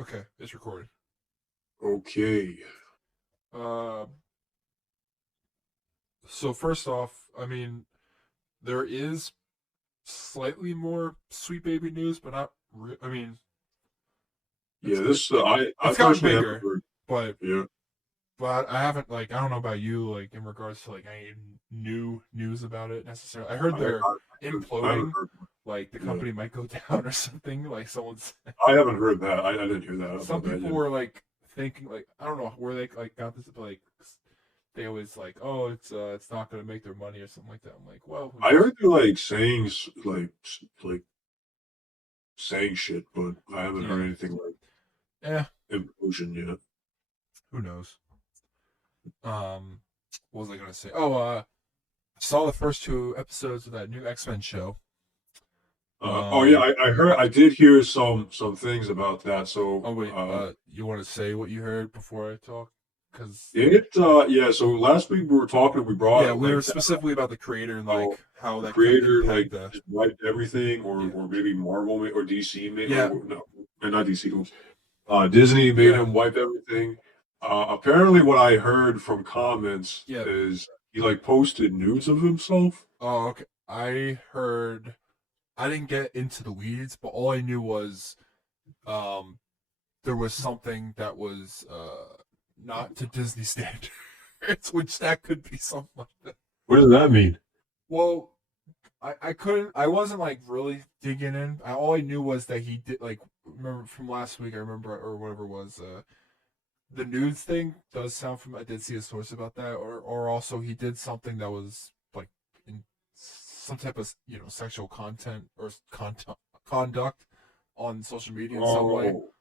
Okay, it's recorded. Okay. Uh, so first off, I mean, there is slightly more Sweet Baby news, but not. I mean, Yeah, it, this I it's gotten personally haven't bigger, heard. but Yeah, I haven't like I don't know about you like in regards to like any new news about it necessarily. I heard I they're I haven't imploding, heard. like the Yeah, company might go down or something. Like someone's I haven't heard that. I didn't hear that some about that people yet. were like thinking like I don't know where they like got this like they always like, oh, it's not gonna make their money or something like that. I'm like, well, who I knows? heard they're like saying like saying shit, but I haven't heard Yeah, anything like eh, implosion yet. who knows? Um, what was I gonna say? Oh, I saw the first two episodes of that new X-Men show. Oh yeah, Um, I heard. I did hear some things about that. So oh wait, you want to say what you heard before I talk? Because yeah. So last week we were talking. We yeah, brought we were like that. specifically about the creator and How like how the that could creator impact like the just wiped everything, yeah, or maybe Marvel or DC made, yeah, or no, not DC. Disney made yeah, him wipe everything. Apparently, what I heard from comments yeah. is he like posted nudes of himself. Oh, okay. I heard. I didn't get into the weeds, but all I knew was um there was something that was not to Disney standards, which that could be something like that. What does that mean? Well, I couldn't I wasn't like really digging in. All I knew was that he did like remember from last week. I remember or whatever it was. The news thing does sound from I did see a source about that, or also he did something that was like in some type of sexual content or conduct on social media in some way. Oh,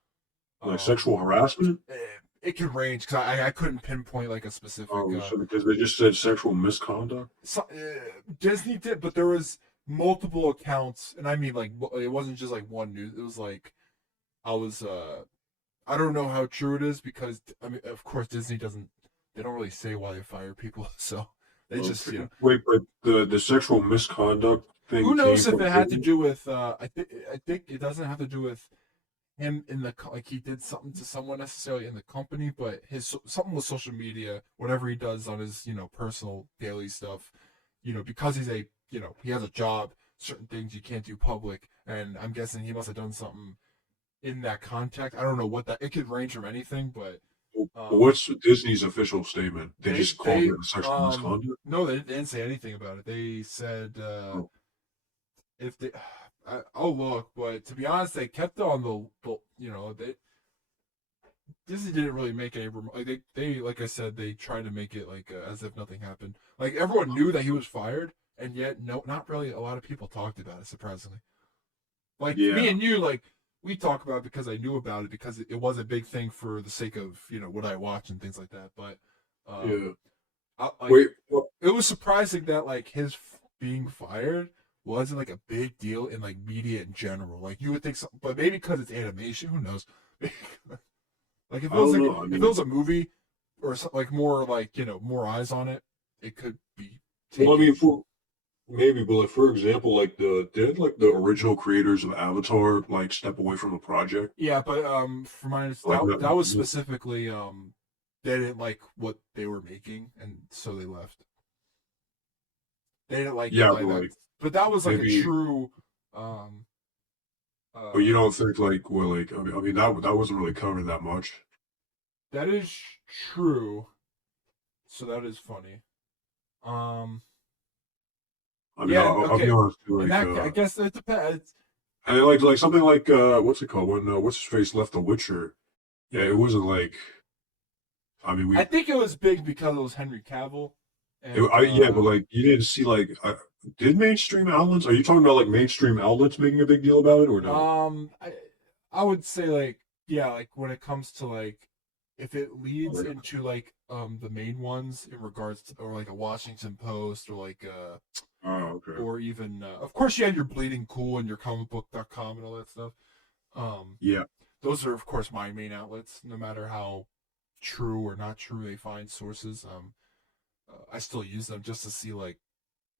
like Um, sexual harassment? eh, it could range because I couldn't pinpoint like a specific. Oh, so because they just said sexual misconduct. Disney did, but there was multiple accounts, and I mean like it wasn't just like one news. It was like I was I don't know how true it is because I mean of course Disney doesn't they don't really say why they fire people, so they just Okay. Wait, but the sexual misconduct who thing came knows if from it had to Disney? do with I think it doesn't have to do with him in the like he did something to someone necessarily in the company, but his something with social media, whatever he does on his personal daily stuff, because he's a he has a job, certain things you can't do public, and I'm guessing he must have done something in that context. I don't know what that it could range from anything, but um What's Disney's official statement? They just called they it sexual misconduct. no they didn't say anything about it. They said Oh, if they I'll look, but to be honest, they kept it on the they Disney didn't really make any like they like I said they tried to make it like as if nothing happened. Like everyone knew that he was fired, and yet no, not really a lot of people talked about it. Surprisingly, like me yeah, and you, like we talk about it because I knew about it because it was a big thing for the sake of what I watch and things like that. But yeah. like Wait, what? it was surprising that like his being fired wasn't like a big deal in like media in general. Like you would think, but maybe because it's animation, who knows? Like I don't know. if it was a movie or like more like more eyes on it, it could be Well, I mean, taken. for maybe, but like for example, like did like the original creators of Avatar like step away from the project? Yeah, but for my Like, that was specifically they didn't like what they were making, and so they left. They didn't like it yeah, like but that. like But that was like a maybe, true um but you uh don't think like well, like I mean that wasn't really covered that much. that is true. So that is funny. Um I mean, yeah, I'll be okay. honest, And like that I guess it depends. and like something like what's it called when what's his face left The Witcher? Yeah, it wasn't like I mean I we think it was big because it was Henry Cavill it, and yeah, but like you didn't see like did mainstream outlets? Are you talking about like mainstream outlets making a big deal about it or no? Um, I I would say like yeah, like when it comes to like if it leads Like, into like the main ones in regards to or like a Washington Post or like oh, okay. or even of course you have your Bleeding Cool and your comicbook.com and all that stuff. Um Yeah. those are of course my main outlets no matter how true or not true they find sources. I still use them just to see like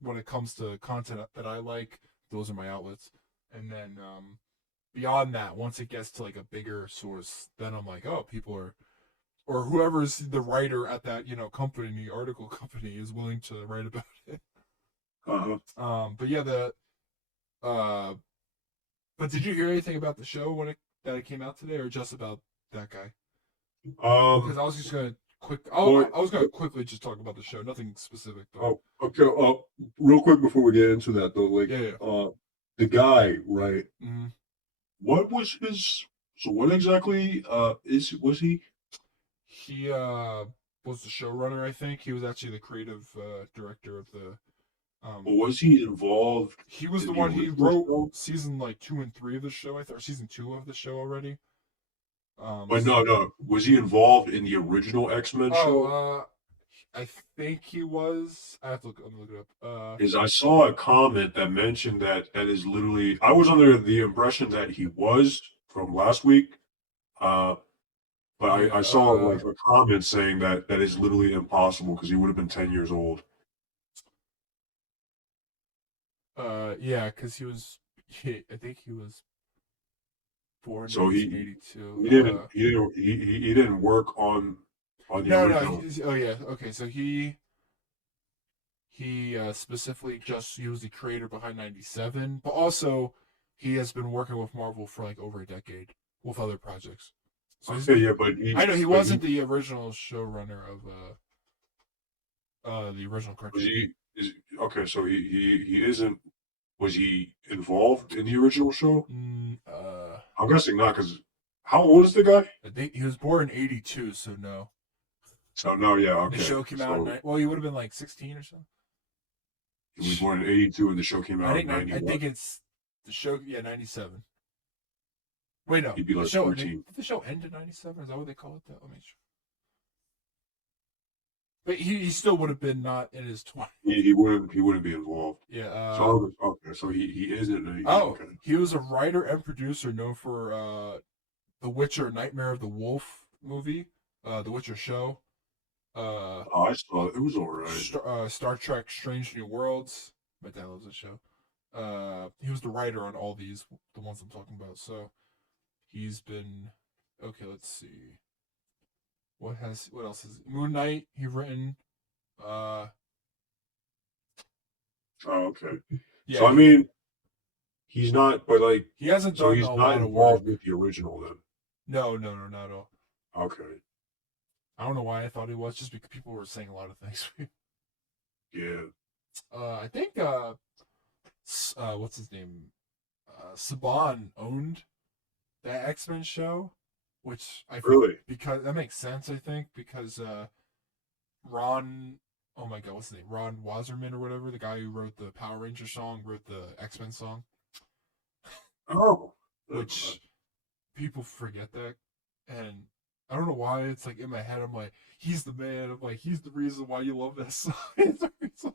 when it comes to content that I like, those are my outlets. And then beyond that, once it gets to like a bigger source, then I'm like, oh, people are, or whoever's the writer at that company, the article company, is willing to write about it. Uh-huh. But yeah, the uh, but did you hear anything about the show when it came out today, or just about that guy? Because I was just gonna Well, I was gonna quickly just talk about the show, nothing specific though. oh, okay. Real quick before we get into that though, like, Yeah, yeah. the guy, right? Mm-hmm. What was his? So what exactly? Was he? He was the showrunner, I think. He was actually the creative director of the. Or was he involved He was in the the one. He original wrote show? season like 2 and 3 of the show. I thought, or season 2 of the show already. But no, no. Was he involved in the original X-Men Oh, show? I think he was. I have to look. I'm gonna look it up. Because I saw a comment that mentioned that is literally. I was under the impression that he was from last week. Uh, but Yeah. I saw like a comment saying that is literally impossible because he would have been 10 years old. Yeah, because he was. I think he was born in So he 1982. he didn't work on the No, no. original. Oh yeah. Okay, so he specifically just he was the creator behind 97, but also he has been working with Marvel for like over a decade with other projects. So Okay, yeah, but I know he he wasn't the original showrunner of the original was cartoon. he is okay. So he isn't. Was he involved in the original show? I'm guessing not, because how old is the guy? I think he was born in 82, so no. So no, yeah, The okay. show came out So well, he would have been like 16 or so. he was born in '82, and the show came out in I '91. think it's the show. Yeah, 97. Wait, no, He'd be the like show. 14. Did the show end in 97? Is that what they call it? That let me. But he still would have been not in his 20s. He wouldn't be involved. Yeah. So okay, so he isn't. Okay. He was a writer and producer known for The Witcher: Nightmare of the Wolf movie, The Witcher show, I saw it. It was alright. Star Trek: Strange New Worlds. My dad loves the show. He was the writer on all these, the ones I'm talking about. So he's been okay. Let's see. What else is Moon Knight? He written. Uh, Oh, okay. yeah. So I mean, he's not, but like, He hasn't so done he's a not lot of work. involved with the original then. No, not at all. Okay. I don't know why I thought he was, just because people were saying a lot of things. Yeah. I think what's his name? Saban owned that X-Men show, which I think Really? because that makes sense. I think because Ron, oh my god, what's his name? Ron Wasserman or whatever, the guy who wrote the Power Ranger song, wrote the X-Men song, Oh. which people forget that, and I don't know why it's like in my head. I'm like, he's the man. I'm like, he's the reason why you love that song. He's the reason.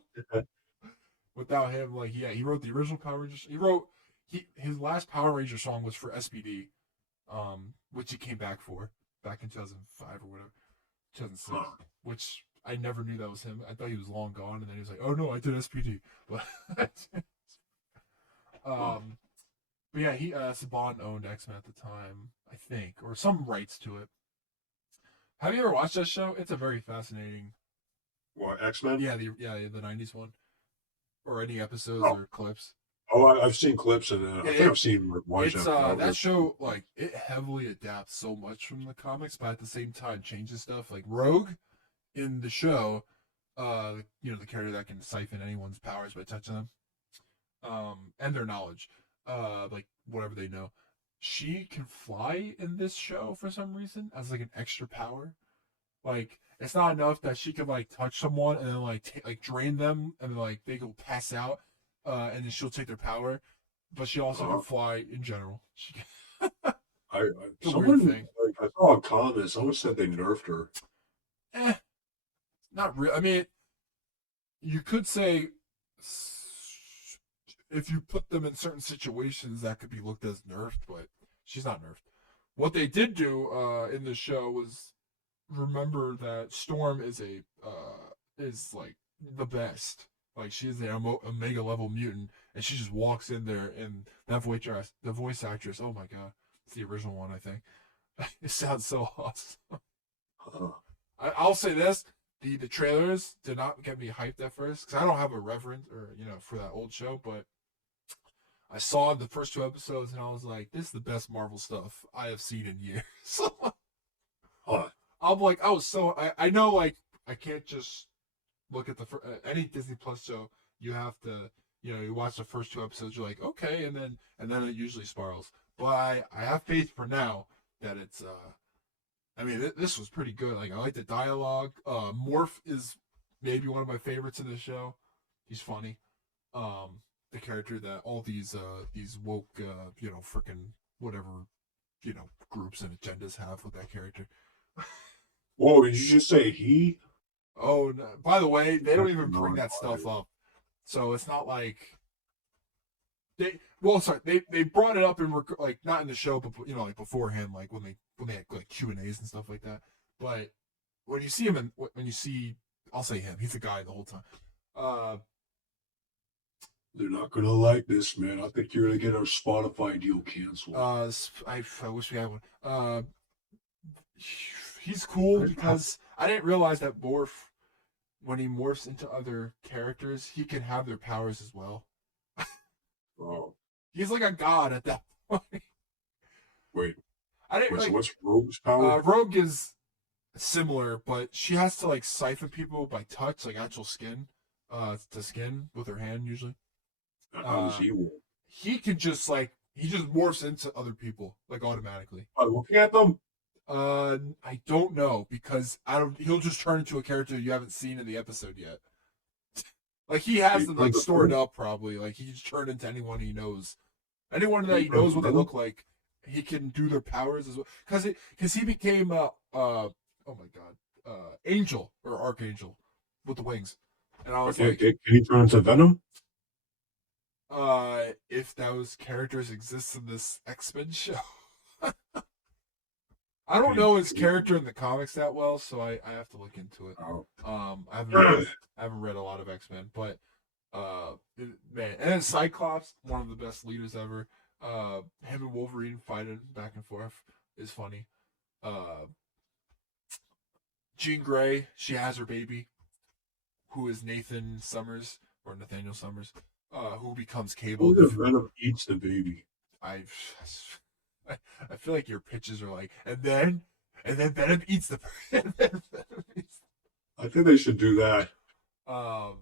Without him, like, yeah, he wrote the original Power Rangers. His last Power Ranger song was for SPD, which he came back for back in 2005 or whatever, 2006. Which I never knew that was him. I thought he was long gone, and then he was like, "Oh no, I did SPD." But but yeah, he Saban owned X-Men at the time, I think, or some rights to it. Have you ever watched that show? It's a very fascinating. What, X-Men? Yeah, the '90s one, or any episodes Oh. or clips. Oh, I've seen clips and I think I've seen like, one It's episode. that show, like, it heavily adapts so much from the comics, but at the same time changes stuff. Like Rogue in the show, the character that can siphon anyone's powers by touching them, and their knowledge, like whatever they know. She can fly in this show for some reason as like an extra power. Like it's not enough that she can like touch someone and then like drain them and then like they will pass out, and then she'll take their power. But she also can fly in general. She can. It's a weird thing. Like, I saw a comment. Someone said they nerfed her. Not real. I mean, you could say if you put them in certain situations that could be looked as nerfed, but she's not nerfed. What they did do in the show was remember that Storm is like the best. Like she is the Omega level mutant, and she just walks in there, and the voice actress, oh my god, it's the original one, I think. It sounds so awesome. Uh, I'll say this: the trailers did not get me hyped at first because I don't have a reverence or for that old show, but I saw the first 2 episodes and I was like, this is the best Marvel stuff I have seen in years. uh, I'm like, I know like I can't just look at any Disney Plus show. You have to you watch the first 2 episodes. You're like, okay, and then it usually spirals. But I have faith for now that it's I mean, this was pretty good. Like, I like the dialogue. Morph is maybe one of my favorites in the show. He's funny. The character that all these woke, freaking whatever, groups and agendas have with that character. whoa, did you just say he? Oh, no, by the way, they don't even bring that stuff up, so it's not like they brought it up in like not in the show, but like beforehand, like when they had like Q&As and stuff like that. But when you see him and when you see, I'll say him, he's a guy the whole time. They're not gonna like this, man. I think you're gonna get our Spotify deal canceled. I wish we had one. He's cool because I didn't realize that when he morphs into other characters, he can have their powers as well. Oh, He's like a god at that point. wait. I didn't So like. what's Rogue's power? Rogue is similar, but she has to like siphon people by touch, like actual skin, to skin with her hand usually. How does he work? He can just he just morphs into other people like automatically. By looking at them? I don't know because he'll just turn into a character you haven't seen in the episode yet. Like he has them like stored up probably. Like he just turned into anyone he knows. Anyone that he knows what they look like, he can do their powers as well. Because he became oh my god, Angel or Archangel with the wings. And I was can he turn into Venom? If those characters exist in this X-Men show. I don't know his character in the comics that well, so I have to look into it. Oh. I haven't read a lot of X-Men, but man, and then Cyclops, one of the best leaders ever. Him and Wolverine fighting back and forth is funny. Jean Grey, she has her baby, who is Nathaniel Summers, who becomes Cable. Venom eats the baby. I feel like your pitches are like, and then Venom eats the. I think they should do that. But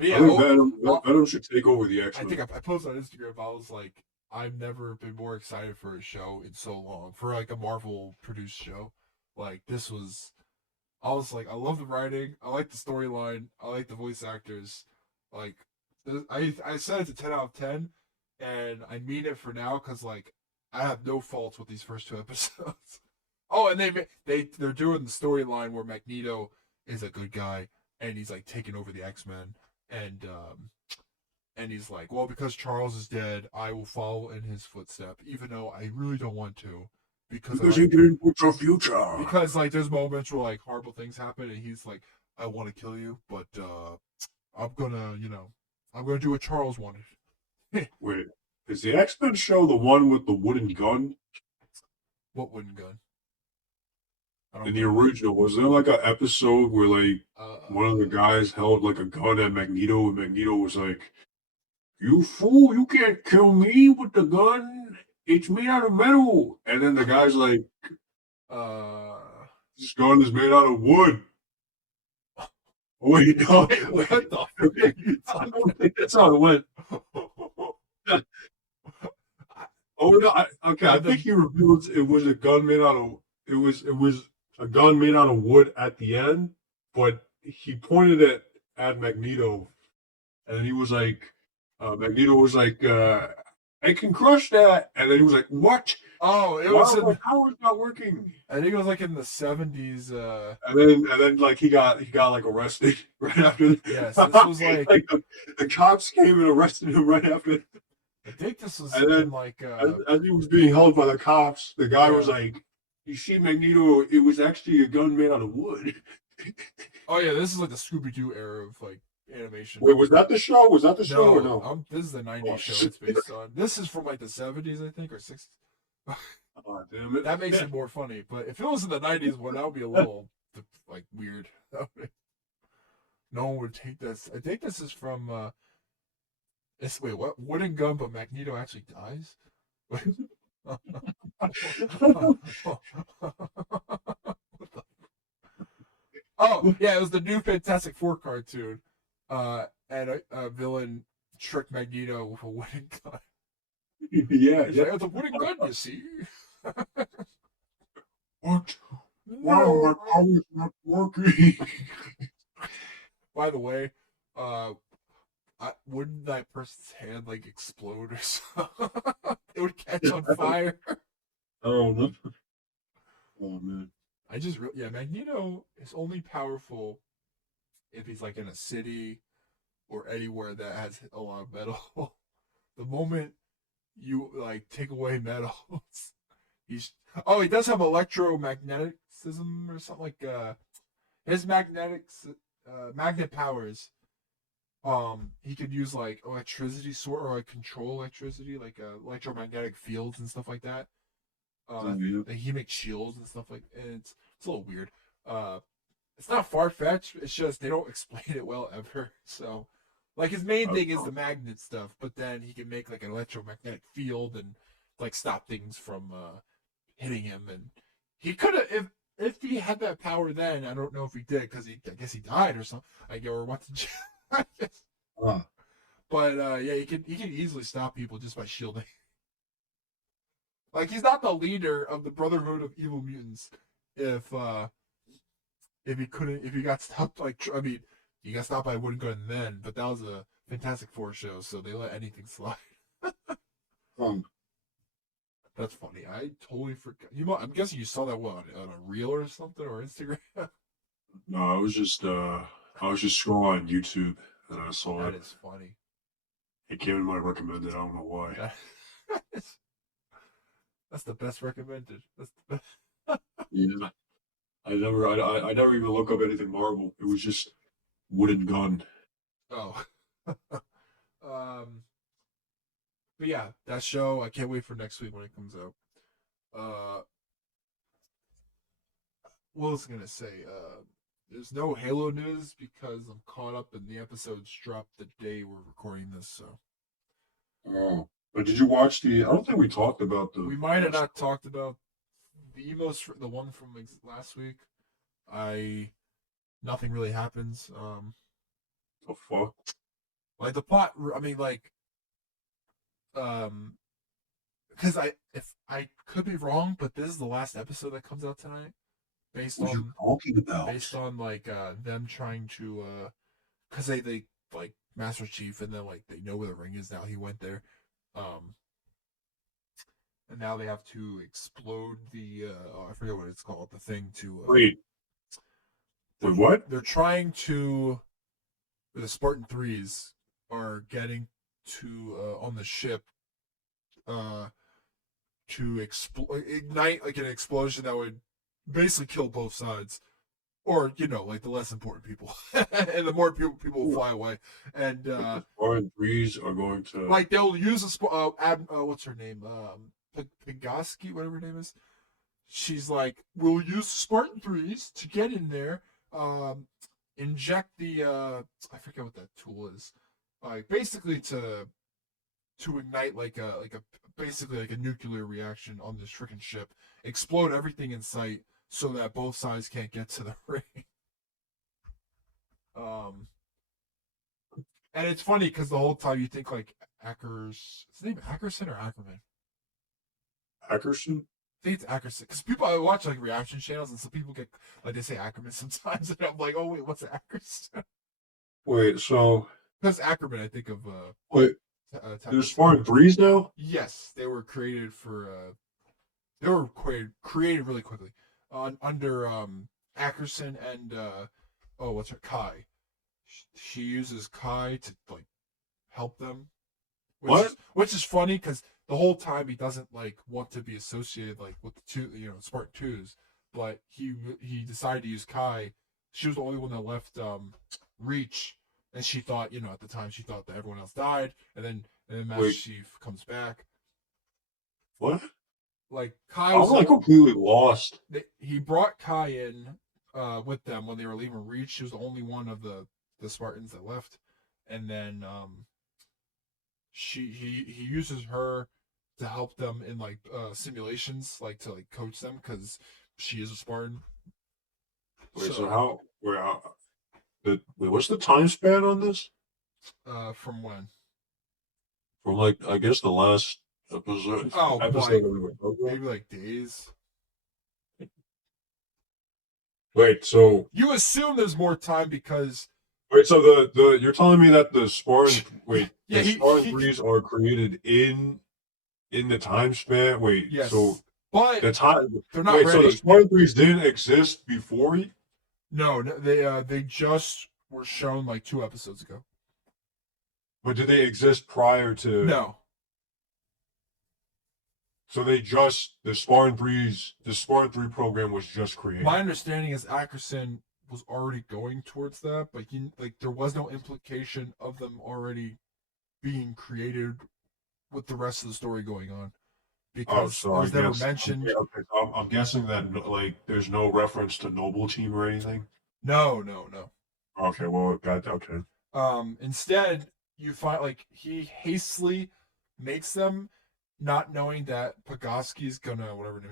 yeah, I think Venom should take over the X-Men. I think I posted on Instagram. I was like, I've never been more excited for a show in so long, for like a Marvel produced show. Like this was, I was like, I love the writing, I like the storyline, I like the voice actors. Like, I said it's a 10 out of 10, and I mean it for now because like I have no faults with these first 2 episodes. Oh, and they're doing the storyline where Magneto is a good guy and he's like taking over the X-Men, and he's like, well, because Charles is dead, I will follow in his footsteps, even though I really don't want to, because he didn't put your future. Because like there's moments where like horrible things happen, and he's like, I want to kill you, but I'm gonna do what Charles wanted. Wait, is the X-Men show the one with the wooden gun? What wooden gun? In the original, was there like an episode where like one of the guys held like a gun at Magneto, and Magneto was like, "You fool! You can't kill me with the gun. It's made out of metal." And then the guy's like, "This gun is made out of wood." Wait, no, what the? I don't think that's how it went. Oh no! I think he revealed it was a gun made out of. It was a gun made out of wood at the end, but he pointed it at Magneto, and he was like, Magneto was like, "I can crush that," and then he was like, "What? Oh, it was how is not working?" I think it was like in the 70s. And then like he got like arrested right after. Yes, this was like the cops came and arrested him right after. I think this was like as he was being held by the cops, the guy was like, "You see, Magneto, it was actually a gun made out of wood." Oh yeah, this is like the Scooby-Doo era of like animation. Wait, was that the show? Was that the show or no? This is the Oh, '90s show. It's based on. This is from like the '70s, I think, or '60s. oh, damn it. That makes it more funny. But if it was in the '90s, well, that would be a little like weird. No one would take this. I think this is from. Wait, what? Wooden gun, but Magneto actually dies. Oh yeah, it was the new Fantastic Four cartoon, and a villain tricked Magneto with a wooden gun. Yeah, He's yeah. like, it's a wooden gun, you see. What? Wow, my power's not working. By the way, wouldn't that person's hand like explode or something? It would catch on fire. Oh no. Oh man. Magneto is only powerful if he's like in a city or anywhere that has a lot of metal. The moment you like take away metals, he does have electromagneticism or something like his magnet powers. He could use like electricity sort or like control electricity, like electromagnetic fields and stuff like that. He makes shields and stuff and it's a little weird. It's not far fetched. It's just they don't explain it well ever. So, like his main thing is the magnet stuff, but then he can make like an electromagnetic field and like stop things from hitting him. And he could have if he had that power then. I don't know if he did because I guess he died or something. Or went to jail. I guess. But yeah, he can easily stop people just by shielding. Like he's not the leader of the Brotherhood of Evil Mutants. If he got stopped he got stopped by a wooden gun then, but that was a Fantastic Four show, so they let anything slide. That's funny. I totally forgot. I'm guessing you saw that on a reel or something or Instagram. No, I was just scrolling on YouTube and I saw That it. is funny. It came in my recommended. I don't know why. That's the best recommended. That's the best. Yeah. I never even look up anything Marvel. It was just wooden gun. Oh. But yeah, that show, I can't wait for next week when it comes out. What was I gonna say? There's no Halo news because I'm caught up and the episodes drop the day we're recording this, so. Oh. But did you watch I don't think we talked about We might have not talked about the one from last week. Nothing really happens. The fuck? Like the plot, because if I could be wrong, but this is the last episode that comes out tonight, based What are on you talking about? based on like them trying to because they like Master Chief and then like they know where the ring is now. He went there, and now they have to explode the I forget what it's called, the thing to Wait, what? They're trying to the Spartan 3s are getting to on the ship to ignite like an explosion that would basically kill both sides, or like the less important people, and the more people will fly away. And Spartan 3s are going to like they'll use what's her name, Pegaski, whatever her name is. She's like, we'll use Spartan 3s to get in there, inject the I forget what that tool is, like basically to ignite like a basically like a nuclear reaction on this freaking ship, explode everything in sight so that both sides can't get to the ring. And it's funny because the whole time you think like is his name Ackerson or Ackerman? Ackerson? I think it's Ackerson because I watch like reaction channels and some people get like they say Ackerman sometimes and I'm like, oh wait, what's Ackerson? Wait, so Because Ackerman, I think of wait, there's Spartan 3s now? Yes, they were created they were created really quickly under Ackerson and what's her Kai. She uses Kai to like help them, which is funny because the whole time he doesn't like want to be associated like with the Spartan 2s, but he decided to use Kai. She was the only one that left Reach And she thought, at the time, she thought that everyone else died, and then Master Wait, Chief comes back. what? Like Kai I'm was, like completely lost. he brought Kai in with them when they were leaving Reach. She was the only one of the Spartans that left, and then he uses her to help them in like simulations, like to like coach them because she is a Spartan. Wait, so So how? Wait, what's the time span on this? from when? From like I guess the last episode Oh, episode like that we were talking about. maybe like days. Wait, so You assume there's more time because so the you're telling me that the Spartan yeah, the Spartan threes are created in the time span? Wait, so yes, but the time they're not so the ready. Spartan threes didn't exist before he, No, they just were shown like 2 episodes ago. but did they exist prior to? No, So the Spartan three program was just created. my understanding is Ackerson was already going towards that, but like there was no implication of them already being created with the rest of the story going on Oh, because so it I was never guess mentioned. okay, so I'm guessing that like there's no reference to Noble Team or anything. No, no, no. Okay, well, got okay. Instead, you find like he hastily makes them, not knowing that Pogosky's gonna whatever it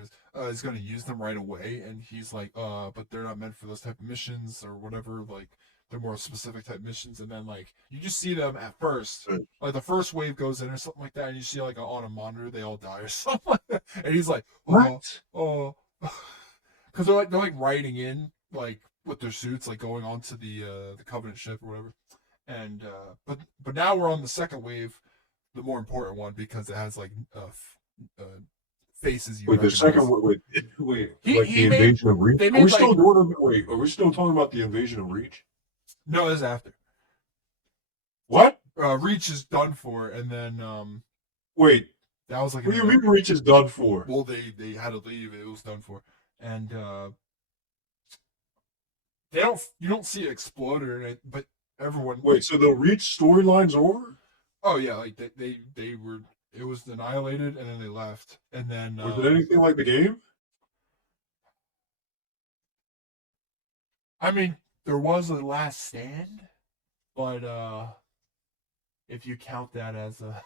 is gonna use them right away, and he's like, but they're not meant for those type of missions or whatever. Like they're more specific type missions, and then like you just see them at first. Like the first wave goes in or something like that, and you see like on a monitor they all die or something like that, and he's like, What? oh, because they're like riding in like with their suits, like going onto the Covenant ship or whatever. And but now we're on the second wave, the more important one because it has like uh, faces you Wait, the recognize. second wait, He like the he made invasion of Reach. they Are we made still like doing? Wait, are we still talking about the invasion of Reach? no, this is after What? Reach is done for, and then Wait, that was like what do you mean Reach is done for? well they had to leave, it was done for, and you don't see it explode or anything, but everyone Wait, so the Reach storyline's over? oh yeah, like they were, it was annihilated and then they left, and then Was it anything like the game? I mean there was a last stand, but if you count that as a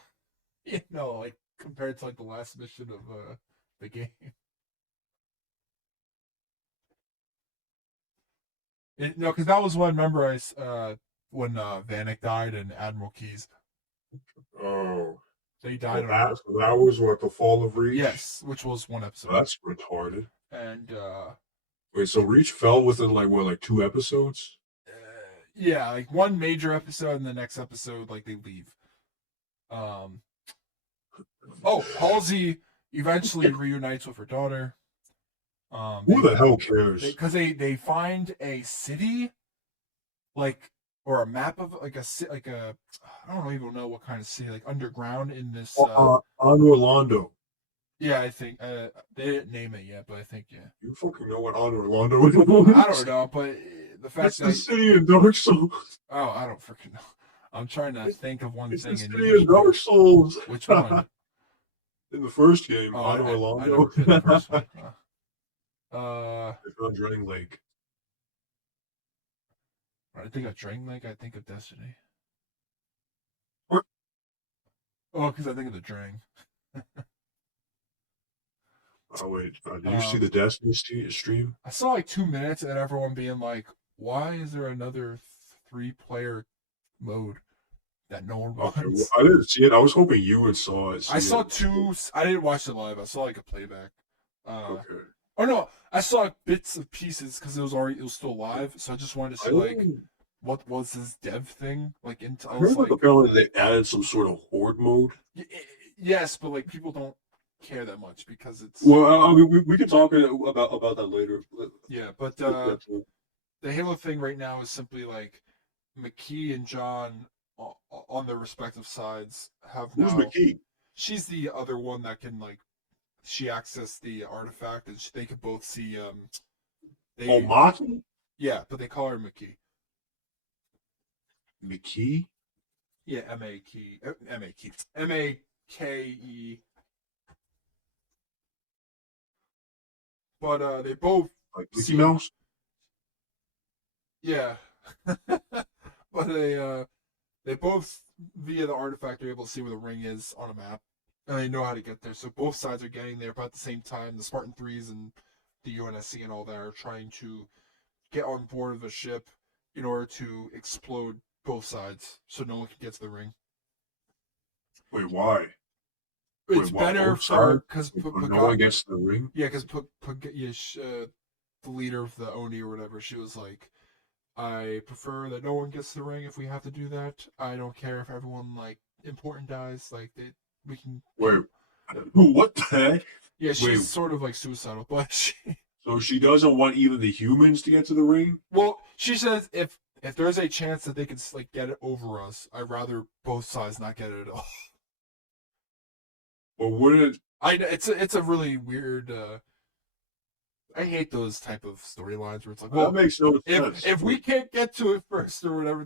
like compared to like the last mission of the game. No, because that was one. Remember, when Vanek died and Admiral Keyes, Oh, they so died on that was what the fall of Reach. yes, which was one episode. That's retarded. And Wait, so Reach fell within like what, like 2 episodes? yeah, like one major episode, and the next episode, like they leave. Um. Oh, Halsey eventually reunites with her daughter. Who the hell cares? Because they find a city, like or a map of like a I don't even know what kind of city, like underground in this. On Orlando. Yeah, I think they didn't name it yet, but I think yeah. You fucking know what on Orlando is? I don't know, but the fact That's that the city in Dark Souls. oh, I don't freaking know. I'm trying to think of one It's thing the in city English. in Dark Souls. Which one? In the first game, Oh, on I Orlando. never played the first one. It's on Drain Lake. I think of Drain Lake. I think of Destiny. What? Oh, because I think of the Drang. Oh wait, did you see the Destiny stream? I saw like 2 minutes and everyone being like, "Why is there another 3-player mode that no one wants?" Okay, well, I didn't see it. I was hoping you would saw it. I saw two. I didn't watch it live. I saw like a playback. Okay. Oh no, I saw bits of pieces because it was still live. So I just wanted to see like what was this dev thing like. I heard like apparently they added some sort of horde mode. Yes, but like people don't care that much because it's well. I mean, we can talk about that later. Yeah, but the Halo thing right now is simply like McKee and John on their respective sides have now. Who's McKee? She's the other one that can like she accessed the artifact and they could both see. Maki? Yeah, but they call her McKee. McKee. Yeah, M-A-K-E. But they both Like Mickey seem, Mouse? yeah. But they both via the artifact are able to see where the ring is on a map, and they know how to get there. So both sides are getting there, but at the same time, the Spartan Threes and the UNSC and all that are trying to get on board of the ship in order to explode both sides, so no one can get to the ring. Wait, why? It's Wait, what? better Both for sides? because So no one gets to the ring? yeah, because the leader of the Oni or whatever, she was like, I prefer that no one gets the ring if we have to do that. I don't care if everyone like important dies. Like we can. Wait, what the heck? Yeah, Wait, she's sort of like suicidal, but so she doesn't want even the humans to get to the ring? well, she says if there's a chance that they can like get it over us, I'd rather both sides not get it at all. Or wouldn't It's a really weird. I hate those type of storylines where it's like, that well, makes no sense? if we can't get to it first or whatever,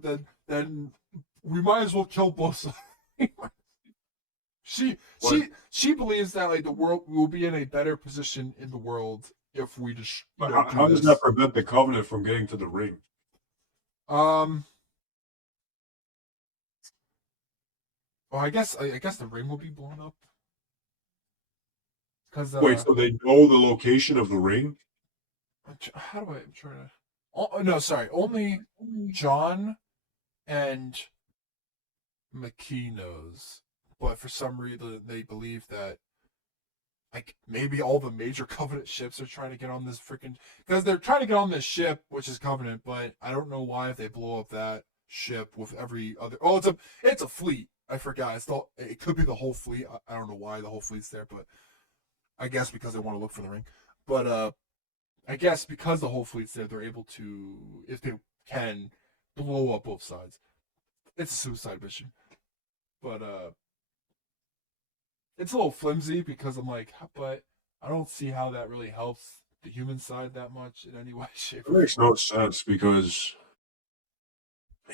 then we might as well kill both sides. she What? she believes that like the world will be in a better position in the world if we just But do how does this. that prevent the Covenant from getting to the ring? Well, I guess the ring will be blown up because Wait, so they know the location of the ring? how do I'm trying to. Oh no, sorry. Only John and McKee knows, but for some reason they believe that like maybe all the major Covenant ships are trying to get on this freaking because they're trying to get on this ship, which is Covenant, but I don't know why if they blow up that ship with every other. Oh, it's a fleet. I forgot. It could be the whole fleet. I don't know why the whole fleet's there, but I guess because they want to look for the ring. But I guess because the whole fleet's there, they're able to, if they can, blow up both sides. It's a suicide mission, but it's a little flimsy because I'm like, but I don't see how that really helps the human side that much in any way, shape, It or makes form. no sense because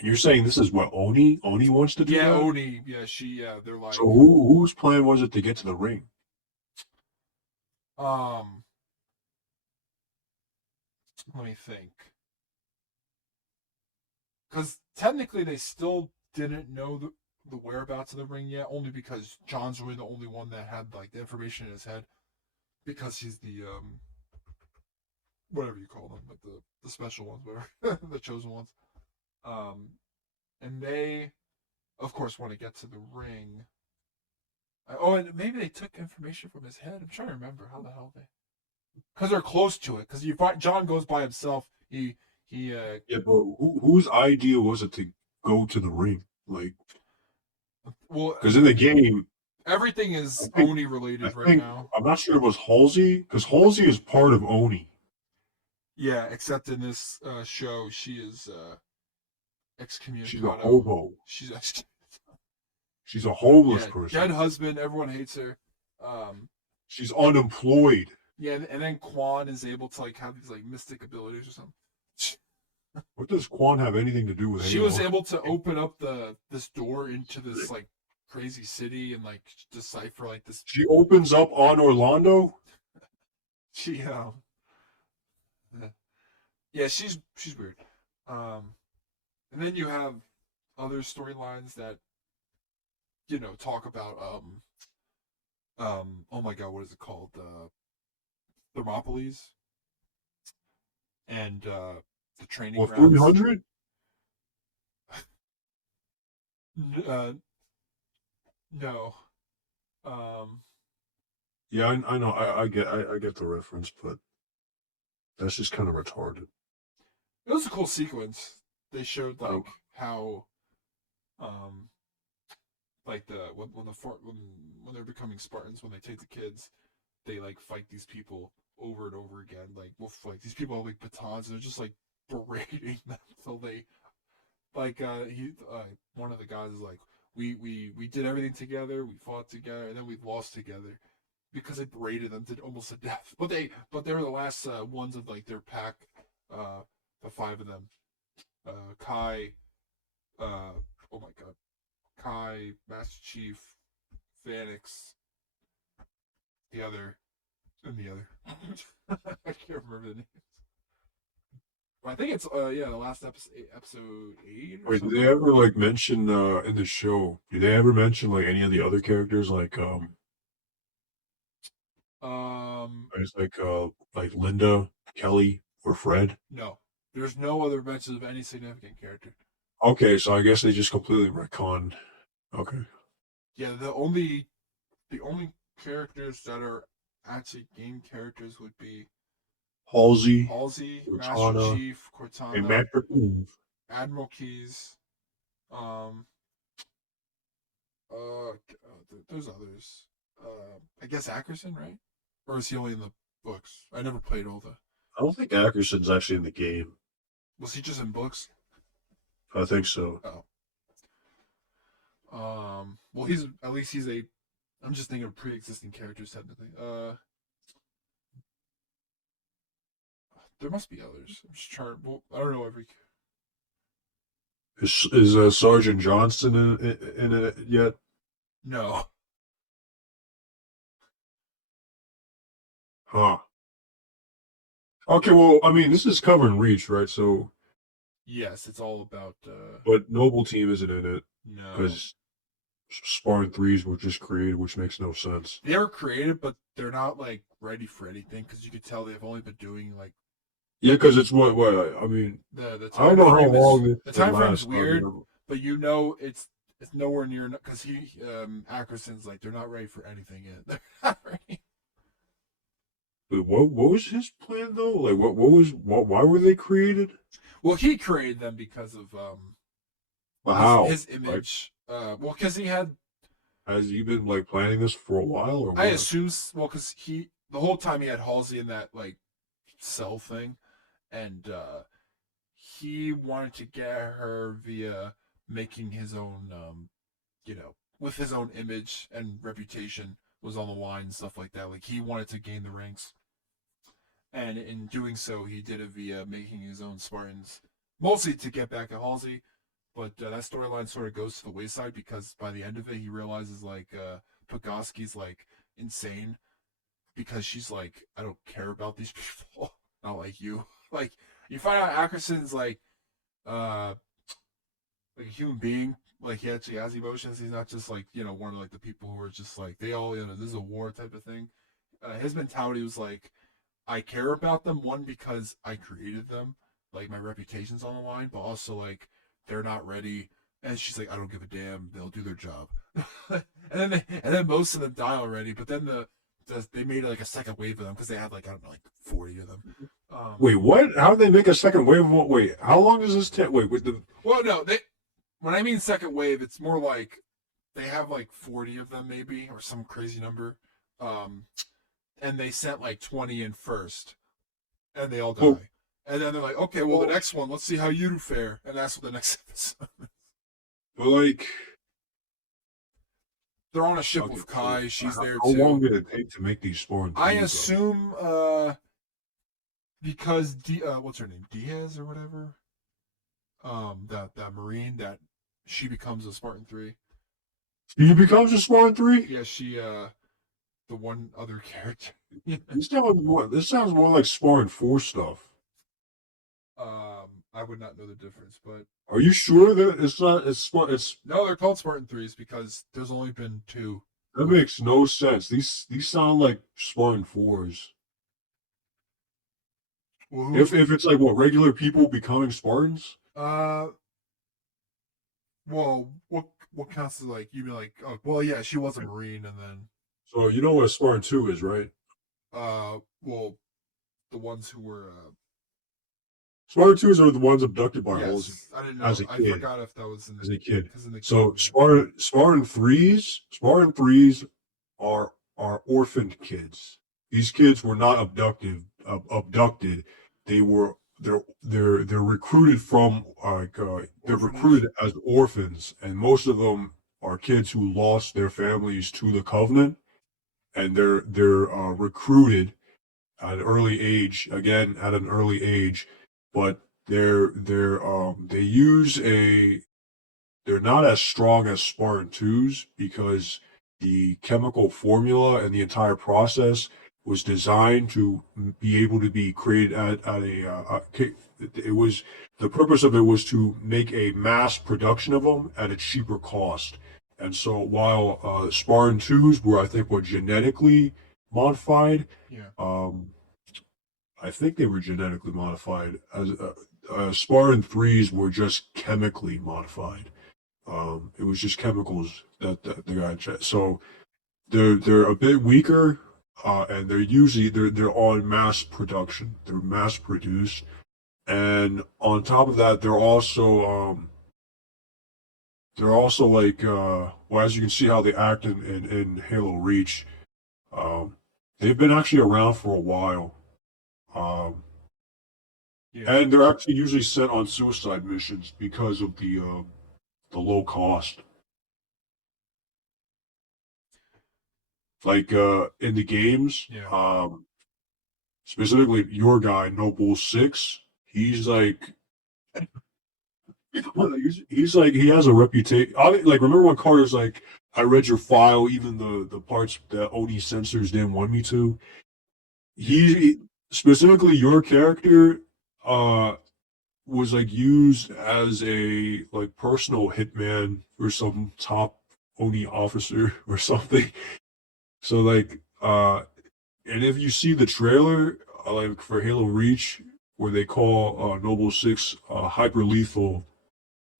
you're saying this is what Oni wants to do Yeah, that? Oni. Yeah, they're like, So whose plan was it to get to the ring? um, let me think, because technically they still didn't know the whereabouts of the ring yet, only because John's really the only one that had like the information in his head because he's the whatever you call them, like the special ones, whatever the chosen ones. Um, and they, of course, want to get to the ring. Oh, and maybe they took information from his head. I'm trying to remember how the hell they, because they're close to it. Because you find John goes by himself. He Yeah, but whose idea was it to go to the ring? Like, well, because in the game, everything I is think Oni I related right think now. I'm not sure it was Halsey because Halsey is part of Oni. Yeah, except in this show, she is She's a excommunicado. hobo. She's ex- She's a homeless yeah, dead person. husband. Everyone hates her. Um, She's unemployed. yeah, and then Quan is able to like have these like mystic abilities or something. What does Quan have anything to do with She was anyone? able to open up this door into this like crazy city and like decipher like this. She opens up on Orlando. She yeah, she's weird. And then you have other storylines that talk about oh my god, what is it called? Thermopolis and the training Well, grounds. 300. Uh, no. Um, Yeah, I know. I get the reference, but that's just kind of retarded. it was a cool sequence. They showed Oh, like how um like when they're becoming Spartans, when they take the kids, they like fight these people over and over again. Like like these people have like batons, and they're just like berating them until they like one of the guys is like we did everything together, we fought together, and then we lost together because they berated them to almost to death. But they were the last ones of like their pack, the five of them, Kai, oh my god, Kai, Master Chief, Phoenix, the other, and the other. I can't remember the names. I think it's yeah, the last episode 8 or Wait, did something. they ever like mention in the show? Did they ever mention like any of the other characters it's like Linda, Kelly, or Fred? No, there's no other mentions of any significant character. Okay, so I guess they just completely retconned. Okay. Yeah, the only characters that are actually game characters would be Halsey, Halsey, Master Cortana, Chief, and Cortana, Matt Dragoon. Admiral Keys. Um, there's others. I guess Ackerson, right? Or is he only in the books? I never played all the. I don't think Ackerson's actually in the game. Was he just in books? I think so. Oh. Well, he's at least he's a. I'm just thinking of pre-existing characters technically. There must be others. I'm just trying. Well, I don't know every. Is Sergeant Johnston in it yet? No. Huh. Okay, well, I mean, this is covering Reach, right? So, Yes, it's all about. but Noble Team isn't in it No. because Spartan 3s were just created, which makes no sense. They were created, but they're not like ready for anything because you could tell they've only been doing like Yeah, because it's what I mean, the I don't time know how frame long is the it time frame's lasts. weird, but you know it's nowhere near because he Ackerson's like they're not ready for anything yet. They're not ready. Wait, what was his plan though? Like, why were they created? Well, he created them because of How? his Like, image. Well, because he had has he been like planning this for a while or I what? assume well because he the whole time he had Halsey in that like cell thing, and he wanted to get her via making his own with his own image and reputation was on the line and stuff like that. Like he wanted to gain the ranks, and in doing so, he did it via making his own Spartans, mostly to get back at Halsey. But that storyline sort of goes to the wayside because by the end of it, he realizes like Pogosky's like insane because she's like, I don't care about these people, not like you. Like you find out Ackerson's uh like a human being. Like he actually has emotions. He's not just like one of like the people who are just like they all this is a war type of thing. His mentality was like I care about them one because I created them, like my reputation's on the line, but also like they're not ready. And she's like I don't give a damn. They'll do their job. And then most of them die already. But then they made like a second wave of them because they had like I don't know like 40 of them. Wait, what? How did they make a second wave? Wait, how long does this take? Wait, with the Well, no, they when I mean second wave, it's more like they have like 40 of them maybe or some crazy number. Um, and they sent like 20 in first, and they all well, die. And then they're like, okay, well, the next one, let's see how you do fare. And that's what the next episode. but like, They're on a ship okay, with so Kai. She's there how long too. did it take to make these Spawn I 3s though? assume because what's her name? Diaz or whatever? That Marine that she becomes a Spartan 3. He becomes a Spawn 3? Yeah, she the one other character. This sounds more like Spawn 4 stuff. I would not know the difference, but Are you sure that it's not? It's no, they're called Spartan 3s because there's only been 2. that makes no sense. These sound like Spartan 4s. Well, If it's like what regular people becoming Spartans. uh, well, what counts as like you mean like oh well yeah she was a Marine and then So you know what a Spartan 2 is, right? well the ones who were Spartan 2s are the ones abducted by Halsey yes I didn't know as a I kid. forgot if that was in As a kid. because in the So game, Spartan 3s are orphaned kids. These kids were not abducted. They're recruited from they're orphanage. recruited as orphans, and most of them are kids who lost their families to the Covenant, and they're recruited at an early age, again at an early age, but they use they're not as strong as Spartan 2s because the chemical formula and the entire process was designed to be able to be created at it was the purpose of it was to make a mass production of them at a cheaper cost. And so while Spartan 2s were, I think, were genetically modified, Yeah. I think they were genetically modified. As Spartan 3s were just chemically modified. It was just chemicals that they got. So they're a bit weaker, and they're on mass production. They're mass produced, and on top of that, they're also like well, as you can see how they act in Halo Reach. Um, they've been actually around for a while. Um, Yeah. and they're actually usually sent on suicide missions because of the low cost. Like in the games, Yeah. specifically your guy Noble Six, he's like he's like he has a reputation. Like remember when Carter's like, I read your file, even the parts that Oni censors didn't want me to. He specifically your character uh was like used as a like personal hitman for some top Oni officer or something. So like and if you see the trailer, like for Halo Reach, where they call Noble Six hyper lethal,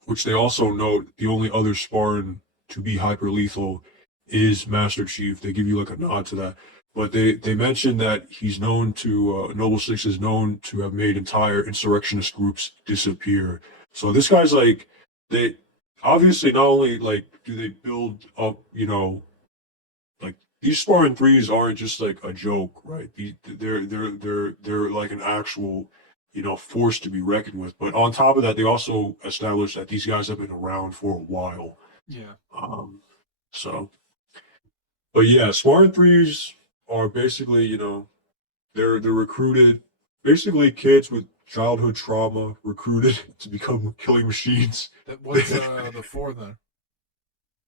which they also note the only other Spartan to be hyper lethal is Master Chief. They give you like a nod to that, but they mention that he's known to Noble Six is known to have made entire insurrectionist groups disappear. So this guy's like they obviously not only like do they build up, like these Spartan threes aren't just like a joke, right? They're like an actual, force to be reckoned with. But on top of that, they also established that these guys have been around for a while. Yeah. Um, so, but yeah, Spartan threes are basically, they're recruited, basically kids with childhood trauma recruited to become killing machines. What's the 4 then?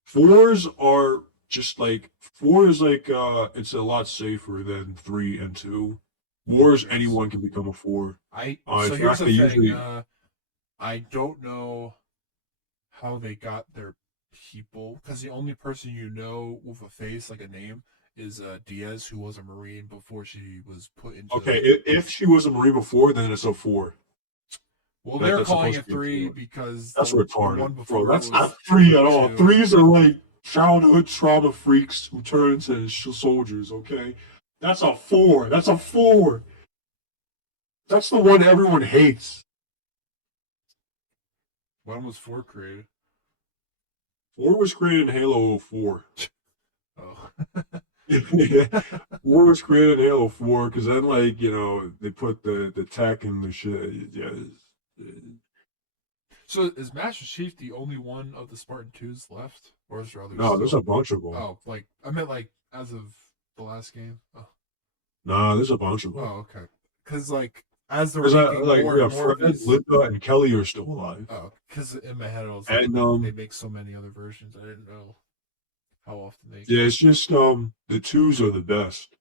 Fours are just like four is like it's a lot safer than 3 and 2. Wars, Yes. anyone can become a four. So In here's fact, the they thing. usually I don't know how they got their people because the only person you know with a face like a name is Diaz, who was a Marine before she was put into. okay. If she was a Marine before, then it's a 4. Well, they're That's calling supposed it to be a 3 4. because That's the retarded, one bro. before That's was not 3 at all. 2. Threes are like childhood trauma freaks who turn into soldiers. Okay, that's a 4. That's a 4. That's the one everyone hates. When was 4 created? 4 was created in Halo 4. Oh. War was created in Halo 4 because then, like, they put the tech and the shit. Yeah. So is Master Chief the only one of the Spartan 2s left? Or is there others No, there's still? a bunch of them. Oh, like, I meant like as of the last game? Oh, Nah, there's a bunch of them. okay. Because, like, as they're Because making like, more yeah, and more of Fred, these. Linda, and Kelly are still alive. Oh, because in my head I was like, And they make so many other versions. I didn't know how often they. yeah, it's just the twos are the best.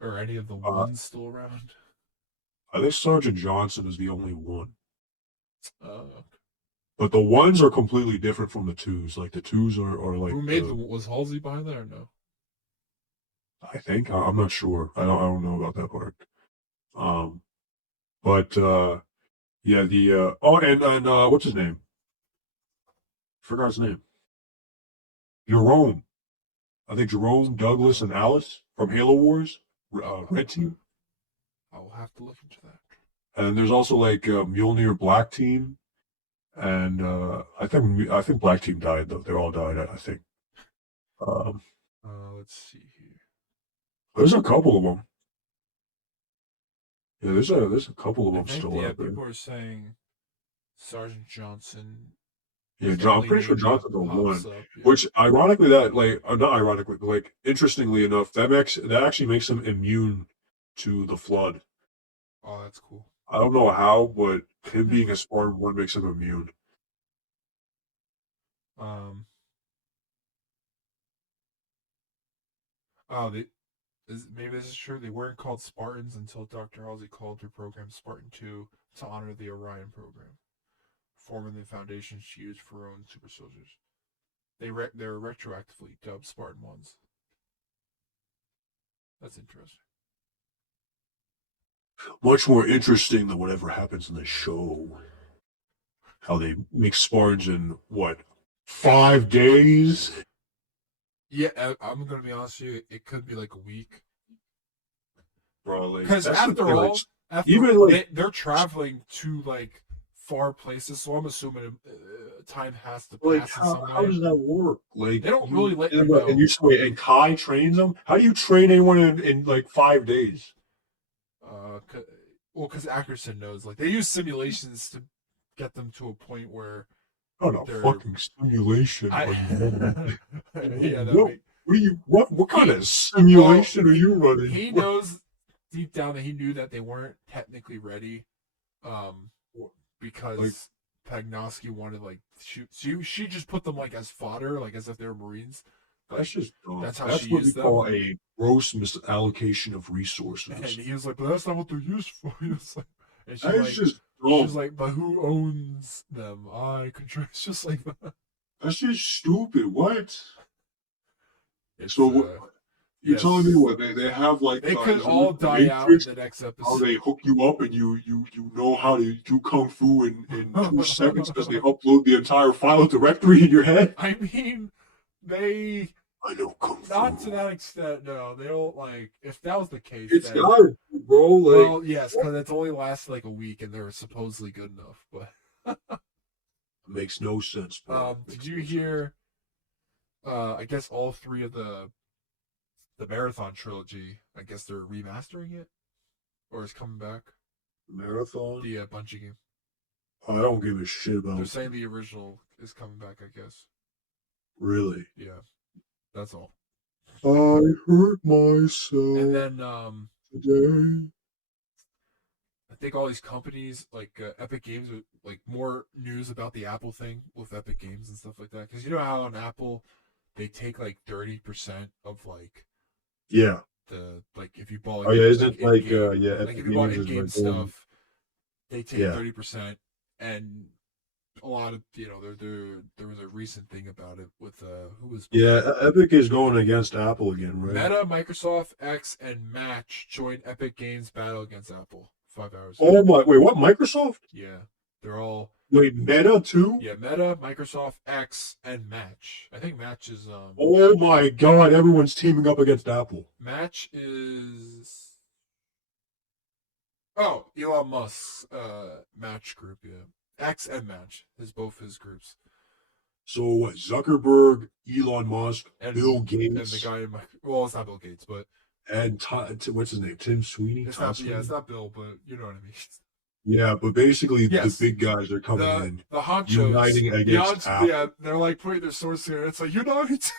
Or any of the Uh, ones still around. I think Sergeant Johnson is the only one. Uh, But the ones are completely different from the twos. Like the twos are like who made was Halsey behind that or no? I think I'm not sure. I don't know about that part. Um, but yeah, the and what's his name? Forgot his name. Jerome. I think Jerome, Douglas, and Alice from Halo Wars, Red Team. I'll have to look into that. And there's also like Mjolnir Black Team, and I think Black Team died though. They all died. I think. Um, Let's see here. there's a couple of them. Yeah, there's a couple of I them think still out there. people are saying Sergeant Johnson. Yeah, is the I'm only pretty sure name that Johnson's the pops one. up, yeah. Which ironically, that like not ironically, but like interestingly enough, that actually makes him immune to the flood. Oh, that's cool. I don't know how, but him being a Spartan one makes him immune. Um, oh, maybe this is true. They weren't called Spartans until Dr. Halsey called their program Spartan 2 to honor the Orion program, forming the foundation she used for her own super soldiers. They were retroactively dubbed Spartan ones. That's interesting. Much more interesting than whatever happens in the show. How they make Spartans in what 5 days? Yeah, I'm gonna be honest with you. It could be like a week. Bro, like Because that's the after thing, like, all, even like they're traveling to like far places, so I'm assuming time has to like pass in how, some how way. does that work? Like They don't really let you and you know. say and Kai trains them. How do you train anyone in like 5 days? Uh, c- well, because Ackerson knows, like they use simulations to get them to a point where Not a they're. fucking simulation. I yeah, that What? make What are you? What kind he of well simulation are you running? he knows deep down that he knew that they weren't technically ready, um, Like because Pagnoski wanted like shoot. She just put them like as fodder, like as if they were Marines. that's Like just dumb. that's how she That's what we used them. call a gross misallocation of And resources. he was like, "But that's not what they're used for." He was like, and That's just she's dumb. like, "But who owns them? I control." It's just like That's just stupid. What? it's So you're telling me yes, what they have like they could is it like all the die out in Matrix? the next How episode. they hook you up and you know how to do kung fu in 2 seconds because they upload the entire file directory in your head? I mean, they I know kung not to fu. that extent. No, they don't like. If that was the case, It's then gotta be, bro. Like well, yes, what? because it's only lasted like a week, and they're supposedly good enough. But Makes no sense, bro. did Makes you no sense. hear? I guess all three of the marathon trilogy. I guess they're remastering it, or it's coming back. Marathon? The Bungie game. I don't give a shit They're about. saying the original is coming back. I guess. Really. Yeah, that's all. I hurt And myself then today. I think all these companies like Epic Games are like more news about the Apple thing with Epic Games and stuff like that. Because you know how on Apple they take like 30% of like Yeah. the like if you bought Oh like yeah, like isn't in like game yeah, like if Epic you bought Games in is game like going stuff they take yeah. 30%, and a lot of there was a recent thing about it with who was Yeah, behind Epic is going against Apple again, right? Meta, Microsoft, X, and Match joined Epic Games battle against Apple 5 hours ago. Oh my wait, what Microsoft? Yeah, they're all Wait, Meta too? yeah, Meta, Microsoft, X, and Match. I think Match is Oh my god, everyone's teaming up against Apple. Match is oh Elon Musk's Match group. Yeah, X and Match is both his groups, So what? Zuckerberg, Elon Musk, Bill and the Gates, guy in my well, it's not Bill Gates, but and what's his name? Tim Sweeney, it's Todd not yeah, it's Sweeney. not Bill, but you know what I mean. Yeah, but basically the Yes, big guys are coming in, the honchos, uniting against yeah, Apple. they're like putting their swords together. It's like unite.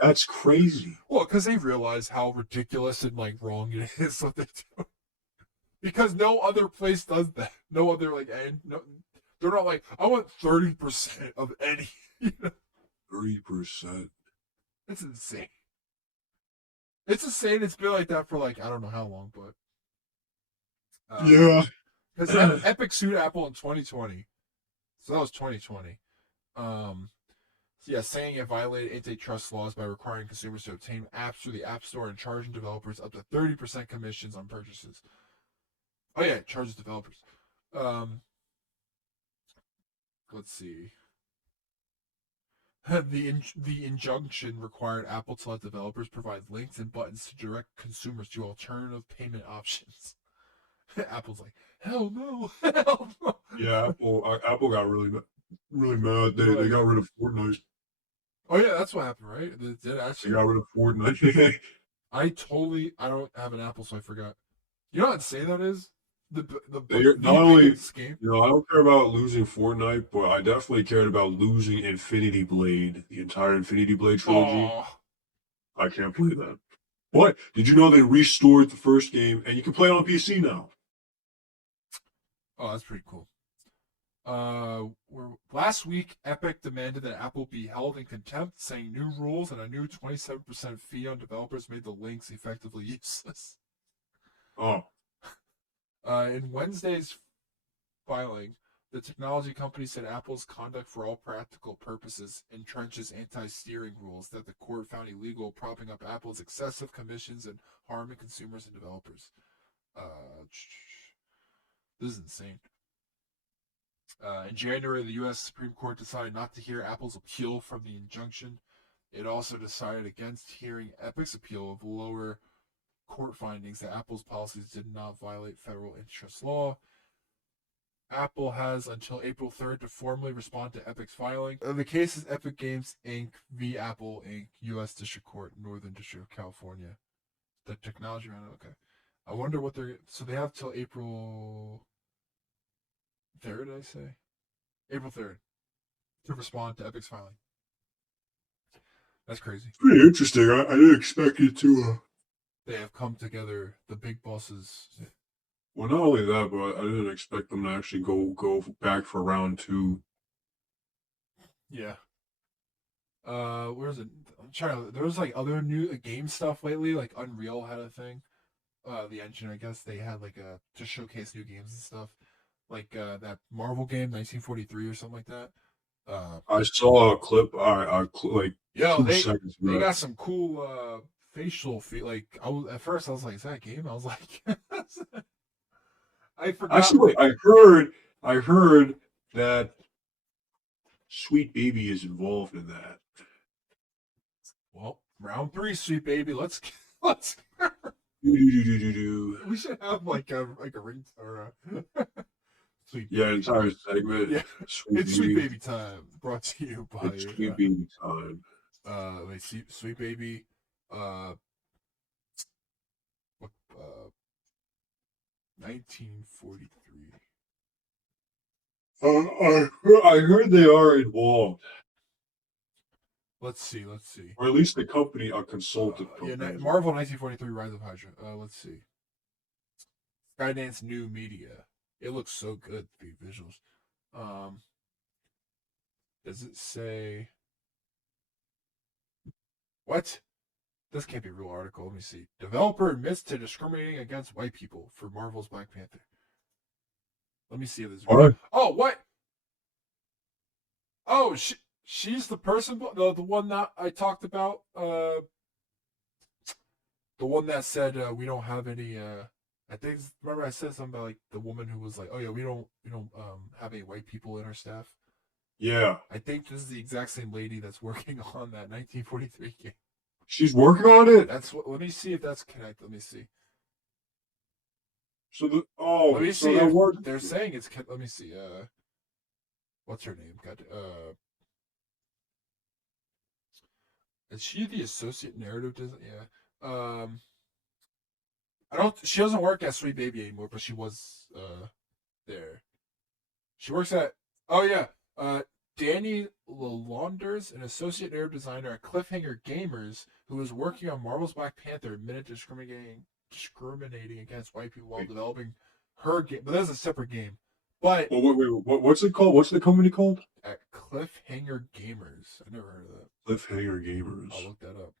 That's crazy. Well, because they realize how ridiculous and like wrong it is what they do. Because no other place does that. No other like, and no, they're not like I want 30% of any. You know? 30%. It's insane. It's insane. It's been like that for like I don't know how long, but Yeah. because Epic sued Apple in 2020, so that was 2020. Um, so yeah, saying it violated antitrust laws by requiring consumers to obtain apps through the App Store and charging developers up to 30% commissions on purchases. Oh yeah, it charges developers. Um, let's see. The injunction required Apple to let developers provide links and buttons to direct consumers to alternative payment options. Apple's like, hell no, hell no. Yeah, Apple got really mad. They Like, got rid of Fortnite. oh yeah, that's what happened, right? It did They actually. got rid of Fortnite. I don't have an Apple, so I forgot. You know how insane that is? Not The only biggest game. I don't care about losing Fortnite, but I definitely cared about losing Infinity Blade, the entire Infinity Blade trilogy. Oh, I can't play that. But did you know they restored the first game and you can play it on PC now? oh, that's pretty cool. Last week, Epic demanded that Apple be held in contempt, saying new rules and a new 27% fee on developers made the links effectively useless. Oh, In Wednesday's filing, the technology company said Apple's conduct for all practical purposes entrenches anti-steering rules that the court found illegal, propping up Apple's excessive commissions and harming consumers and developers. This is insane. In January, the U.S. Supreme Court decided not to hear Apple's appeal from the injunction. It also decided against hearing Epic's appeal of lower court findings that Apple's policies did not violate federal antitrust law. Apple has until April 3rd to formally respond to Epic's filing. The case is Epic Games Inc. v. Apple Inc., U.S. District Court, Northern District of California. The technology round, okay. I wonder what they're... So they have till April 3rd, I say? April 3rd to respond to Epic's filing. That's crazy. pretty interesting. I didn't expect it to. They have come together, the big bosses. Well, not only that, but I didn't expect them to actually go back for round 2. Yeah. Where's it? I'm trying to. There was like other new game stuff lately. Like Unreal had a thing. The engine, I guess they had like a to showcase new games and stuff. Like that Marvel game, 1943 or something like that. I saw a clip. Like Yo, 2 seconds. they got some cool facial Like at first I was like, is that a game? I was like, I forgot. Actually, I heard that Sweet Baby is involved in that. Well, round 3, Sweet Baby. Let's. Do. We should have like a ring or a Sweet Baby. Yeah, entire segment. Yeah, it's Sweet Baby time. Brought to you by It's Sweet Baby time. Let's see, Sweet Baby. What? 1943. I heard they are involved, Let's see. or at least the company, a consultant Yeah, company. Marvel 1943 Rise of Hydra. Let's see. Skydance New Media. It looks so good, the visuals. Does it say what? This can't be a real article. Let me see. Developer admits to discriminating against white people for Marvel's Black Panther. Let me see if this is real. Oh, what? Oh, she's the person, the one that I talked about. The one that said we don't have any. I think remember I said something about like the woman who was like, oh yeah, we don't have any white people in our staff. Yeah, I think this is the exact same lady that's working on that 1943 game. she's working on it. That's what. Let me see if that's connected. Let me see. So let me see. If they're saying it's. Let me see. What's her name? God. Is she the associate narrative designer? Yeah. I don't. She doesn't work at Sweet Baby anymore, but she was there. She works at. Oh yeah. Danny Lalonders, an associate narrative designer at Cliffhanger Gamers, who was working on Marvel's Black Panther, admitted discriminating against white people while developing her game. But that's a separate game. But wait, what's it called? What's the company called? At Cliffhanger Gamers. I never heard of that. Cliffhanger Gamers. I'll look that up.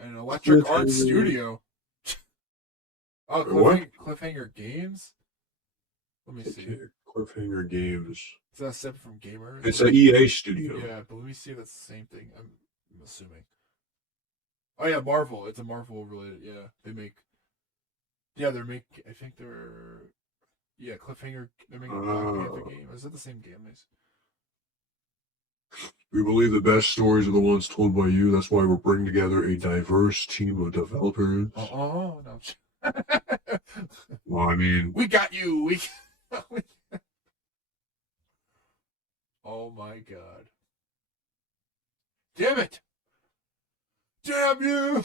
And Electric Art Studio. Oh, Cliffhanger Games? Let me see. Cliffhanger Games. Is that separate from Gamers? It's an EA studio. Yeah, but let me see if that's the same thing. I'm assuming. Oh yeah, Marvel. It's a Marvel related. Yeah, they make. Yeah, they're making. I think they're. Yeah, Cliffhanger. They're making a Black Panther game. Is that the same game? We believe the best stories are the ones told by you. That's why we're bringing together a diverse team of developers. No. Well, I mean, we got you. Oh my god! Damn it! Damn you!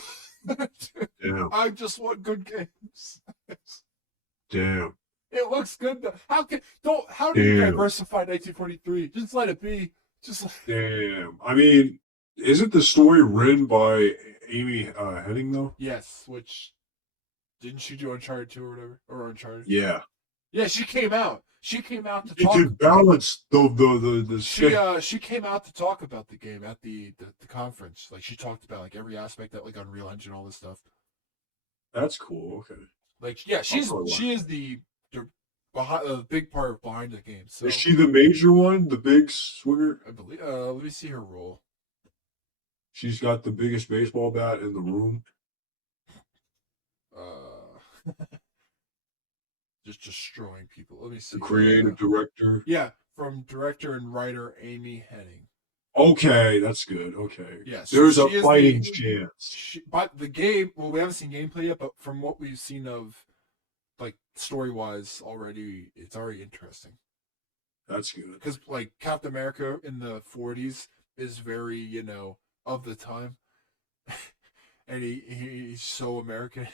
Damn. I just want good games. Damn. It looks good though. How do you diversify 1943? Just let it be. Damn. I mean, isn't the story written by Amy Hennig though? Yes. Which didn't she do Uncharted 2 or whatever, or Uncharted? Yeah. Yeah, she came out. She came out to It talk. could balance the scale. She came out to talk about the game at the conference. Like she talked about like every aspect that like Unreal Engine, all this stuff. That's cool. Okay. Like yeah, I'll probably watch. she is the behind a big part behind the game. Is So she the major one? The big swinger? I believe. Let me see her role. She's got the biggest baseball bat in the room. Uh, just destroying people. Let me The see. creative director. Yeah, from director and writer Amy Henning. Okay, that's good. Okay. Yeah, so There's a she is fighting the. chance. But the game. Well, we haven't seen gameplay yet, but from what we've seen of, like story wise, already, it's already interesting. That's good. Because like Captain America in the '40s is very of the time, and he's so American.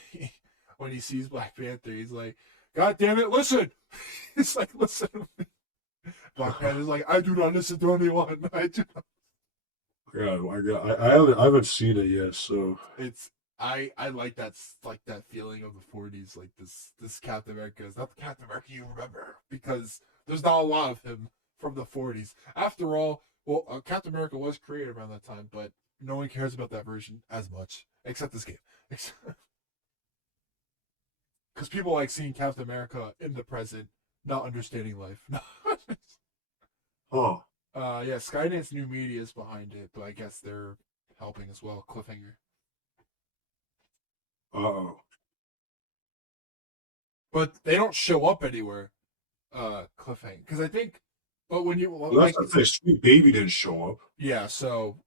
When he sees Black Panther, he's like, "God damn it, listen!" It's like, "Listen." Black Panther's like, "I do not listen to anyone. I do not." Yeah, I haven't seen it yet, so It's I like that feeling of the '40s. Like this Captain America is not the Captain America you remember because there's not a lot of him from the '40s. After all, well, Captain America was created around that time, but no one cares about that version as much except this game. Because people like seeing Captain America in the present, not understanding life. huh. Yeah, Skynet's new media is behind it, but I guess they're helping as well. Cliffhanger, Uh-oh. but they don't show up anywhere. Cliffhanger, because I think, but when you Well, that's like, the thing. Sweet Baby didn't show up. yeah, so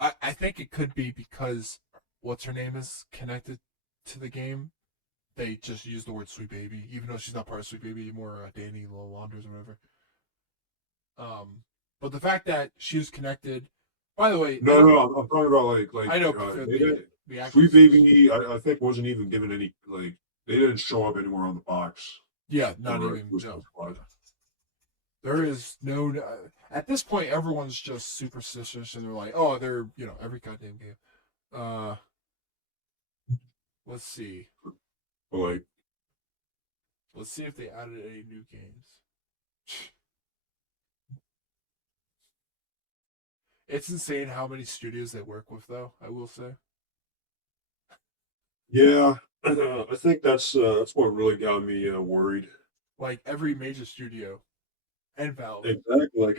I think it could be because what's her name is connected to the game. They just use the word "sweet baby," even though she's not part of "sweet baby" anymore. Danny Launders or whatever. But the fact that she was connected. By the way, they No, don't. no, I'm talking about I know they didn't. the Sweet actresses. Baby, I think wasn't even given any like they didn't show up anywhere on the box Yeah, not for even Suicide no. Squad. There is no. At this point, everyone's just superstitious, and they're like, "Oh, they're every goddamn game." Uh, let's see. But like, Let's see if they added any new games. It's insane how many studios they work with, though. I will say, yeah, I think that's what really got me worried. like every major studio and Valve. Exactly, like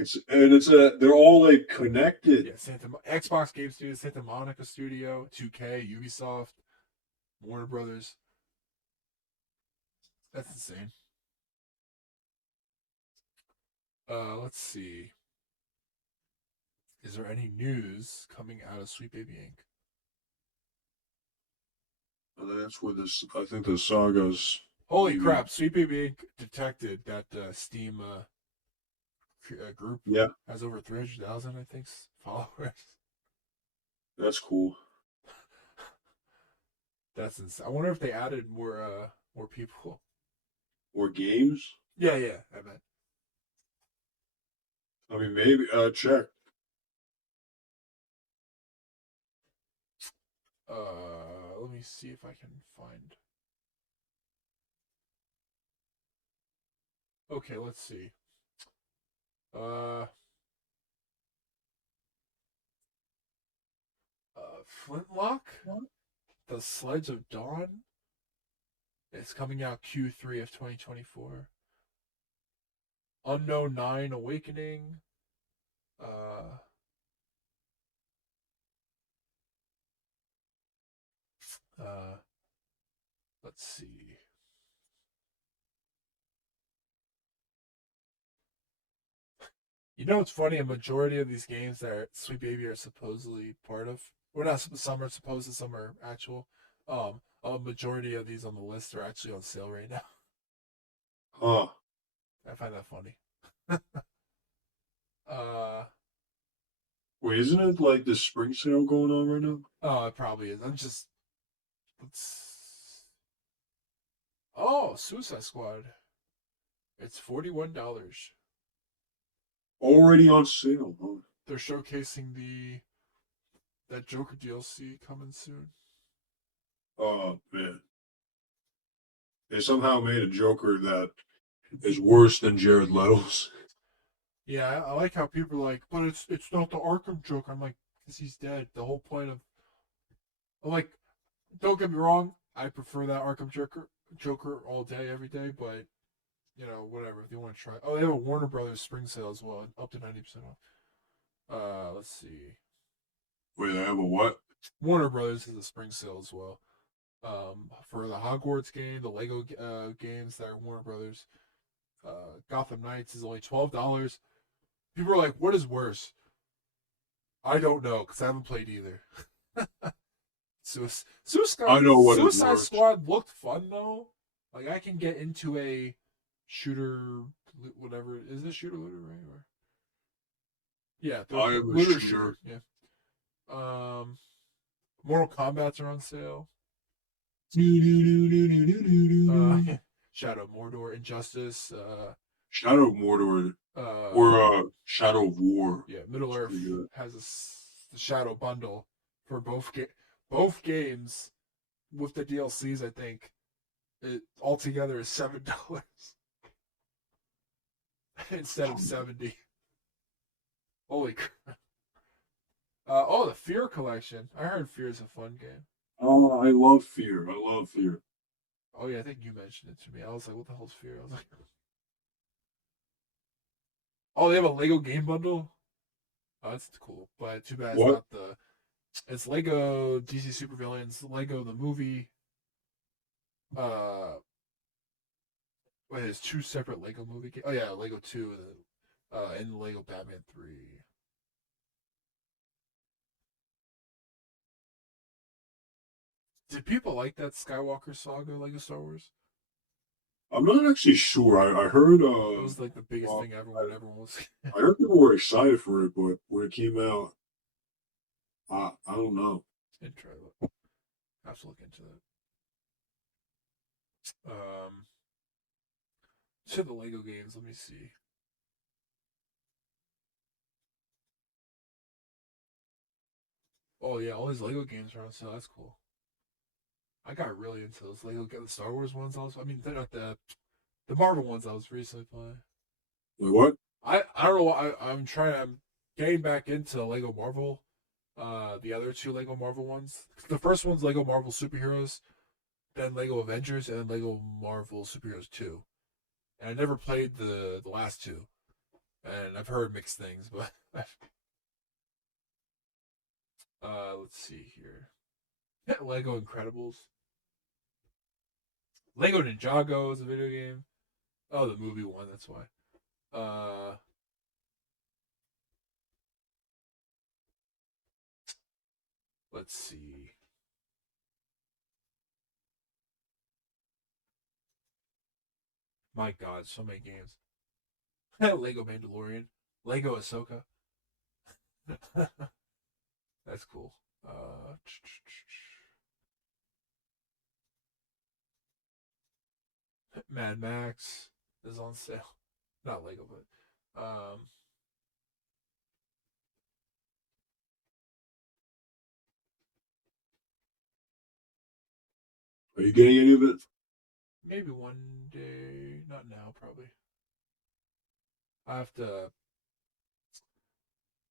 they're all like connected. Yeah, Xbox Game Studio, Santa Monica Studio, 2K, Ubisoft, Warner Brothers. That's insane. Let's see. Is there any news coming out of Sweet Baby Inc? And that's where this. I think the saga's Holy leaving. crap! Sweet Baby Inc detected that Steam group Yeah, has over 300,000, I think, followers. that's cool. That's insane. I wonder if they added more people. Or games. Yeah, yeah. I bet. I mean, maybe check. Let me see if I can find. Okay, let's see. Uh, Flintlock, the Sledge of Dawn. It's coming out Q3 of 2024. Unknown 9 Awakening. Uh, uh, let's see. It's funny. A majority of these games that Sweet Baby are supposedly part of, or not. Some are supposed to, some are actual. A majority of these on the list are actually on sale right now. Huh. I find that funny. uh, Wait, isn't it like the spring sale going on right now? oh, it probably is. I'm just. Let's. Oh, Suicide Squad. It's $41. Already on sale, huh? They're showcasing that Joker DLC coming soon. Oh man. they somehow made a Joker that is worse than Jared Leto's. Yeah, I like how people are like, but it's not the Arkham Joker. I'm like, because he's dead. The whole point of, I'm like, don't get me wrong, I prefer that Arkham Joker all day, every day. But whatever. If you want to try, oh, they have a Warner Brothers spring sale as well, up to 90% off. Let's see. Wait, I have a what? Warner Brothers has a spring sale as well. For the Hogwarts game, the Lego games that are Warner Brothers. Gotham Knights is only $12. People are like, "What is worse?" I don't know because I haven't played either. I know what is Suicide worse. Squad looked fun though. Like I can get into a shooter, whatever. Is this shooter looter right? Or yeah, I am a looter shooter. Yeah. Mortal Kombat's are on sale. Shadow Mordor, Injustice. Shadow of Mordor Uh, or Shadow of War. yeah, Middle Earth Pretty good. has the Shadow bundle for both games with the DLCs. I think it altogether is $7 instead of 70. Holy crap! Oh, the Fear collection. I heard Fear is a fun game. Oh, I love Fear. I love Fear. Oh yeah, I think you mentioned it to me. I was like, what the hell's Fear? I was like, oh, they have a Lego game bundle. Oh, that's cool, but too bad it's What? not the. It's Lego DC Supervillains, Lego the movie. Uh, wait, there's two separate Lego movie games. Oh yeah, Lego 2 and Lego Batman 3. Did people like that Skywalker saga Lego Star Wars? I'm not actually sure. I heard It was like the biggest thing ever when everyone was. I heard people were excited for it, but when it came out, I don't know. Intro. Have to look into that. To the Lego games. Let me see. Oh yeah, all these Lego games are on sale. That's cool. I got really into those Lego the Star Wars ones. Also, I mean, they're not the Marvel ones I was recently playing. Like what? I don't know. I'm getting back into Lego Marvel. The other two Lego Marvel ones. The first one's Lego Marvel Superheroes, then Lego Avengers, and then Lego Marvel Superheroes 2. And I never played the last two, and I've heard mixed things. But let's see here. Lego Incredibles. Lego Ninjago is a video game. Oh, the movie one. That's why. Uh, let's see. My God, so many games. Lego Mandalorian. Lego Ahsoka. That's cool. Uh, Mad Max is on sale. Not Lego, but Are you getting any of it? maybe one day. Not now, probably. I have to.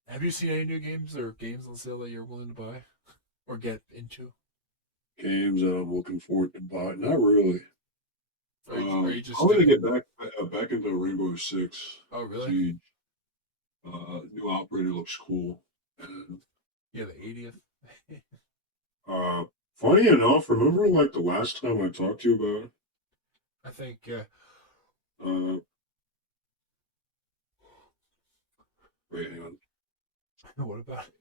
Have you seen any new games or games on sale that you're willing to buy or get into? Games that I'm looking forward to buy. Not really. Are you just I'm gonna sticking? get back into Rainbow Six Oh, really? Siege. New operator looks cool. And Yeah, the 80th. uh, funny enough, remember like the last time I talked to you about I think. Yeah. uh, wait, hang on. What about it?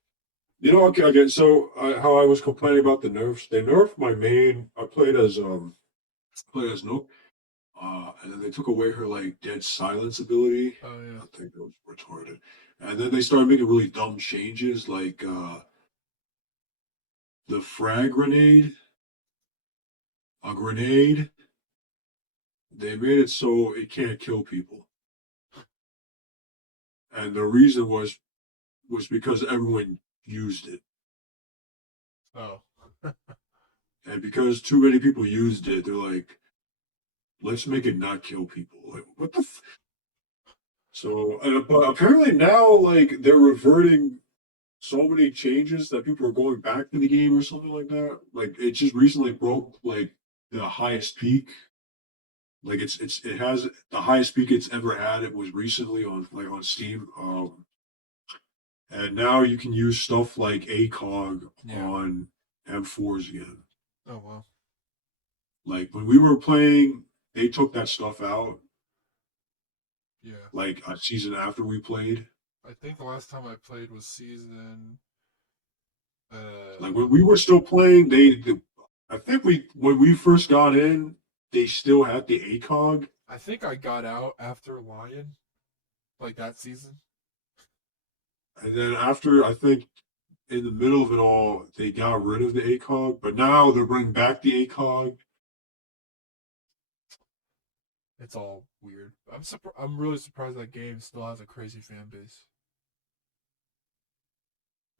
You know, okay. So how I was complaining about the nerfs, they nerfed my main. I played as Nook, and then they took away her like dead silence ability. Oh yeah. I think that was retarded. And then they started making really dumb changes, like the frag grenade, a grenade. They made it so it can't kill people, and the reason was because everyone used it, Oh. and because too many people used it, they're like, let's make it not kill people. Like, what the? So, but apparently now, like, they're reverting so many changes that people are going back to the game or something like that. Like, it just recently broke like the highest peak. Like, it has the highest peak it's ever had. It was recently on Steam. And now you can use stuff like ACOG Yeah. on M4s again. Oh well. Like when we were playing, they took that stuff out. Yeah. Like a season after we played. I think the last time I played was season. Like when we were still playing, I think when we first got in, they still had the ACOG. I think I got out after Lion, like that season. And then after, I think in the middle of it all, they got rid of the ACOG, but now they're bringing back the ACOG. It's all weird. I'm really surprised that game still has a crazy fan base.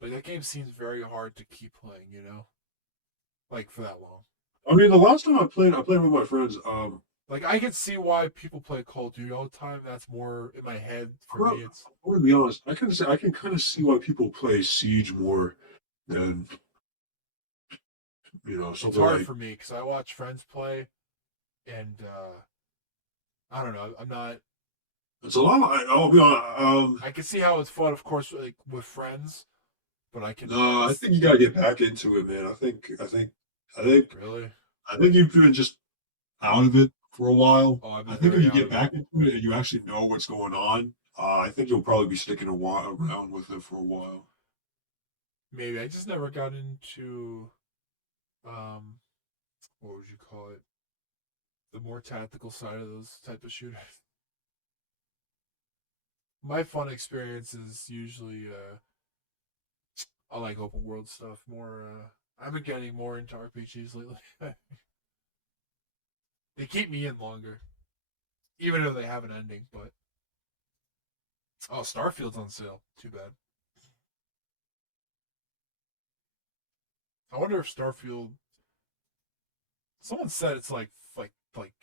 Like that game seems very hard to keep playing, you know? Like for that long. I mean, the last time I played with my friends. Like I can see why people play Call of Duty all the time. That's more in my head. For me, it's I'm gonna be honest. I can kind of see why people play Siege more than it's something hard like. for me because I watch friends play, and I don't know. I'm not. It's a lot. I'll be honest. I can see how it's fun, of course, like with friends, but I can. No, I think you gotta get back into it, man. I think Really. I think you've been just out of it for a while. Oh, I've I been think if very you out get of it. back into it and you actually know what's going on, I think you'll probably be sticking around with it for a while. Maybe I just never got into um, what would you call it? The more tactical side of those type of shooters. My fun experience is usually I like open world stuff more. I've been getting more into RPGs lately. They keep me in longer, even if they have an ending. But Starfield's on sale. Too bad. I wonder if Starfield. Someone said it's like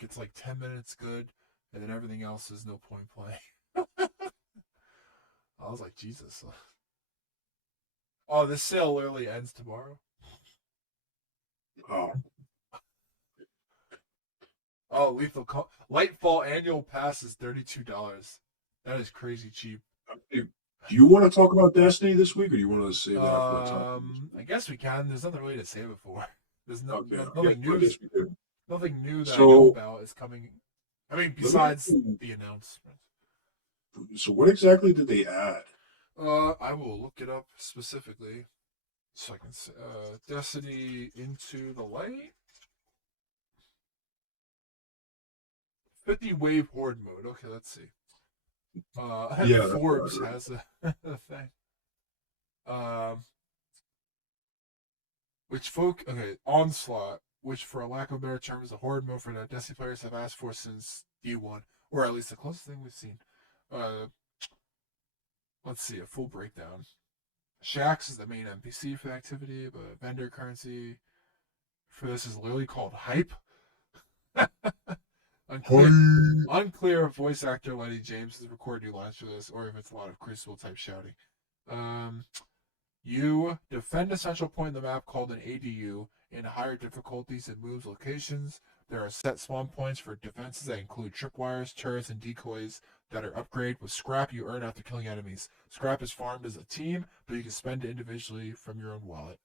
it's like 10 minutes good, and then everything else is no point playing. I was like, Jesus. Oh, this sale literally ends tomorrow. Oh, Oh, Lightfall annual pass is $32. That is crazy cheap. do you want to talk about Destiny this week, or do you want to save that for the top? I guess we can. There's nothing really to save it for. There's Okay, nothing I news. guess we do. Nothing new that I know So, about is coming. I mean, let me ask besides you, the announcement. so what exactly did they add? I will look it up specifically so I can say, Destiny Into the Light. 50 wave horde mode. Okay, let's see. Yeah, that's what Forbes I heard. has a thing. Um, Onslaught, which for a lack of a better term is a horde mode for that Destiny players have asked for since D1, or at least the closest thing we've seen. Uh, let's see a full breakdown. Shax is the main NPC for the activity, but vendor currency for this is literally called hype. Unclear, Hi. unclear if voice actor Lenny James has recorded new lines for this, or if it's a lot of Crucible type shouting. You defend a central point in the map called an ADU in higher difficulties and moves locations. There are set spawn points for defenses that include tripwires, turrets, and decoys that are upgraded with scrap you earn after killing enemies. Scrap is farmed as a team, but you can spend it individually from your own wallet.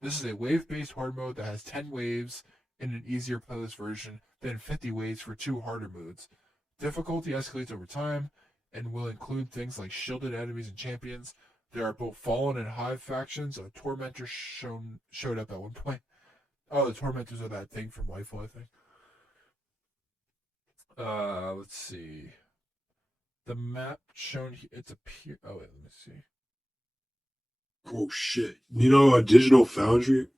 This is a wave-based horde mode that has 10 waves in an easier playlist version than 50 waves for two harder modes. Difficulty escalates over time and will include things like shielded enemies and champions. There are both Fallen and Hive factions. A Tormentor showed up at one point. Oh, the Tormentors are that thing from Lightfall, I think. Let's see. The map shown here, it's a peer. Oh, wait, let me see. Oh shit! A Digital Foundry.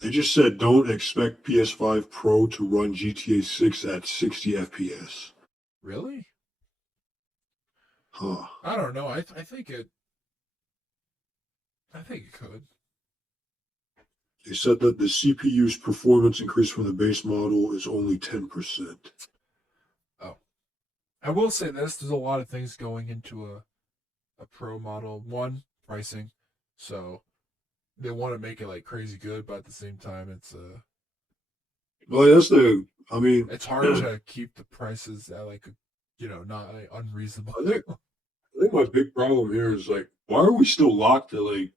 They just said don't expect PS5 Pro to run GTA 6 at 60 FPS. Really? Huh. I don't know. I think it. I think it could. They said that the CPU's performance increase from the base model is only 10%. I will say this: there's a lot of things going into a pro model. One, pricing, so they want to make it like crazy good, but at the same time, Well, that's the. I mean, it's hard I to keep the prices at like not like, unreasonable. think I think my big problem here is like, why are we still locked to like,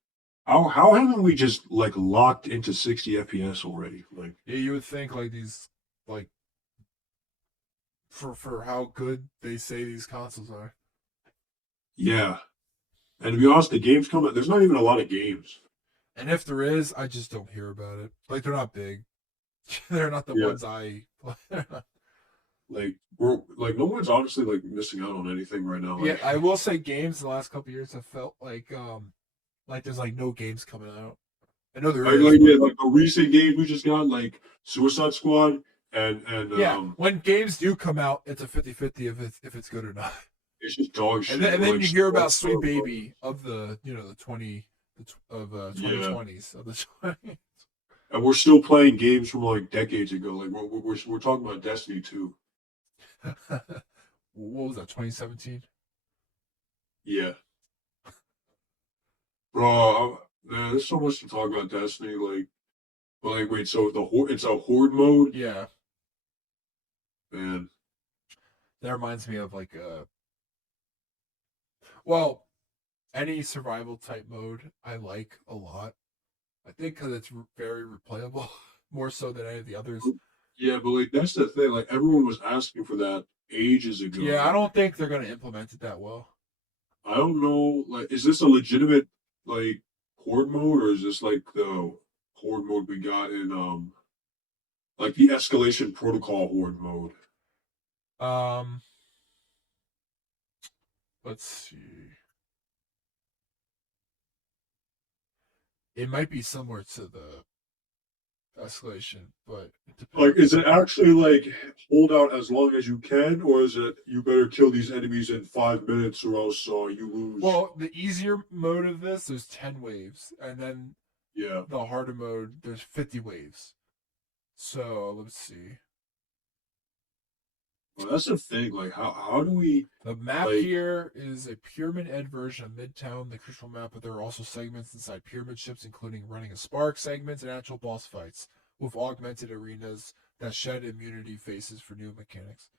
how haven't we just like locked into 60 FPS already? Like, Yeah, you would think like these like for how good they say these consoles are. yeah. And to be honest, the games come out. There's not even a lot of games. And if there is, I just don't hear about it. Like they're not big. They're not the Yeah. ones I. Like we're like no one's honestly like missing out on anything right now. Yeah, Like, I will say games in the last couple years have felt like there's like no games coming out. I know there is, like but yeah, like the recent games we just got, like Suicide Squad and yeah, when games do come out, it's a 50-50 if it's good or not. it's just dog And shit. then, and Or then like you hear about Star Sweet Wars. Baby of the 20 of Yeah, 2020s of the 20. and we're still playing games from like decades ago. Like we're talking about Destiny 2. What was that, 2017? Yeah, bro. Man, there's so much to talk about Destiny. Like, but like, wait, so it's a horde mode, Yeah, man. that reminds me of like well, any survival type mode I like a lot. I think because it's very replayable, more so than any of the others. Yeah, but like that's the thing. Like everyone was asking for that ages Yeah, I ago. don't think they're gonna implement it that well. I don't know. Like, is this a legitimate like horde mode, or is this like the horde mode we got in like the escalation protocol horde mode? Um, let's see. It might be similar to the escalation, but it Like, depends. is it actually like hold out as long as you can, or is it you better kill these enemies in 5 minutes or else you lose? Well, the easier mode of this, there's 10 waves, and then Yeah, the harder mode, there's 50 waves. So let's see. well, that's the thing. Like, how do we The map like? here is a Pyramid Ed version of Midtown, the crucial map, but there are also segments inside pyramid ships, including running a spark segments and actual boss fights, with augmented arenas that shed immunity faces for new mechanics.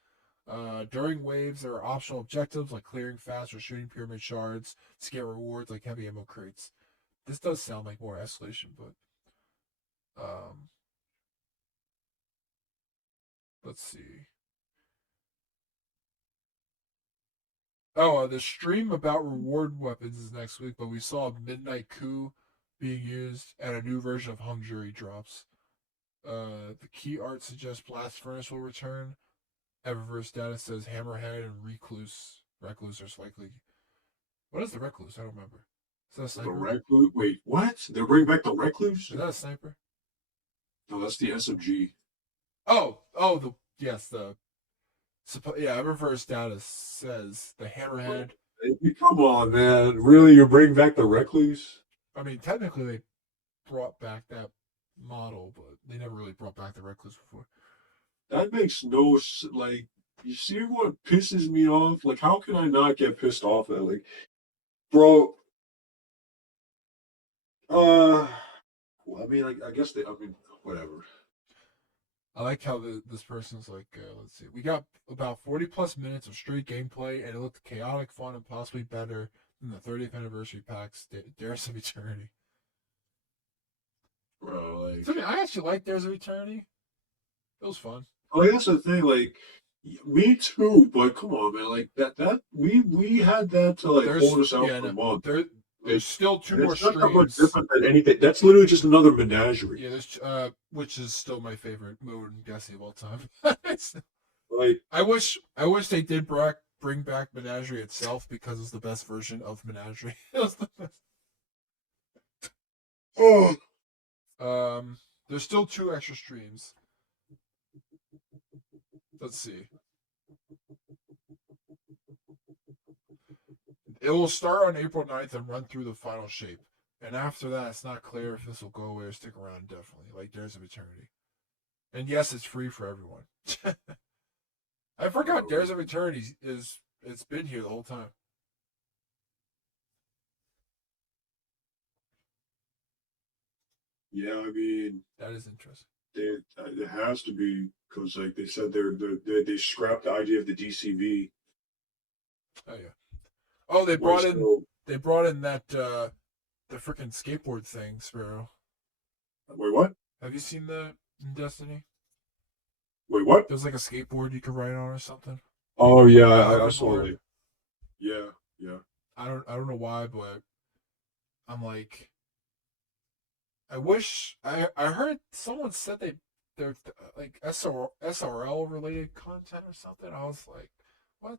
During waves, there are optional objectives like clearing fast or shooting pyramid shards to get rewards like heavy ammo crates. This does sound like more escalation, but um, let's see. Oh, the stream about reward weapons is next week, but we saw a midnight coup being used and a new version of Hung Jury drops. The key art suggests Blast Furnace will return. Eververse data says Hammerhead and Recluse are likely. What is the Recluse? I don't remember. Is that a The sniper? recluse. Wait, what? They're bringing back the recluse? Is that a sniper? No, that's the SMG. Oh, the yes, the yeah. Eververse data says the Hammerhead. Come on, man. Really, you're bringing back the recluse? I mean, technically they brought back that model, but they never really brought back the Recluse before. That makes no like. You see what pisses me off? Like, how can I not get pissed off at like, bro? Well, I mean, I guess they. I mean, whatever. I like how this person's like, let's see, we got about 40 plus minutes of straight gameplay, and it looked chaotic, fun, and possibly better than the 30th anniversary packs, Dares of Eternity. Bro, like, So, I mean, I actually like Dares of Eternity. It was fun. like that's the thing. Like, me too. But come on, man. Like that we had that to like There's hold us out yeah, for a no, month. there's still two And more it's not that much streams. different than anything. That's literally just another menagerie. Yeah, there's which is still my favorite mode in Destiny of all time. Like, I wish they did bring back Menagerie itself because it's the best version of Menagerie. oh, There's still two extra streams. Let's see. It will start on April 9th and run through the final shape. And after that, it's not clear if this will go away or stick around indefinitely, like Dares of Eternity. And yes, it's free for everyone. I forgot Uh, Dares of Eternity is it's been here the whole time. yeah, I mean, That is interesting. it has to be because, like they said, they scrapped the idea of the DCV. Oh yeah. Oh, Wait, so they brought in that the freaking skateboard thing, Sparrow. wait, what? Have you seen that in Destiny? Wait, what? There's like a skateboard you could ride on or something. Oh yeah, The I saw hoverboard. like yeah, yeah. I don't know why, but I'm like I wish I heard someone said they're like SRL related content or something. I was like, what?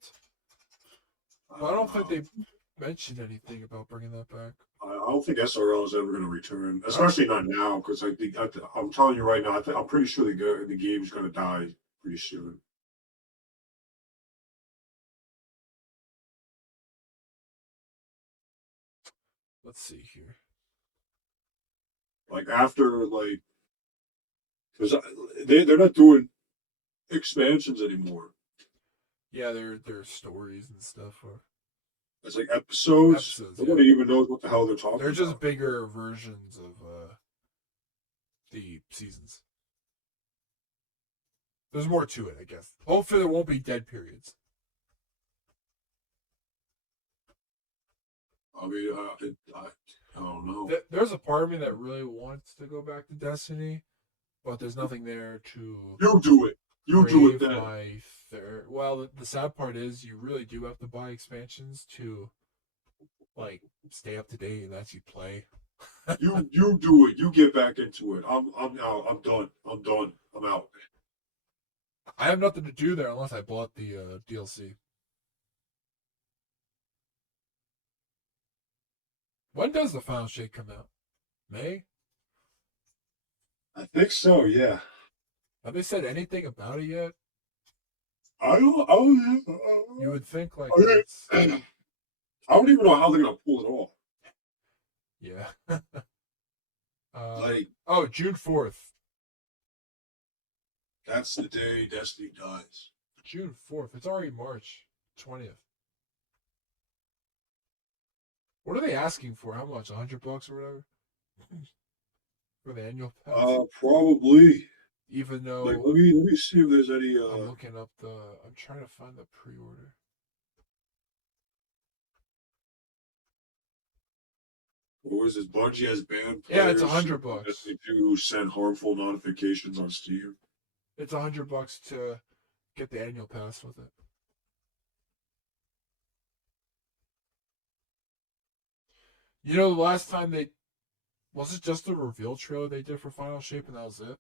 I But I don't don't think know. they mentioned anything about bringing that back. I don't think SRL is ever going to return, I don't. especially not now. Because I'm telling you right now, I'm pretty sure the game's going to die pretty soon. Let's see here. Like after like because they're not doing expansions anymore. Yeah, their stories and stuff or It's like episodes. episodes. Yeah, Nobody even knows what the hell they're they're talking just about. bigger versions of the seasons. There's more to it, I guess. Hopefully, there won't be dead periods. I mean, I don't know. There's a part of me that really wants to go back to Destiny, but there's nothing there to You do it. You do it crave then. my third. Well, the sad part is you really do have to buy expansions to like stay up to date and actually play. You do it. You get back into it. I'm out. I'm done. I'm done. I'm out. I have nothing to do there unless I bought the DLC. When does the final shake come out? May? I think so. Yeah. Have they said anything about it yet? I don't. You would think like I it's don't, I don't even know how they're gonna pull it off. yeah. Like Oh, June 4th. that's the day Destiny dies. June 4th. It's already March 20th. What are they asking for? How much? $100 or whatever for the annual pass? Probably. Even Like though let me see if there's any. I'm looking up the. I'm trying to find the pre-order. What was this? Bungie has banned Yeah, it's a players hundred of bucks. Destiny 2 who send harmful notifications on Steam. It's $100 to get the annual pass with it. You know, the last time they was it just the reveal trailer they did for Final Shape and that was it?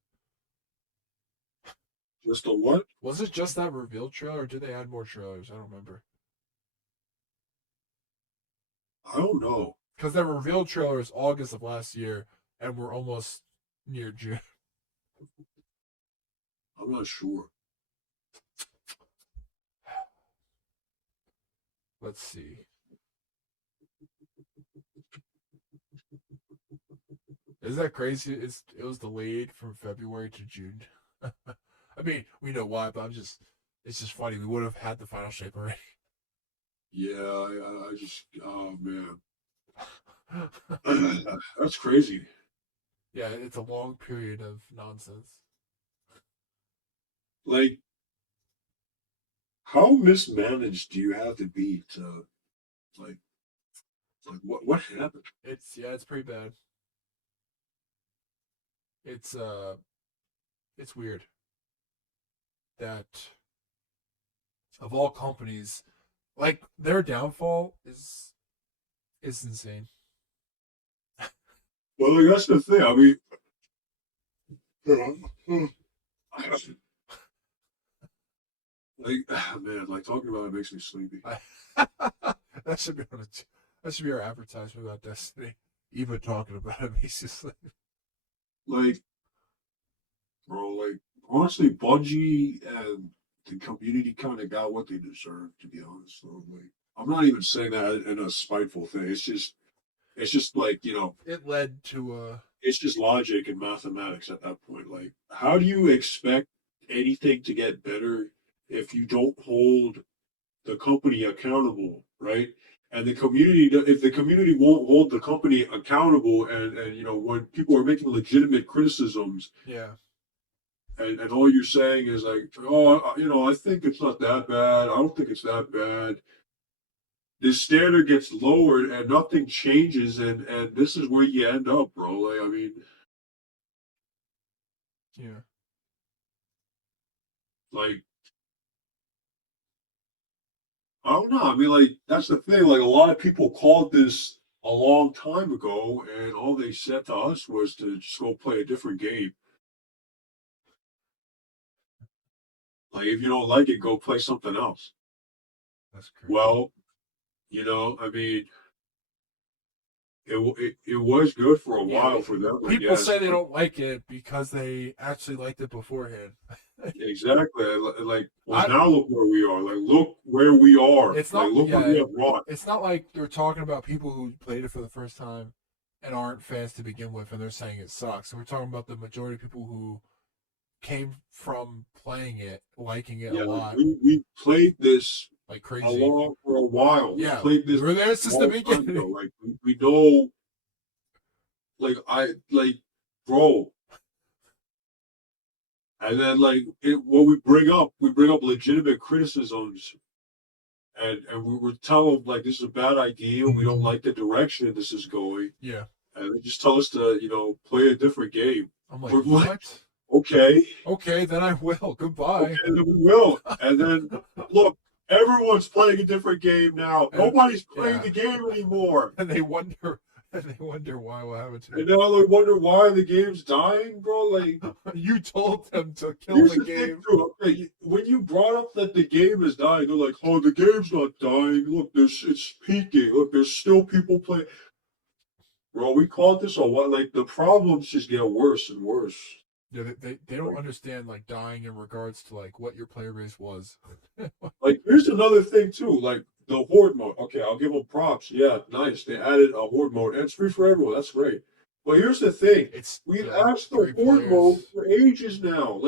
Just a what? Was it just that reveal trailer or did they add more trailers? I don't remember. I don't know. Because that reveal trailer is August of last year and we're almost near June. I'm not sure. Let's see. Is that crazy? It was delayed from February to June. I mean, we know why, but it's just funny. We would have had the final shape already. Yeah, I just, oh man, that's crazy. Yeah, it's a long period of nonsense. Like, how mismanaged do you have to be to, like, what happened? It's pretty bad. It's uh it's weird that of all companies, like their downfall is insane. Well, like, that's the thing. I mean, like, man, like talking about it makes me sleepy. that should be on a, that should be our advertisement about Destiny. Even talking about it makes you sleep. Like, bro, like, honestly, Bungie and the community kind of got what they deserved, to be honest. So, like, I'm not even saying that in a spiteful thing. It's just like, It led to it's just logic and mathematics at that point. Like, how do you expect anything to get better if you don't hold the company accountable, right? And the community, if the community won't hold the company accountable, and when people are making legitimate criticisms, Yeah. and all you're saying is like, oh, I think it's not that bad. I don't think it's that bad. The standard gets lowered and nothing changes, and this is where you end up, bro. Like, I mean, Yeah. like, I don't know. I mean, like, that's the thing. Like, a lot of people called this a long time ago, and all they said to us was to just go play a different game. Like, if you don't like it, go play something else. That's crazy. Well, I mean, it was good for a Yeah. while for them, I People guess. say they don't like it because they actually liked it beforehand. Exactly. Like, well, I. now look where we are. Like, look where we are. It's Like, not. look where we Yeah. have brought. It's not like they're talking about people who played it for the first time and aren't fans to begin with, and they're saying it sucks. So we're talking about the majority of people who came from playing it, liking it a Yeah, like lot, we played this like crazy. along for a while. We Yeah, played we this were there a since the long time ago. beginning. Like, we know, like, bro. And then, like, when we bring up legitimate criticisms, and we tell them like this is a bad idea. We don't like the direction this is going, Yeah, and they just tell us to play a different game. I'm like, We're like, what? okay, Okay, then I will. okay, Goodbye. then we will. And then look, everyone's playing a different game now. And Nobody's playing yeah, the game anymore. and they wonder, why what happened to And it. now I wonder why the game's dying, bro. Like, You told them to kill here's the the thing, game. too. Okay, when you brought up that the game is dying, they're like, "Oh, the game's not dying. Look, it's peaking. Look, there's still people playing." Bro, we called this a what? Like, the problems just get worse and worse. Yeah, they don't Like, understand like dying in regards to like what your player base was. here's another thing too. Like the horde mode. Okay, I'll give them props. Yeah, nice. They added a horde mode, and it's free for everyone. That's great. But here's the thing: It's we've yeah, asked the three horde mode players. for ages now.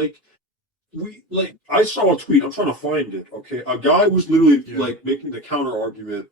I saw a tweet. I'm trying to find it. Okay, a guy was literally Yeah, like making the counter argument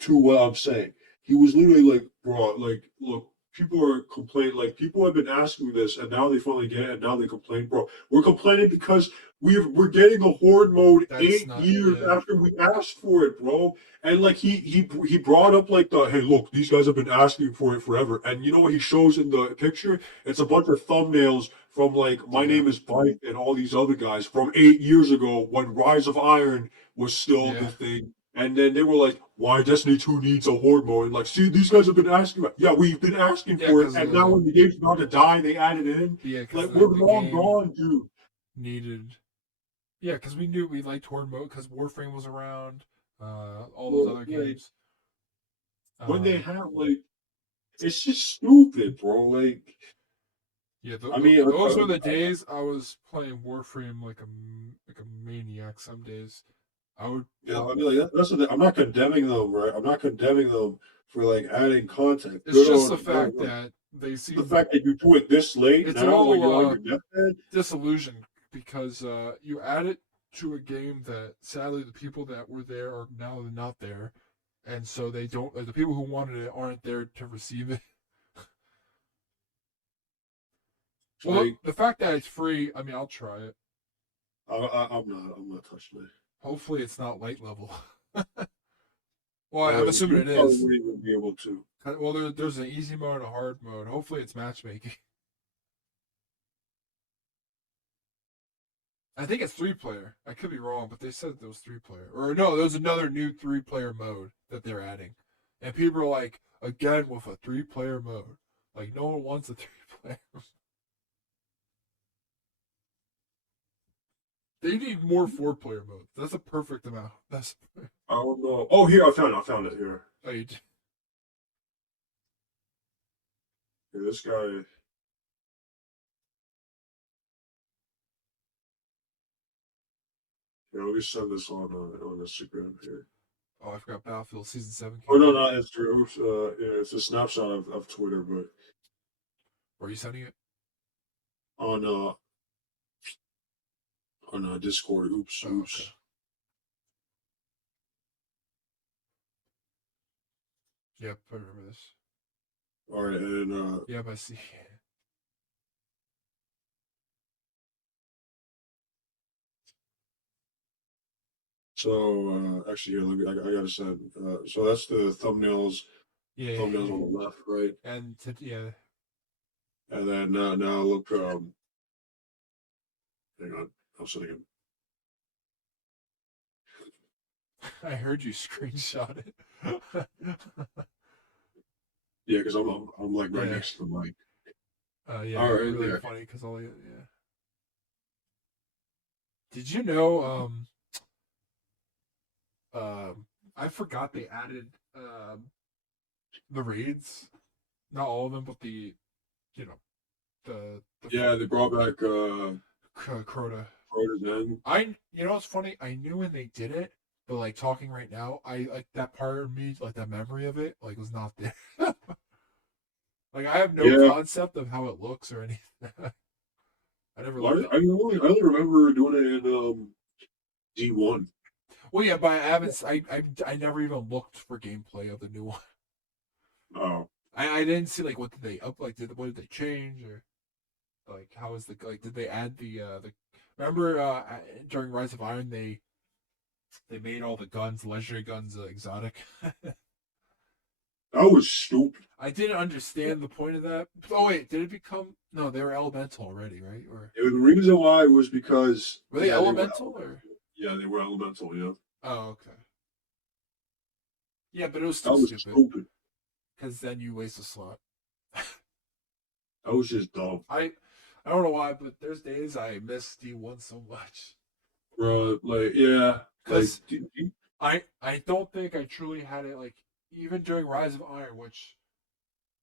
to what I'm saying. He was literally like, bro, like, look, people are complaining. Like, people have been asking this, and now they finally get it, and now they complain, bro. We're complaining because we're getting a horde mode that's 8 years yeah, after we asked for it, bro. And like he brought up like the hey, look, these guys have been asking for it forever. And you know what he shows in the picture? It's a bunch of thumbnails from like My yeah, Name Is Bite and all these other guys from 8 years ago when Rise of Iron was still the yeah, thing. And then they were like, why Destiny 2 needs a horde mode. And like, see, these guys have been asking. Yeah, we've been asking yeah. for it. Because And now when the game's about to die, they add it in. yeah, because Like, we're the long game gone, dude. needed. Yeah, because we knew we liked horde mode because Warframe was around. All those Well, other like, games. when they Um, have, like, it's just stupid, bro. Like, yeah, I mean, those were the days I was playing Warframe like a maniac. Some days I would yeah, pop. I mean, like, that's the thing. I'm not condemning them, right? I'm not condemning them for, like, adding content. It's Good just the on fact them. that they The seem fact that you do it this late it's a now when little you're on your deathbed, disillusioned because you add it to a game that sadly the people that were there are now not there, and so they don't. The people who wanted it aren't there to receive it. Well, like, the fact that it's free, I mean, I'll try it. I'm not touching it. Hopefully, it's not light level. Well, I'm assuming You it probably is. wouldn't even be able to. Well, there's an easy mode and a hard mode. Hopefully, it's matchmaking. I think it's 3 player. I could be wrong, but they said there was 3 player. Or no, there's another new 3 player mode that they're adding. And people are like, again with a 3 player mode. Like no one wants a 3 player. They need more 4 player modes. That's a perfect amount. That's I don't know. Oh, here I found it. I found it here. oh, Here, this guy. Here, let me send this on Instagram here. oh, I forgot Battlefield Season 7 Oh came no, out. not Instagram. Oops, yeah, it's a snapshot of Twitter, but Were you sending it? on on Discord. Oops, Oh, okay. oops. Yep, I remember this. All right, and Yep, I see. so actually here, let me. I gotta send. So that's the thumbnails. Yeah, Thumbnails on the left, right, and yeah, and then now look. Hang on, I'm sending him. I heard you screenshot it. Yeah, because I'm like right Yeah, next to the mic. yeah, All right, really there. funny because all yeah. Did you know? I forgot they added the raids. Not all of them, but you know the Yeah, they brought back Crota. Brothers End. You know what's funny? I knew when they did it, but like talking right now, I like that part of me, like that memory of it, like was not there. Like I have no Yeah, concept of how it looks or anything. I never well, looked at. I only remember doing it in D1. Well, yeah, but I haven't. I never even looked for gameplay of the new one. Oh, I didn't see like what did they up like did what did they change or like how is the like did they add the remember during Rise of Iron they made all the guns legendary guns exotic. that was stupid. I didn't understand the point of that. Oh wait, did it become no? They were elemental already, right? Or The reason why was because were they yeah, they were elemental or? elemental. Yeah, they were elemental. Yeah, Oh okay. Yeah, but it was that still was stupid stupid. because then you waste a slot. That was just dumb, I don't know why, but there's days I miss D1 so much bro. Like, yeah, like, because I don't think I truly had it like even during Rise of Iron, which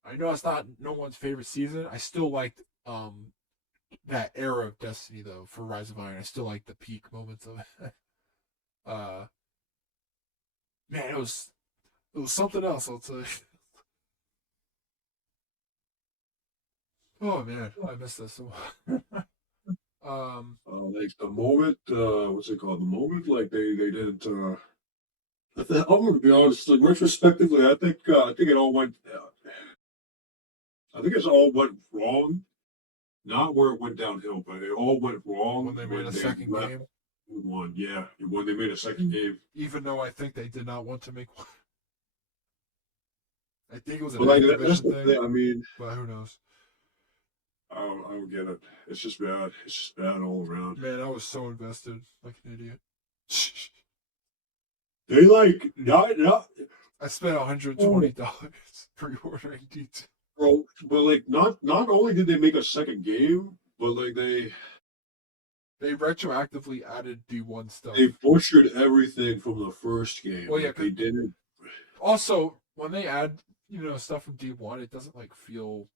I know it's not no one's favorite season. I still liked that era of Destiny though for Rise of Iron. I still like the peak moments of it. uh Man, it was something else, I'll tell you. Oh man, I miss this so much. um like the moment, what's it called? The moment, like they didn't. I'm gonna be honest. Like retrospectively, I think it all went. I think it's all went wrong. Not where it went downhill, but it all went when wrong they made a when they second left game, one. Yeah, when they made a second game. even though I think they did not want to make one. I think it was an But like that's Activision the thing, thing. I mean, but who knows? I don't get it. It's just bad. It's just bad all around. Man, I was so invested like an idiot. They like not I spent oh, $120 pre-ordering D2. bro, but like not only did they make a second game, but like They retroactively added D1 they stuff. butchered everything from the first game. Well, yeah, Like they 'cause didn't. also when they add stuff from D1, it doesn't like feel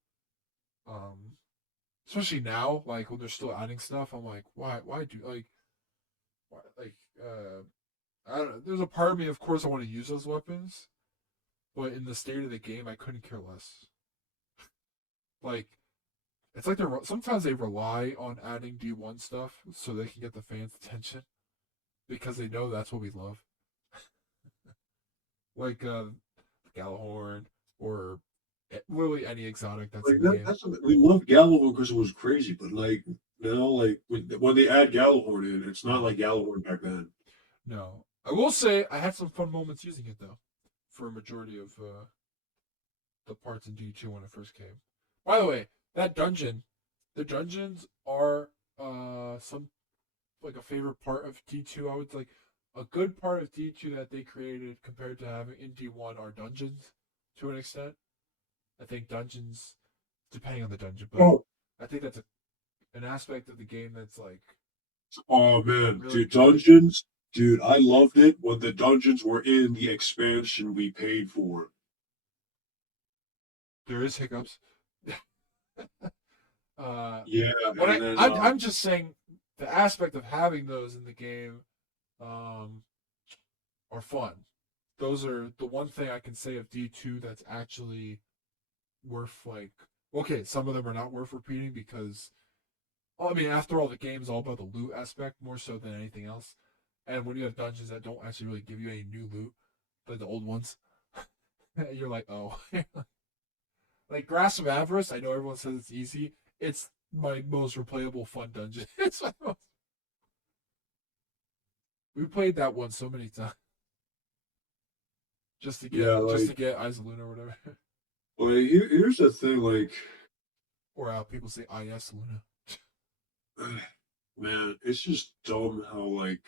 um especially now like when they're still adding stuff. I'm like, why do why, like I don't, there's a part of me, of course, I want to use those weapons, but in the state of the game, I couldn't care less. Like it's like they're sometimes they rely on adding D1 stuff so they can get the fans' attention because they know that's what we love. Like Gallahorn or literally any exotic that's Like in the game. we loved Gallagher because it was crazy, but like now, like when they add Gallagher in, it's not like Gallagher back then. No, I will say I had some fun moments using it though, for a majority of the parts in D2 when it first came. By the way, that dungeon, the dungeons are some like a favorite part of D2. I would like a good part of D2 that they created compared to having in D1 are dungeons to an extent. I think dungeons, depending on the dungeon, but Oh, I think that's an aspect of the game that's like oh man, really dude, good. dungeons, dude, I loved it when the dungeons were in the expansion we paid for. There is hiccups. Yeah, But and then I'm just saying the aspect of having those in the game um, are fun. Those are the one thing I can say of D2 that's actually worth like. Okay, some of them are not worth repeating because Well, I mean, after all, the game's all about the loot aspect more so than anything else. And when you have dungeons that don't actually really give you any new loot, like the old ones, you're like, oh, like Grass of Avarice. I know everyone says it's easy. It's my most replayable fun dungeon. We played that one so many times Yeah, just like to get Eyes of Luna or whatever, here's the thing, like or how people say IS Luna. man, it's just dumb how like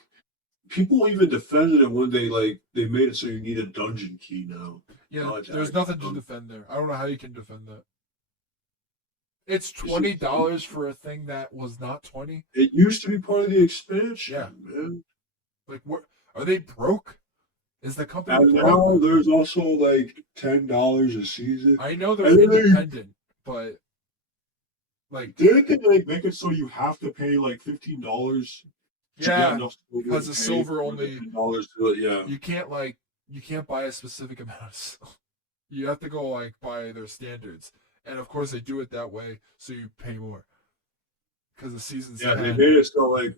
people even defended it when they made it so you need a dungeon key now. Yeah, To there's access nothing to them. defend there. I don't know how you can defend that. It's It's just, $20 for a thing that was not 20. it used to be part of the Yeah, expansion, man. like what are they broke? Is the company And broke? now there's also like $10 a season. I know they're And then independent, but like didn't they like make it so you have to pay like $15 to get yeah, enough silver because to the pay silver for the only $10 to it? Yeah. you can't buy a specific amount of silver. You have to go like by their standards, and of course they do it that way so you pay more because the seasons Yeah, they had made it so like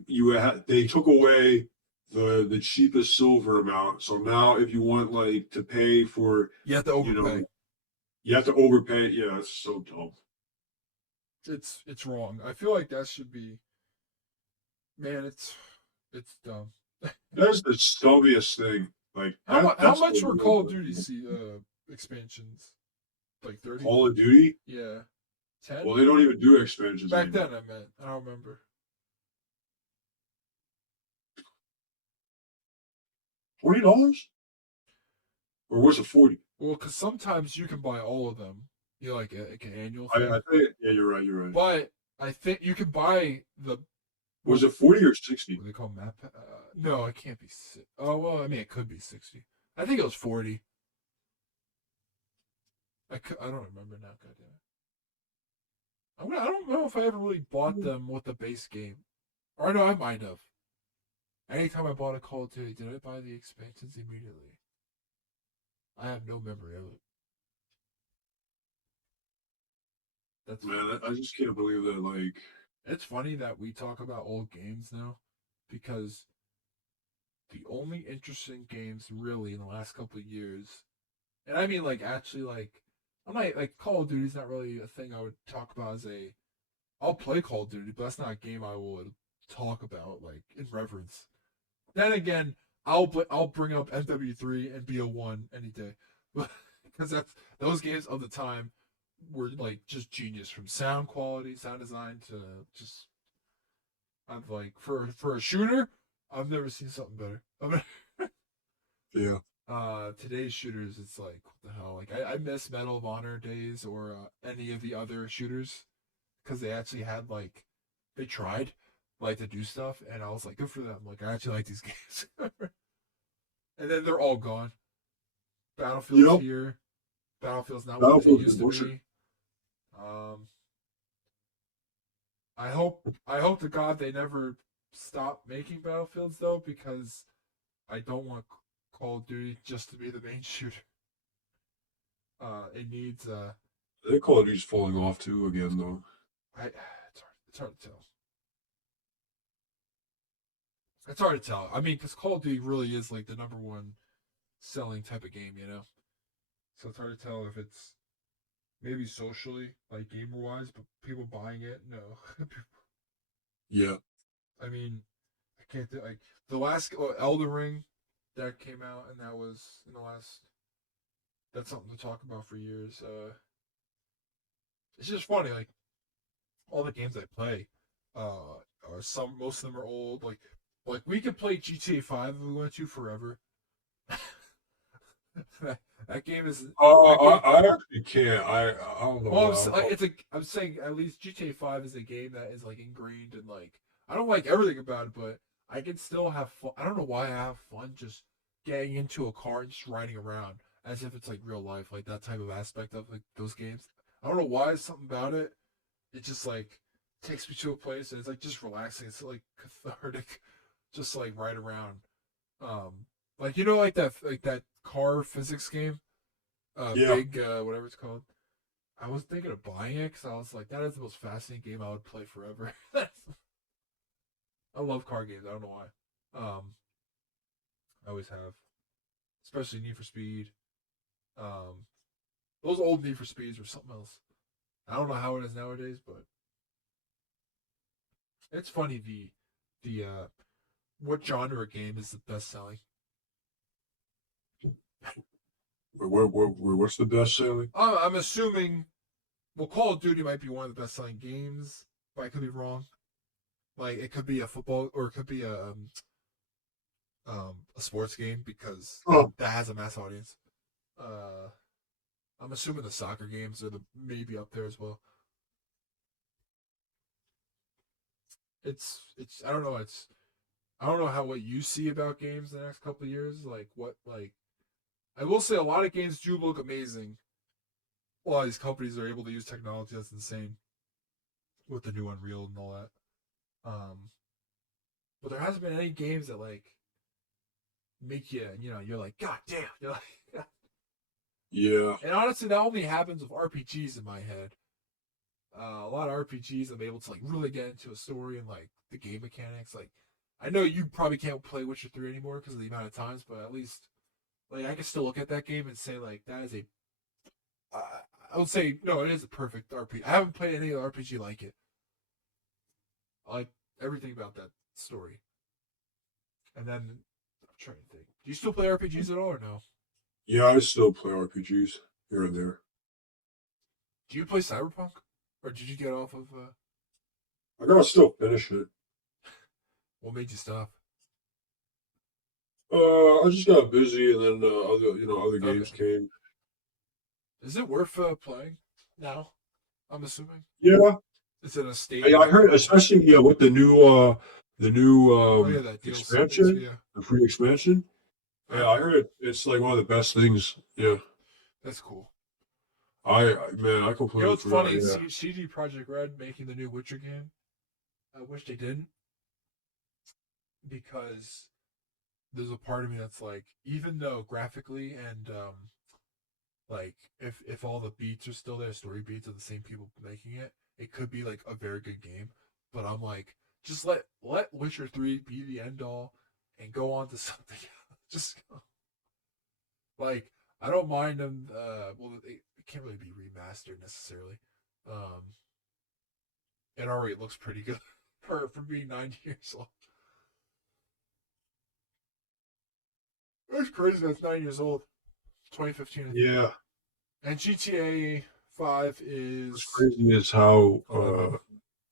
they took away the cheapest silver amount. So now if you want like to pay for, you have to you know, overpay. you have to overpay. Yeah, it's so dumb. It's wrong. I feel like that should be man. It's dumb. That's the stubbiest thing. Like How much? How that's much the were real Call of Duty thing. expansions? Like 30? Call of Duty. Yeah, 10. Well, they don't even do expansions Back then, anymore. I meant. I don't remember. $20, or was it 40? Well, because sometimes you can buy all of them. You know, like an annual I thing. think yeah, you're right. You're right. But I think you can buy the Was what, it 40 or 60? what they call map. No, it can't be. Oh well, I mean it could be 60. I think it was 40. I don't remember now. Goddamn. I don't know if I ever really bought them with the base game. Or no, I might have. Anytime I bought a Call of Duty, did I buy the expansions immediately? I have no memory of it. That's Man, I just can't believe that. Like, it's funny that we talk about old games now because the only interesting games really in the last couple of years, and I mean like actually like I'm not like Call of Duty's not really a thing I would talk about as a. I'll play Call of Duty, but that's not a game I would talk about like in reverence. Then again, I'll bring up MW3 and BO1 any day, because that's those games of the time were like just genius from sound quality, sound design to just I've like for a shooter, I've never seen something better. yeah, Today's shooters, it's like what the hell? Like I miss Medal of Honor days or any of the other shooters because they actually had like they tried like to do stuff, and I was like, good for them. Like I actually like these games, and then they're all gone. Battlefield's yep. here. Battlefield's not what it Battlefield's used to bullshit. be. Um, I hope to God they never stop making Battlefields though, because I don't want Call of Duty just to be the main shooter. It needs I think Call of Duty's falling off too again, though. it's hard to tell. It's hard to tell. I mean, because Call of Duty really is like the number one selling type of game, you know. So it's hard to tell if it's maybe socially, like gamer wise, but people buying it, no. Yeah, I mean, I can't think like the last Elden Ring that came out, and that was in the last. That's something to talk about for years. It's just funny, like all the games I play, are some most of them are old. Like we could play GTA 5 if we want to forever. that game is that game. I actually can't. I don't know Well, why. I'm saying at least GTA 5 is a game that is like ingrained and like I don't like everything about it, but I can still have fun. I don't know why I have fun just getting into a car and just riding around as if it's like real life, like that type of aspect of like those games. I don't know why it's something about it. It just like takes me to a place and it's like just relaxing. It's like cathartic, just like ride around. Um, like you know, like that car physics game, Yeah, big whatever it's called. I was thinking of buying it because I was like, that is the most fascinating game I would play forever. I love card games. I don't know why. I always have, especially Need for Speed. Um, those old Need for Speeds or something else. I don't know how it is nowadays, but it's funny the what genre game is the best selling. What's the best selling? I'm assuming. Well, Call of Duty might be one of the best selling games, but I could be wrong. Like it could be a football or it could be a sports game because Oh, that has a mass audience. Uh, I'm assuming the soccer games are the maybe up there as well. It's I don't know. I don't know how what you see about games in the next couple of years. Like what like I will say a lot of games do look amazing. A lot of these companies are able to use technology that's insane with the new Unreal and all that. But there hasn't been any games that like make you're like God damn. You're like, yeah. and honestly, that only happens with RPGs in my head. A lot of RPGs I'm able to like really get into a story and like the game mechanics. Like I know you probably can't play Witcher 3 anymore because of the amount of times, but at least like I can still look at that game and say like that is a uh, I would say no, it is a perfect RPG. I haven't played any other RPG like it. I like everything about that story. And then I'm trying to think. Do you still play RPGs at all or no? Yeah, I still play RPGs here and there. Do you play Cyberpunk? Or did you get off of I gotta still finish it. what made you stop? I just got busy, and then other Okay. games came. Is it worth playing now? I'm assuming. Yeah, Is it a state I of heard, especially with the new oh yeah, that DLC thing too, expansion, yeah. the free expansion. Yeah, I Okay. heard it's like one of the best things. Yeah, That's cool. man, I You know completely what's forgot. funny? Yeah, CG Project Red making the new Witcher game. I wish they didn't because there's a part of me that's like, even though graphically and like if all the beats are still there, story beats of the same people making it, it could be like a very good game. But I'm like, just let Witcher 3 be the end all and go on to something else. Just like I don't mind them. Well, it can't really be remastered necessarily. Um, it already looks pretty good for being 9 years old. It's crazy that's 9 years old. 2015, I think. yeah. And GTA 5 What's is crazy is how 11.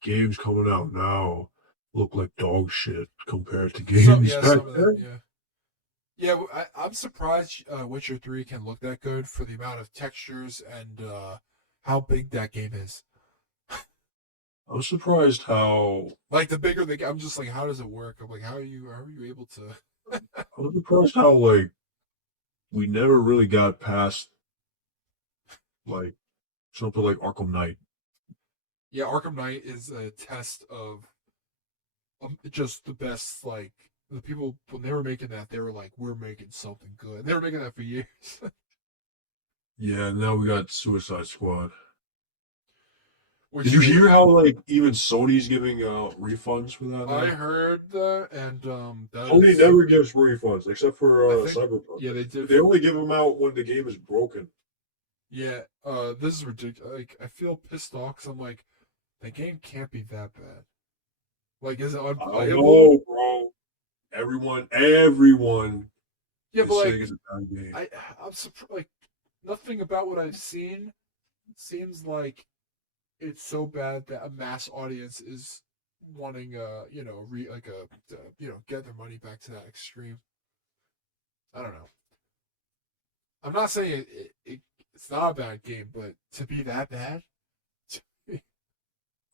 games coming out now look like dog shit compared to So games yeah, back some of them, then. yeah. Yeah, I'm surprised Witcher 3 can look that good for the amount of textures and how big that game is. I'm surprised how Like the bigger the I'm just like, how does it work? I'm like, how are you able to? I'm surprised how like we never really got past like something like Arkham Knight. Yeah, Arkham Knight is a test of just the best. Like the people when they were making that, they were like, we're making something good. They were making that for years. Yeah, now we got Suicide Squad. Did Which you they hear how like even Sony's giving refunds for that I now? heard that, and that Sony is never gives refunds except for I think Cyberpunk. yeah they did They for only give them out when the game is broken. yeah this is ridiculous. Like I feel pissed off because I'm like the game can't be that bad. Like is it I don't unplayable? know, bro. Everyone Yeah, but is saying like it's a bad game. I I'm surprised. Like nothing about what I've seen seems like it's so bad that a mass audience is wanting like a get their money back to that extreme. I don't know. I'm not saying it's not a bad game, but to be that bad.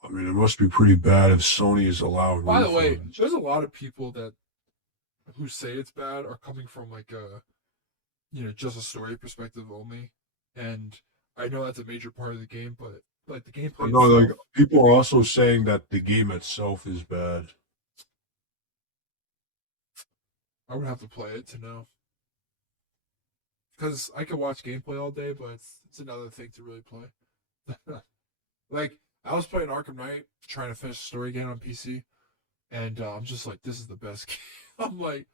I mean, it must be pretty bad if Sony is allowing By the way, refunds. there's a lot of people that who say it's bad are coming from like a just a story perspective only, and I know that's a major part of the game, but like the I gameplay know, like itself, people are also saying that the game itself is bad. I would have to play it to know. Because I could watch gameplay all day, but it's another thing to really play. Like I was playing Arkham Knight, trying to finish the story again on PC, and I'm just like, this is the best game. I'm like,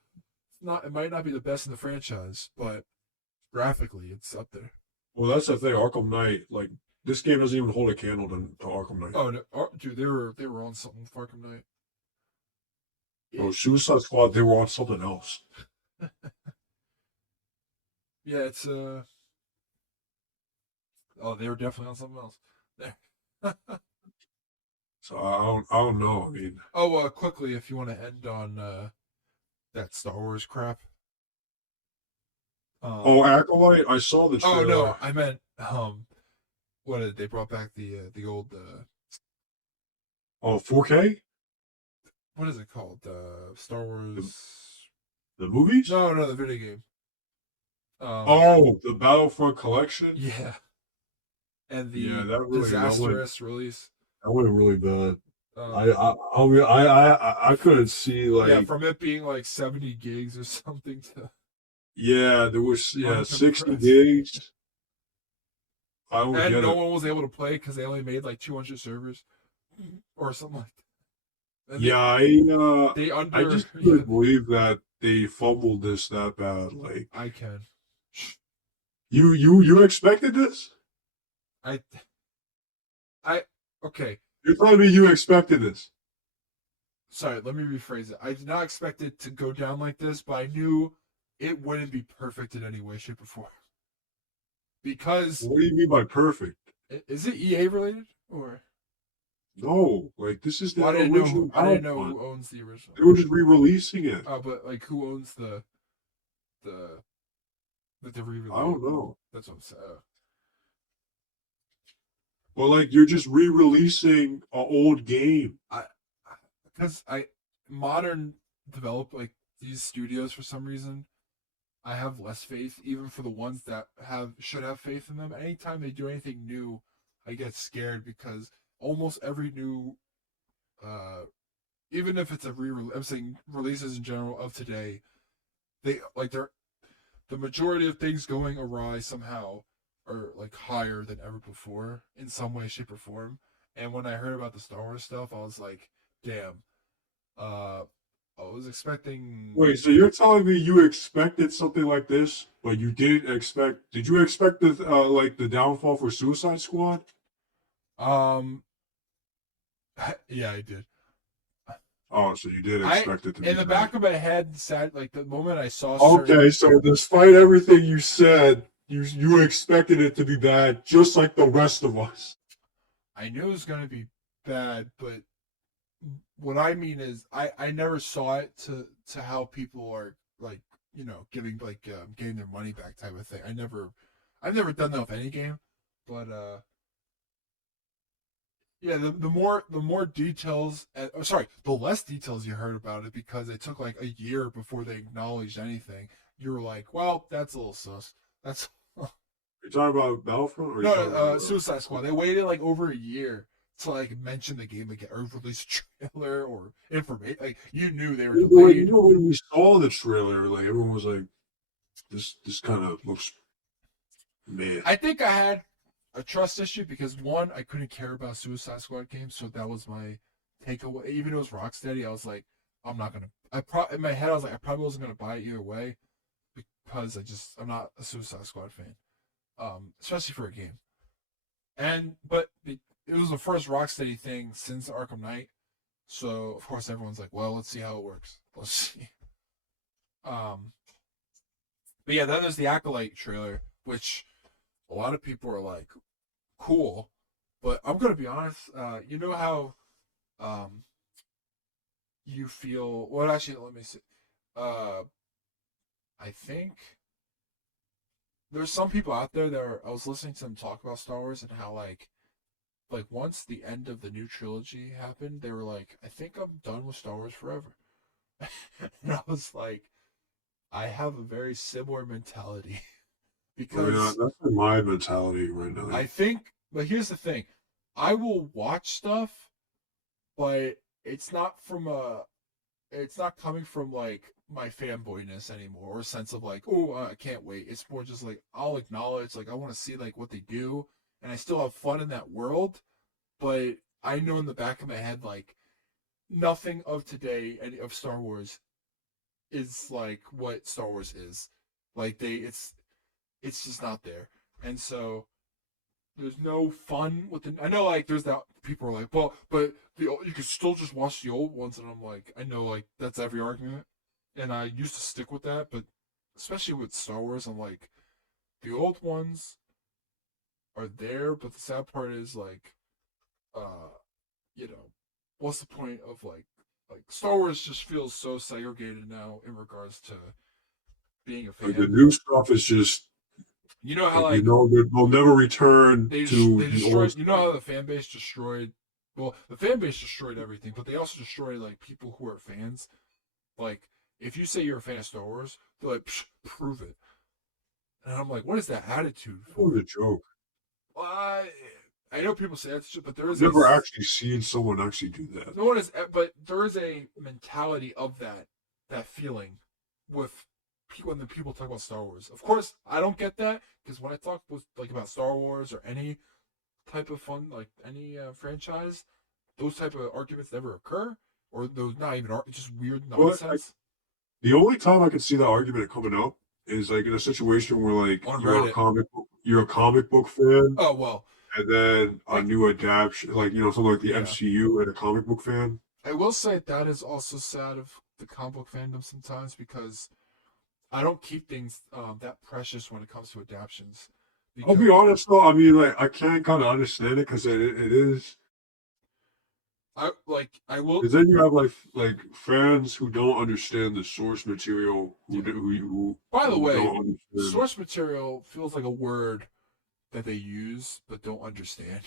not. It might not be the best in the franchise, but graphically, it's up there. Well, that's the thing. Arkham Knight, like this game doesn't even hold a candle to Arkham Knight. Oh no, dude, they were on something with Arkham Knight. Oh, Suicide Squad, they were on something else. Yeah, it's oh, they were definitely on something else. There. So I don't know. I mean, Oh, quickly, if you want to end on that Star Wars crap. oh, Acolyte, I saw the Oh trailer. no, I meant what did they brought back the old Oh, 4K? what is it called? Star Wars. The movies? No, the video game. Oh, the Battlefront collection? Yeah, and Yeah, the that really disastrous release. that went really bad. Um, I couldn't see yeah, like from it being like 70 gigs or something to yeah, there was 60 uncompressed. gigs. I don't And get no it. one was able to play because they only made like 200 servers or something like that. And Yeah, they I under just yeah, couldn't believe that they fumbled this that bad. Like I can. you expected this? I I okay. You're telling me you expected this? Sorry, let me rephrase it. I did not expect it to go down like this, but I knew it wouldn't be perfect in any way, shape, or form. Because What do you mean by perfect? is it EA related or No, like this is the well, original I didn't know Battlefront. who owns the original. They were just re-releasing it. But like who owns the the re-release? I don't know. That's what I'm saying. Well, like you're just re-releasing an old game. Because I modern develop like these studios for some reason. I have less faith, even for the ones that should have faith in them. Anytime they do anything new, I get scared because almost every new, even if it's a I'm saying releases in general of today, they're the majority of things going awry somehow are like higher than ever before in some way, shape, or form. And when I heard about the Star Wars stuff, I was like, damn. Uh, I was expecting. Wait, so you're telling me you expected something like this, but you didn't expect? Did you expect the like the downfall for Suicide Squad? Um, yeah, I did. Oh, so you did I expect it to be in the bad. back of my head said like the moment I saw Okay, so despite everything you said, you expected it to be bad, just like the rest of us. I knew it was gonna be bad, but what I mean is I never saw it to how people are like giving like getting their money back type of thing. I've never done that with any game, but yeah, the more details, sorry, the less details you heard about it because it took like a year before they acknowledged anything. You were like, well, that's a little sus. That's You're talking about Battlefront, or are you no, talking about Suicide Squad. They waited like over a year to like mention the game again or release a trailer or information. Like you knew they were You delayed. know, when we saw the trailer, like everyone was like, "This kind of looks meh." I think I had a trust issue because one, I couldn't care about Suicide Squad games, so that was my takeaway. Even though it was Rocksteady, I was like, I'm not gonna. In my head, I was like, I probably wasn't gonna buy it either way because I'm not a Suicide Squad fan, especially for a game. But it was the first Rocksteady thing since Arkham Knight, so of course everyone's like, well, let's see how it works. Let's see. Um, but yeah, then there's the Acolyte trailer, which a lot of people are like, cool. But I'm gonna be honest. You know how um you feel. Well, actually, let me see. Uh, I think there's some people out there that I was listening to them talk about Star Wars and how like once the end of the new trilogy happened, they were like, I think I'm done with Star Wars forever. And I was like, I have a very similar mentality because That's my mentality right now. I think. But here's the thing: I will watch stuff, but it's not coming from like my fanboyness anymore or a sense of like, oh, I can't wait. It's more just like I'll acknowledge, like I want to see like what they do, and I still have fun in that world, but I know in the back of my head, like, nothing of today and of Star Wars is like what Star Wars is. Like it's just not there. And so there's no fun with the. I know like there's that people are like, well, but you can still just watch the old ones, and I'm like, I know like that's every argument, and I used to stick with that, but especially with Star Wars, I'm like the old ones are there, but the sad part is like, uh, you know, what's the point of like Star Wars just feels so segregated now in regards to being a Like the fan. new stuff is just You know how like like they'll never return to they the old destroyed. You know stuff. how the fan base destroyed. Well, the fan base destroyed everything, but they also destroyed like people who are fans. Like if you say you're a fan of Star Wars, they're like, prove it. And I'm like, what is that attitude It was for? a joke. Well, I know people say that shit, but there I've is a never actually seen someone actually do that. no one is, but there is a mentality of that feeling with people when the people talk about Star Wars. Of course, I don't get that because when I talk with like about Star Wars or any type of fun like any franchise, those type of arguments never occur, or those not even just weird But nonsense the only time I can see that argument coming up is like in a situation where like on Reddit. you're a comic book fan, Oh well, and then a like new adaptation, like something like the yeah, MCU and a comic book fan. I will say that is also sad of the comic book fandom sometimes because I don't keep things that precious when it comes to adaptions I'll because be honest though, I mean like I can kind of understand it because it is I will because then you have like fans who don't understand the source material yeah. By the who way, don't understand source material feels like a word that they use but don't understand.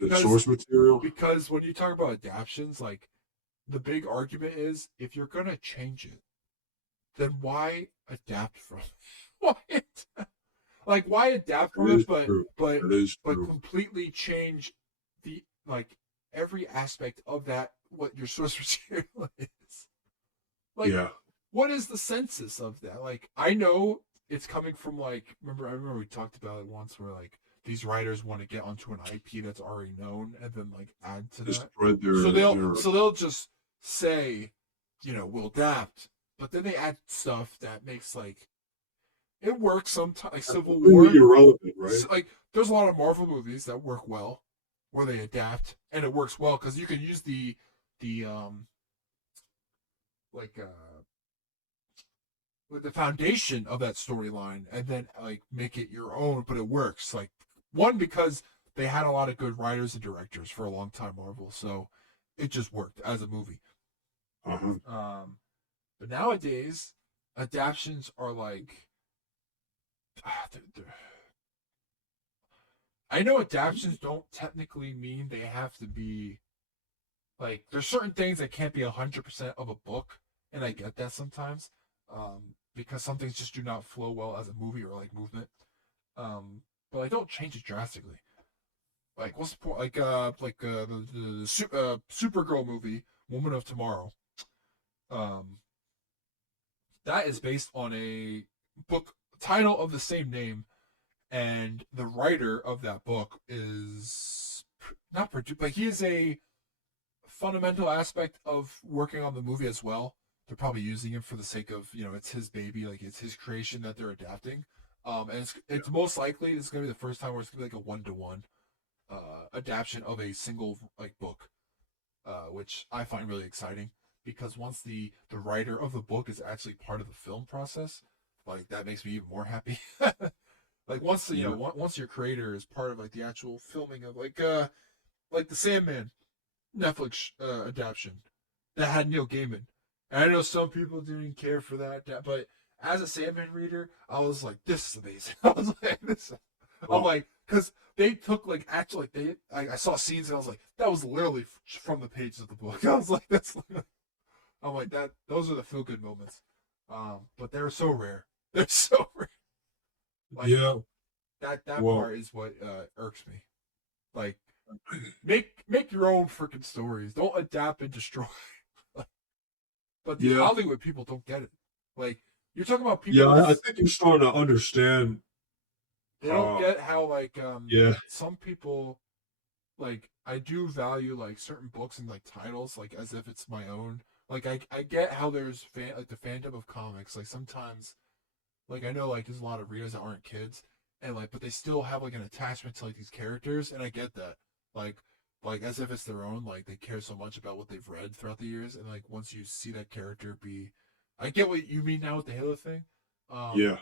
the because source material. because when you talk about adaptions, like the big argument is if you're gonna change it, then why adapt from it? Why like why adapt It from it is true. but That is but true. completely change the like every aspect of that what your source material is. Like Yeah. what is the census of that? Like I know it's coming from like I remember we talked about it once where like these writers want to get onto an IP that's already known and then like add to Just that. spread their So they'll just say, we'll adapt, but then they add stuff that makes like it works sometimes. Like Civil completely War, irrelevant, right? like there's a lot of Marvel movies that work well where they adapt and it works well because you can use the like with the foundation of that storyline and then like make it your own, but it works. Like one because they had a lot of good writers and directors for a long time, Marvel, so it just worked as a movie. Uh-huh. But nowadays, adaptions are like, they're, I know adaptions don't technically mean they have to be like. There's certain things that can't be 100% of a book, and I get that sometimes, because some things just do not flow well as a movie or like movement. But I don't change it drastically. Like what's the point? The Supergirl movie, Woman of Tomorrow. Um, that is based on a book title of the same name, and the writer of that book is not produced, but he is a fundamental aspect of working on the movie as well. They're probably using him for the sake of it's his baby, like it's his creation that they're adapting. And it's most likely it's gonna be the first time where it's gonna be like a 1-to-1 adaptation of a single like book, which I find really exciting because once the writer of the book is actually part of the film process, like that makes me even more happy. Like once Yeah. once your creator is part of like the actual filming of like the Sandman Netflix adaptation that had Neil Gaiman. And I know some people didn't care for that, but as a Sandman reader, I was like, "This is amazing." I was like, "This." I'm Oh, like, because they took like actually like I saw scenes and I was like, "That was literally from the pages of the book." I was like, "That's." I'm like that. Those are the feel good moments. But they're so rare. They're so rare. Like yeah. that Well, part is what irks me. Like make your own freaking stories. Don't adapt and destroy. But these yeah. Hollywood people don't get it. Like you're talking about Yeah, people. I think you're starting to understand They don't get how Yeah. some people like I do value like certain books and like titles like as if it's my own. Like I get how there's like the fandom of comics. Like sometimes like I know like there's a lot of readers that aren't kids and like but they still have like an attachment to like these characters and I get that. Like as if it's their own, like they care so much about what they've read throughout the years and like once you see that character be I get what you mean now with the Halo thing. Yeah.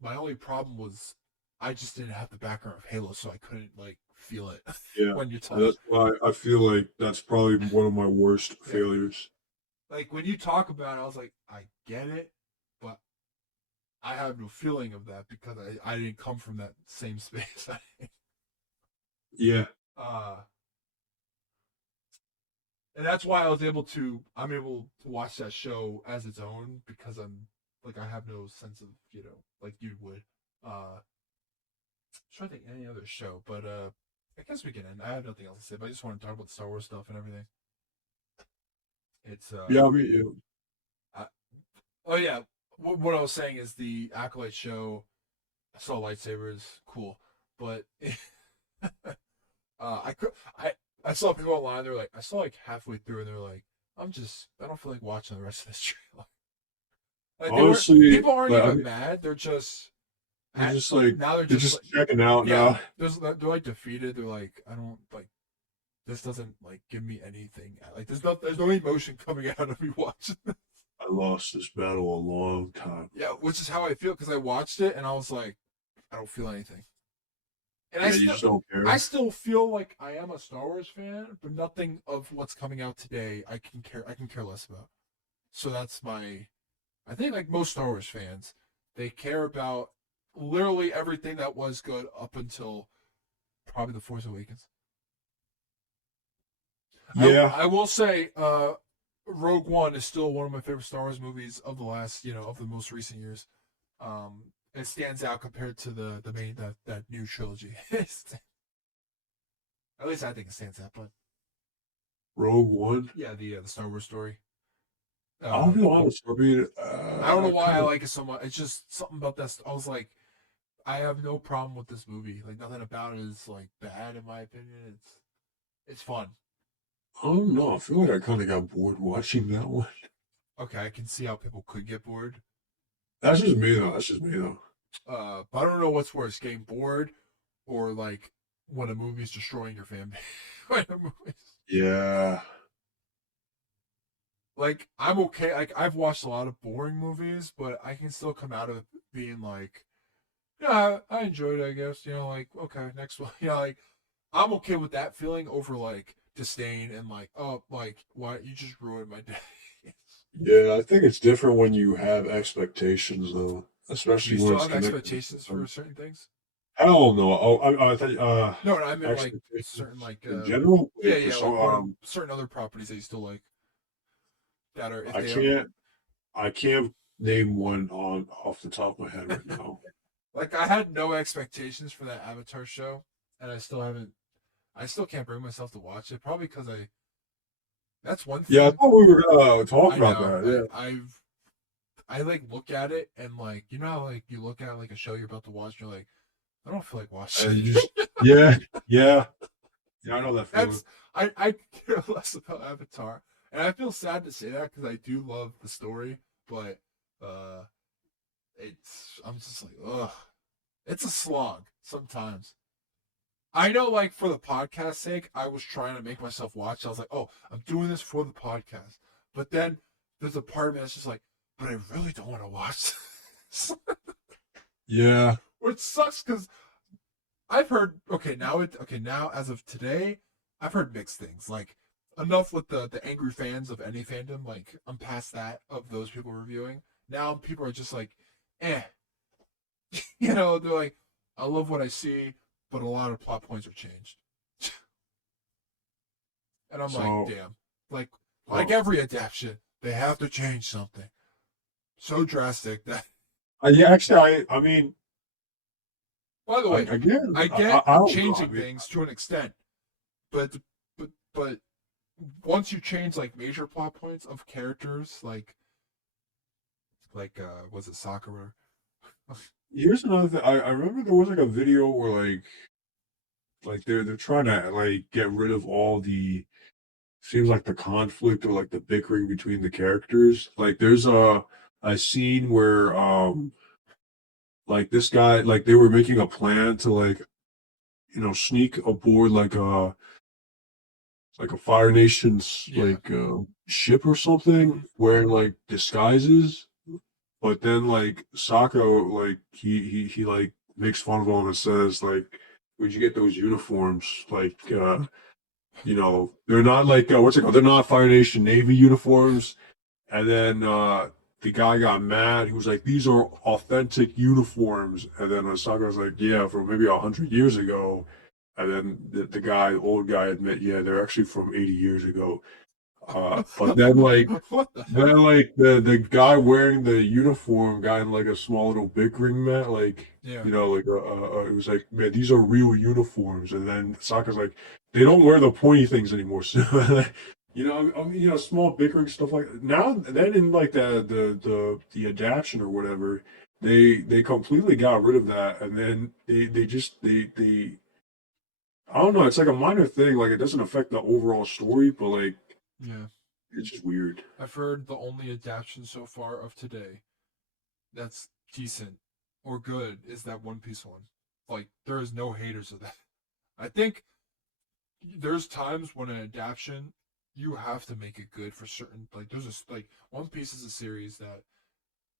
My only problem was I just didn't have the background of Halo, so I couldn't like feel it Yeah. when you talk. That's why I feel like that's probably one of my worst Yeah. failures. Like when you talk about it, I was like, I get it, but I have no feeling of that because I didn't come from that same space. Yeah. uh, and that's why I'm able to watch that show as its own because I'm like I have no sense of like you would. I'm trying to think any other show, but I guess we can end. I have nothing else to say, but I just want to talk about the Star Wars stuff and everything. It's Yeah. I mean, I, oh yeah, what I was saying is the Acolyte show. I saw lightsabers, cool, but I could I saw people online. They're like, I saw like halfway through, and they're like, I don't feel like watching the rest of this trailer. Like honestly, people aren't like, even mad. They're just they're just like now they're just like, checking out yeah, now. they're like defeated. They're like, I don't like this doesn't like give me anything. Like there's no emotion coming out of me watching this. I lost this battle a long time. Yeah, which is how I feel because I watched it and I was like, I don't feel anything. And Yeah, you just don't care. I still feel like I am a Star Wars fan, but nothing of what's coming out today I can care less about. So that's my I think like most Star Wars fans, they care about literally everything that was good up until probably The Force Awakens. Yeah. I will say, Rogue One is still one of my favorite Star Wars movies of the last, of the most recent years. It stands out compared to the main that new trilogy. At least I think it stands out. But Rogue One. yeah, the Star Wars story. I'll be honest. I mean, I don't know why I like it so much. It's just something about that. I was like, I have no problem with this movie. Like nothing about it is like bad in my opinion. It's fun. I don't know. I feel like I kind of got bored watching that one. Okay, I can see how people could get bored. That's just me though. That's just me though. But I don't know what's worse, getting bored or like when a movie's destroying your fan base. When a movie's... Yeah. Like I'm okay. Like I've watched a lot of boring movies, but I can still come out of it being like, yeah, I enjoyed it. I guess like okay, next one. Like I'm okay with that feeling over like disdain and like oh like why you just ruined my day. Yeah, I think it's different when you have expectations though, Do especially you when still it's have connected. expectations for certain things? Hell no. Oh, I thought No, I meant like expectations certain like in general. yeah, Like, for yeah, some, like what certain other properties that you still like that are if I they are can't name one on off the top of my head right now. like I had no expectations for that Avatar show, and I still can't bring myself to watch it. Probably because that's one thing. Yeah, I thought we were gonna talk I about know. that. Yeah. I like look at it and like how like you look at like a show you're about to watch, and you're like, I don't feel like watching. And you just yeah, yeah. Yeah, I know that feeling. That's I care less about Avatar, and I feel sad to say that because I do love the story, but uh, I'm just like ugh, it's a slog sometimes. I know, like for the podcast sake, I was trying to make myself watch. I was like, oh, I'm doing this for the podcast, but then there's a part of me that's just like, but I really don't want to watch this. Yeah. Which sucks because I've heard now as of today, I've heard mixed things. Like enough with the angry fans of any fandom. Like I'm past that of those people reviewing. Now people are just like, eh. They're like, I love what I see, but a lot of plot points are changed. And I'm like, So damn. Like every adaptation, they have to change something. So drastic that yeah, actually, I mean, by the way, again, I get I don't know. changing I mean, things to an extent, but once you change like major plot points of characters, like was it Sakura? Here's another thing. I remember there was like a video where like they're trying to like get rid of all the seems like the conflict or like the bickering between the characters. Like there's a scene where like this guy like they were making a plan to like sneak aboard like a Fire Nation's Yeah. ship or something Hmm. wearing like disguises. But then like Sokka like he like makes fun of him and says like where'd you get those uniforms? Like they're not like what's it called? They're not Fire Nation Navy uniforms. And then the guy got mad. He was like, "These are authentic uniforms." And then Sokka was like, "Yeah, from maybe 100 years ago." And then the old guy, admit, "Yeah, they're actually from 80 years ago." But then What the then hell? like the guy wearing the uniform got in like a small little bickering match, like Yeah. it was like, man, these are real uniforms. And then Sokka's like, they don't wear the pointy things anymore. So small bickering stuff like that. Now then in like the adaptation or whatever, they completely got rid of that, and then they just they I don't know. It's like a minor thing. Like it doesn't affect the overall story, but like Yeah. it's just weird. I've heard the only adaptation so far of today that's decent or good is that One Piece one. Like there is no haters of that. I think there's times when an adaptation you have to make it good for certain like there's a like One Piece is a series that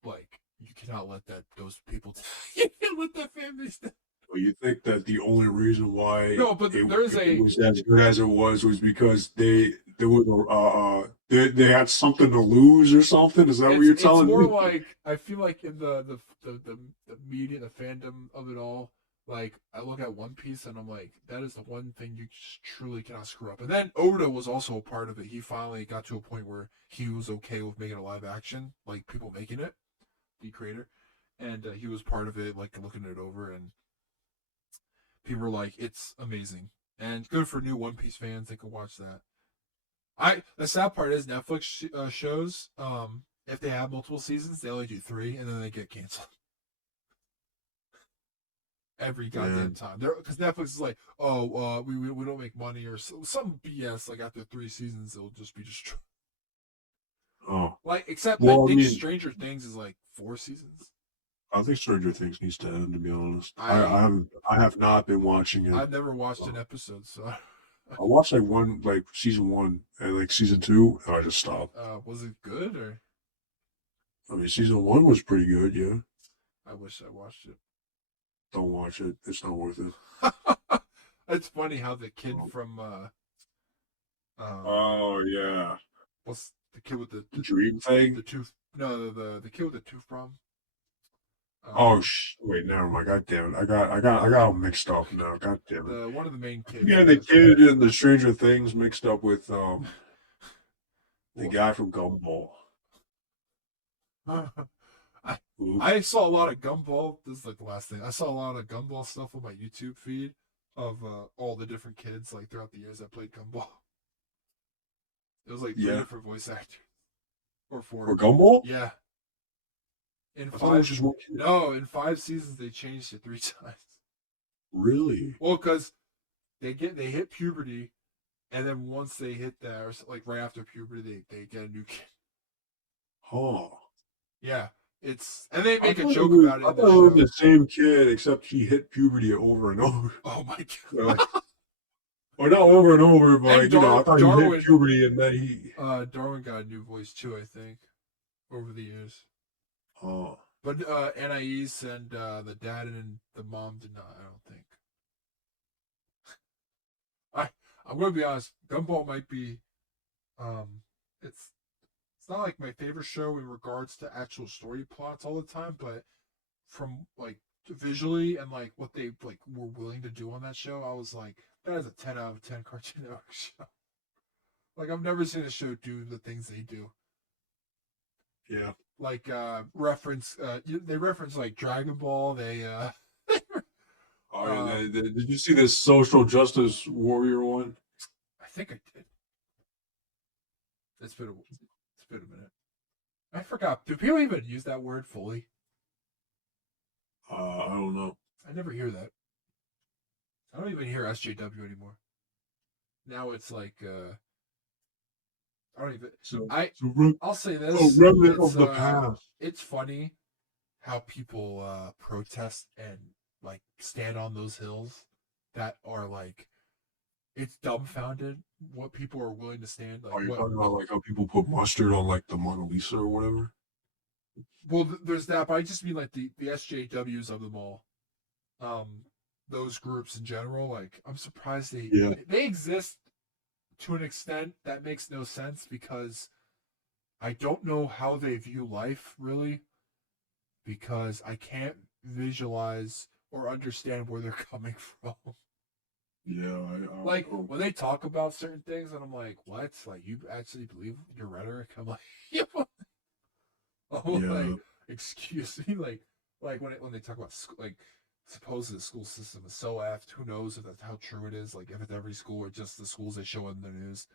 like you cannot let that those people you can't let that fan base down. Well, you think that the only reason why No, but there's it a was as good as it was because there was they had something to lose or something? Is that what you're it's telling more me? like I feel like in the media, the fandom of it all. Like I look at One Piece and I'm like, that is the one thing you just truly cannot screw up. And then Oda was also a part of it. He finally got to a point where he was okay with making a live action, like people making it, the creator, and he was part of it, like looking it over, and people were like, it's amazing and good for new One Piece fans. They can watch that. The sad part is Netflix shows if they have multiple seasons, they only do three and then they get canceled every goddamn Man, time. Because Netflix is like, oh, we don't make money or some BS. Like after three seasons, it'll just be destroyed. oh Like except I well, I think mean, Stranger Things is like 4 seasons. I think Stranger Things needs to end. To be honest, I I have not been watching it. I've never watched an Uh, episode, so I watched like season one and like season two, and I just stopped. was it good or I mean, season one was pretty good. Yeah, I wish I watched don't watch it. It's not worth it. it. It's funny how the kid Um, from um oh yeah, what's the kid with Dream thing. the tooth? No, the kid with the tooth problem. Oh Um, wait, never mind. God damn it. I got them mixed up now. God damn it. the one of the main kids. Yeah, the kid in the Stranger Things mixed up with the Well, guy from Gumball. I Oops. I saw a lot of Gumball. This is like the last thing. I saw a lot of Gumball stuff on my YouTube feed of all the different kids like throughout the years that played Gumball. It was like three Yeah. different voice actors or For four. Gumball? Yeah, in I thought it was five. just one kid. No, in 5 seasons they changed it 3 times. Really? Well, because they hit puberty, and then once they hit that, or like right after puberty, they get a new kid. Huh. Yeah, it's and they make a joke about it I in the thought it was the show. same kid, except he hit puberty over and over. Oh my Like, god! or not over and over, but And like, I thought he hit Darwin, puberty and then he. Darwin got a new voice too, I think, over the years. Oh. But Anais and the dad and the mom did not. I don't think. I I'm gonna be honest. Gumball might be um, it's it's not like my favorite show in regards to actual story plots all the time, but from like visually and like what they like were willing to do on that show, I was like, that is a 10 out of 10 Cartoon Network show. Like I've never seen a show do the things they do. Yeah. Like reference they reference like Dragon Ball, they Oh, yeah. um Did you see this social justice warrior one? I think I did. It's been a minute. I forgot. Do people even use that word fully? I don't know. I never hear that. I don't even hear SJW anymore. Now it's like I don't even. So, I so I'll say a this. remnant of the past. It's funny how people protest and like stand on those hills that are like it's dumbfounded what people are willing to stand like Are you what talking about like how people put mustard on like the Mona Lisa or whatever? well there's that, but I just mean like the SJWs of them all, um those groups in general. Like I'm surprised Yeah. they exist to an extent that makes no sense because I don't know how they view life really, because I can't visualize or understand where they're coming from. Yeah, Like when they talk about certain things, and I'm like, "What? Like you actually believe your rhetoric?" I'm like, "Yeah." I'm yeah, like, "Excuse me." Like when they talk about school, like suppose the school system is so effed. Who knows if that's how true it is? Like if it's every school or just the schools they show in the news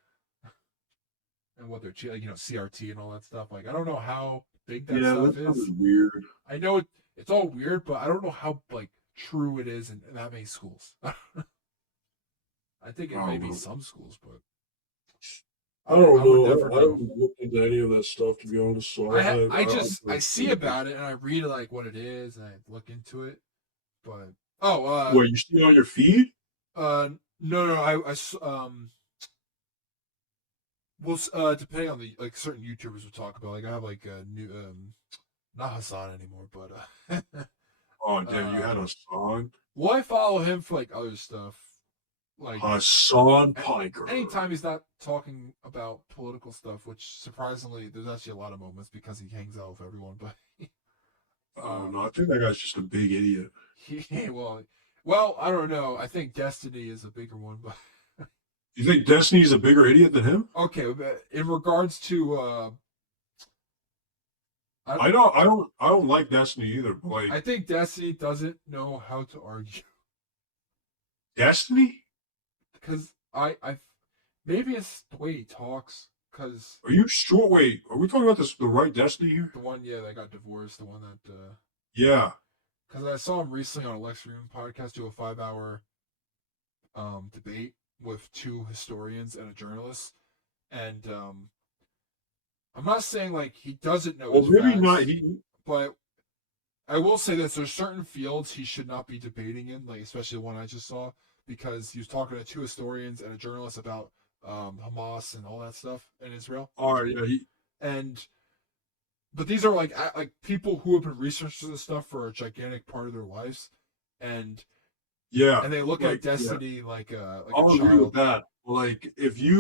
and what they're like, CRT and all that stuff. Like I don't know how big that yeah. That stuff stuff is is. weird. I know it's all weird, but I don't know how like true it is in that many schools. I think I it may don't be know. some schools, but I don't I would know. never I know. haven't looked into any of that stuff to be honest. So I see about it and I read like what it is and I look into it, but oh what you see on your feed? no well depending on the like certain YouTubers will talk about, like I have like a new not Hassan anymore, but Oh damn, you uh had Hassan. well I follow him for like other stuff, like Hassan Piker. anytime he's not talking about political stuff, which surprisingly there's actually a lot of moments because he hangs out with everyone, but Oh um no, I think that guy's just a big idiot. he well I don't know, I think Destiny is a bigger one, but You think Destiny's a bigger idiot than him? okay, but in regards to I, I don't like Destiny either. But like I think Destiny doesn't know how to argue Destiny? because I maybe it's the way he talks, because Are you sure? Wait, are we talking about the right Destiny here? the one, yeah, that got divorced, the one that Yeah. because I saw him recently on a Lex Room podcast do a 5 hour debate with two historians and a journalist, and I'm not saying like he doesn't know Well, his maybe not. facts, but I will say this: there's certain fields he should not be debating in, like especially the one I just saw, because he was talking to two historians and a journalist about Hamas and all that stuff in Israel, All right. Yeah. and but these are like people who have been researching this stuff for a gigantic part of their lives, and Yeah. and they look at Like yeah. Destiny like a I'll agree with child. that. Like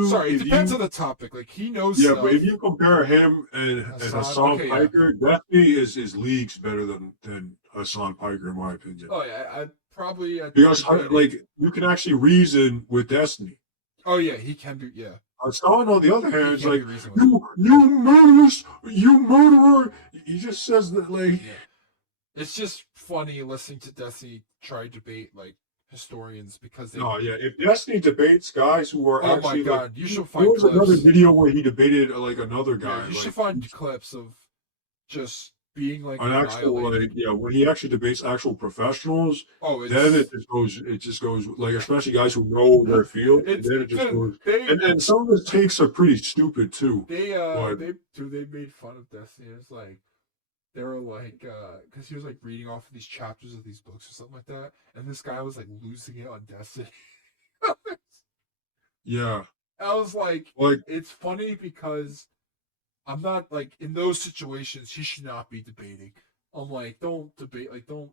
Sorry, it if depends on you the topic. Like he knows yeah, but if stuff. you compare him and Hassan, Hassan okay, yeah. Piker, Destiny is leagues better than Hassan Piker in my opinion. Oh yeah, I probably Because debate it. like you can actually reason with Destiny. Oh yeah, he can be. Yeah, Hassan, on the other he hand, is can be like reasoned with. you murderous, you murderer. He just says that like Yeah, it's just funny listening to Destiny try to debate like historians because they. no, yeah. If Destiny debates guys who are Oh my actually like, god, you should there find was another clips. video where he debated like another Yeah, guy, you should like find clips of just being like an actual like annihilated. yeah, when he actually debates actual professionals, Oh, then it's it just goes like especially guys who know their field, and it's then it just goes they and some of his takes are pretty stupid too. But they made fun of Destiny. It's like they were like because he was like reading off of these chapters of these books or something like that, and this guy was like losing it on Destiny. yeah, I was like, like it's funny because I'm not like in those situations he should not be debating. I'm like, don't debate, like don't,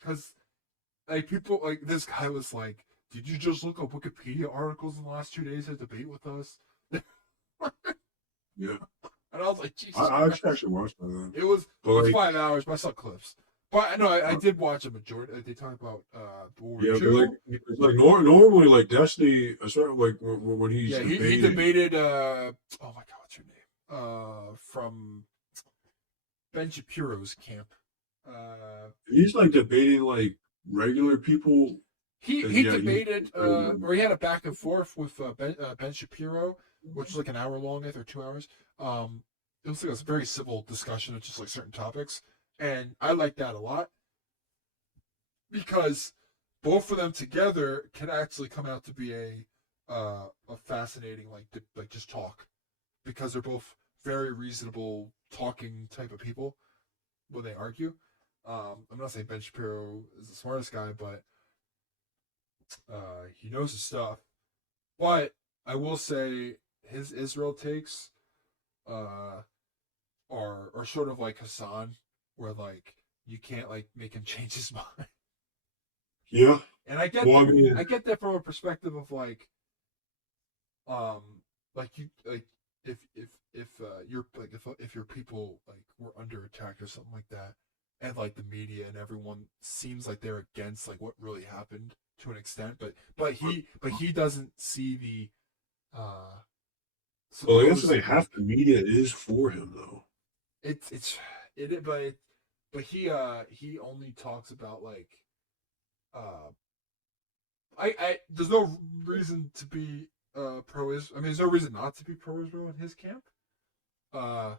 because like people like this guy was like, did you just look up Wikipedia articles in the last 2 days to debate with us? yeah, And I was like, I, Jesus I Christ. actually watched that then. It was But it was like 5 hours, but I saw clips. But no, I uh, did watch a majority. They talk about World War yeah, but like II. it's like normally like Destiny, especially like when he's Yeah, he debating. debated. Oh my God, what's her name? From Ben Shapiro's camp. He's like debating like regular people, then He yeah, he's debated regular. or he had a back and forth with Ben Shapiro, which was like an hour long, I think, or 2 hours. It was like a very civil discussion of just like certain topics, and I like that a lot. because both of them together can actually come out to be a fascinating like just talk, because they're both very reasonable talking type of people when they argue. I'm not saying Ben Shapiro is the smartest guy, but he knows his stuff. But I will say his Israel takes uh, are sort of like Hassan, where like you can't like make him change his mind. Yeah. And I get Well, I that. mean, I get that from a perspective of um, you like if you're like if your people like were under attack or something like that, and like the media and everyone seems like they're against like what really happened to an extent, but he doesn't see the uh well, I guess they supposed half like the media is for him though. it's it but he only talks about like uh I there's no reason to be pro Israel. I mean, there's no reason not to be pro Israel in his camp. Uh,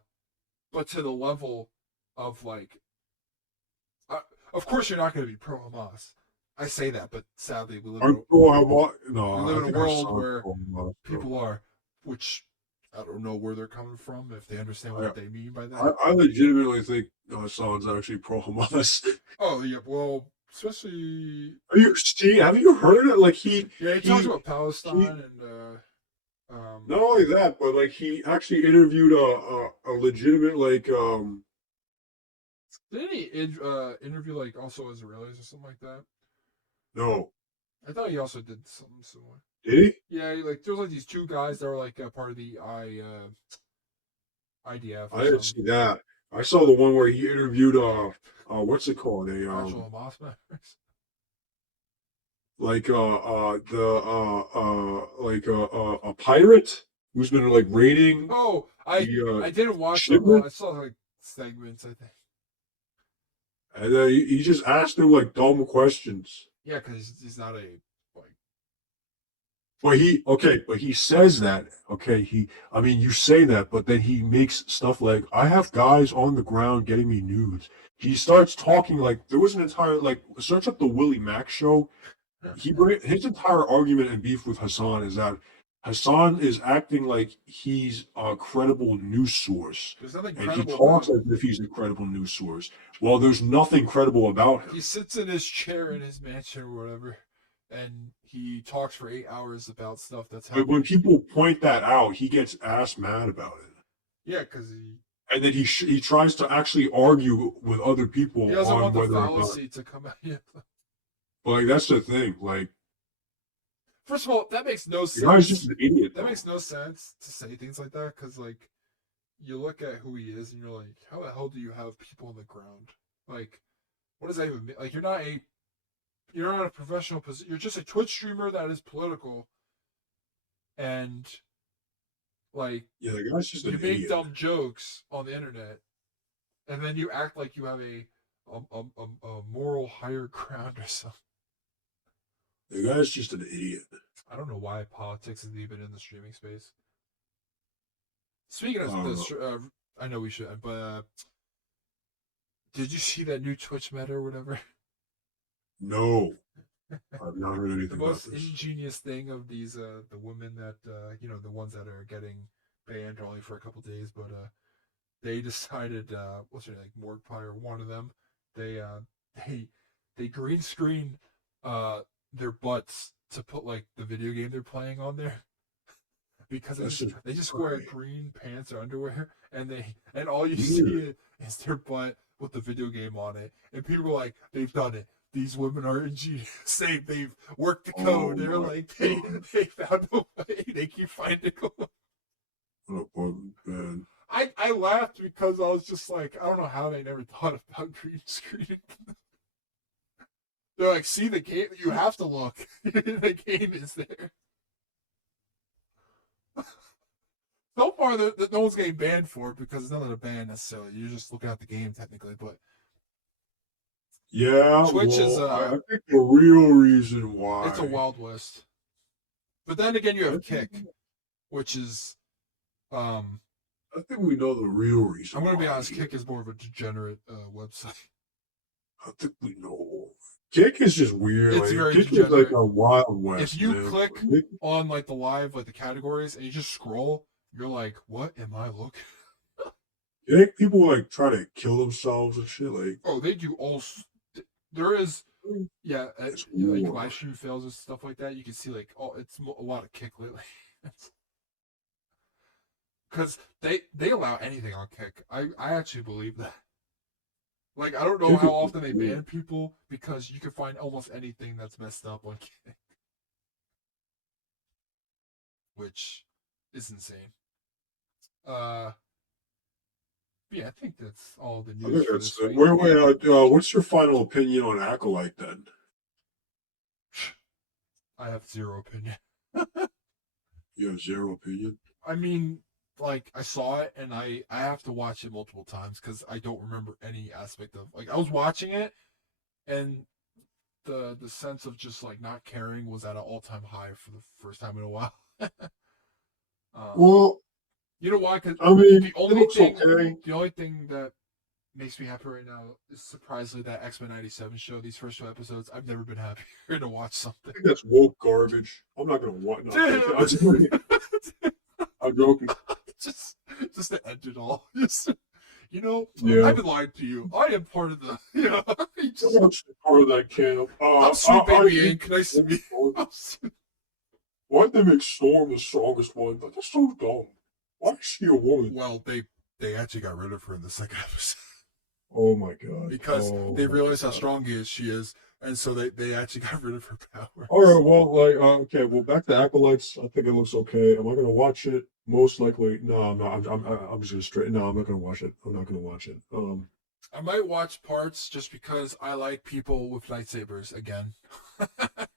but to the level of like, uh, of course, you're not going to be pro Hamas. I say that, but sadly, Aren't pro Hamas? we No, live I in a think world Hassan's where pro Hamas, bro. people are, which I don't know where they're coming from, if they understand I, what they mean by I, that. I legitimately think Hassan's actually pro Hamas. Oh yeah, well, especially Are you see? Have you heard it? Like yeah, he talks he about he. Palestine and Not only that, but like he actually interviewed a legitimate didn't he interview like also Israelis or something like that? no, I thought he also did something similar. did he? Yeah, like there was like these two guys that were like part of the IDF or I didn't something. see that. I saw the one where he interviewed what's it called? A Actual Hamas members. like a pirate who's been like raiding Oh, the I didn't watch them. shipment, I saw like segments. I think. and he just asked him like dumb questions. Yeah, because he's not a like. But he says that, okay, I mean, you say that, but then he makes stuff like, I have guys on the ground getting me nudes. He starts talking like, there was an entire, like, search up the Willie Mack show. His entire argument and beef with Hassan is that Hassan is acting like he's a credible news source. There's nothing And he credible talks about him. as if he's a credible news source. Well, there's nothing credible about He him. sits in his chair in his mansion or whatever, and he talks for 8 hours about stuff that's But when happening. people point that out, he gets ass mad about it. Yeah, because he And then he tries to actually argue with other he people doesn't on want the whether or not. fallacy to come out. Yeah. But like that's the thing. Like First of all, that makes no the guy's just sense. an idiot, That though. makes no sense to say things like that because, like, you look at who he is and you're like, how the hell do you have people on the ground? Like, what does that even mean? Like, you're not a professional position. You're just a Twitch streamer that is political, and like, Yeah, the guy's just you an make idiot. dumb jokes on the internet, and then you act like you have a moral higher ground or something. The guy's just an idiot. I don't know why politics is even in the streaming space. Speaking I of don't know. I know we should, but did you see that new Twitch meta or whatever? No, I've not heard The anything about most this. ingenious thing of these the women that the ones that are getting banned only for a couple days, but they decided what's her name, like Morg Pie or one of them, they they they green screen uh their butts to put like the video game they're playing on there because That's just they just wear okay. green pants or underwear and all you Weird. see is their butt with the video game on it, and people are like, they've done it. These women are ingenious. They've worked the Oh code. They're my like god. they found a way. They keep finding a way. What a fucking man. I laughed because I was just like, I don't know how they never thought about green screening. They're like, see the game. You have to look. The game is there. So far, no one's getting banned for it because it's not a ban necessarily. You're just looking at the game technically, but Yeah, Twitch is well, I think the real reason it's a why. wild west. But then again, you I have think, Kick, which is um I think we know the real reason I'm gonna be why honest, here. Kick is more of a degenerate website. I think we know. Kick is just weird. It's Like very Kick is like degenerate. a Wild West, If you man. click Like, on like the live, like the categories, and you just scroll, you're like, what am I looking? Kick, people like try to kill themselves and shit. Like Oh, they do there is, yeah, it's like war. live stream fails and stuff like that. You can see like, oh, it's a lot of kick lately. Because they allow anything on kick. I actually believe that. Like, I don't know Kick how is often they weird. ban people because you can find almost anything that's messed up on kick, which is insane. Uh, yeah, I think that's all the I news think for that's this it. week. What's your final opinion on Acolyte then? I have zero opinion. You have zero opinion. I mean, like I saw it and I have to watch it multiple times because I don't remember any aspect of like I was watching it and the sense of just like not caring was at an all time high for the first time in a while. um, Well, you know why? Because I mean, the it only looks thing okay. the only thing that makes me happy right now is surprisingly that X-Men 97 show. These first 2 episodes, I've never been happier to watch I something. think that's woke garbage. I'm not gonna want. No, I'm joking. I'm joking. just just to end it all. Just Yeah. I've been lied to you. I am part of the just, I'm actually part of that camp. I'm Sweet Baby I Inc. Nice to meet you. Why'd they make Storm the strongest one? That's so dumb. Why is she a woman? Well, they actually got rid of her in the second episode Oh my god. because Oh they my realized how god. strong she is, and so they actually got rid of her powers. All right. Well, like, okay. Well, back to Acolytes. I think it looks okay. Am I gonna watch it? Most likely, no. I'm not. I'm just gonna straight. No, I'm not gonna watch it. I'm not gonna watch it. I might watch parts just because I like people with lightsabers again. I like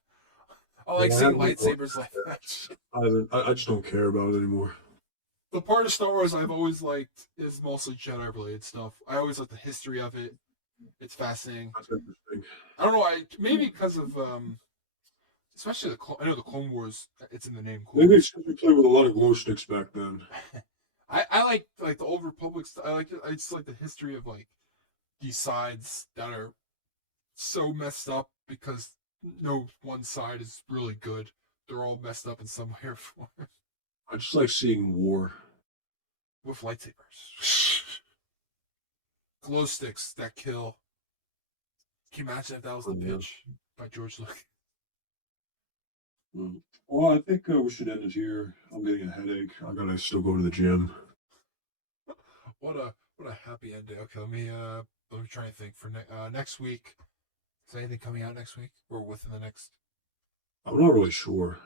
Well, I seeing haven't lightsabers like that. I just don't care about it anymore. The part of Star Wars I've always liked is mostly Jedi related stuff. I always like the history of it. It's fascinating. That's interesting. I don't know. Maybe because of especially I know the Clone Wars. It's in the name Clone Maybe it's Wars. because we played with a lot of glow sticks back then. I like the Old Republic. I just like the history of like these sides that are so messed up because no one side is really good. They're all messed up in some way or form I just like seeing war. with lightsabers. Glow sticks that kill. Can you imagine if that was the pitch by George Lucas? Well, I think we should end it here. I'm getting a headache. I gotta still go to the gym. What a happy ending. Okay, let me try and think for next week. Is anything coming out next week or within the next? I'm not really sure.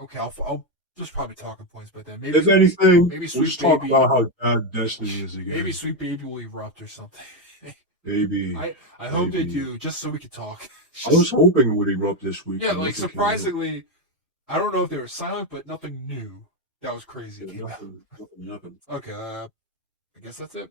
Okay, I'll there's probably talking points by then. Maybe If anything, maybe we'll Sweet just talk Baby about how bad Destiny is again. maybe Sweet Baby will erupt or something. Maybe. I hope they do just so we can talk. I was hoping it would erupt this week. Yeah, like surprisingly, I don't know if they were silent, but nothing new that was crazy came out. Nothing happened. Okay, I guess that's it.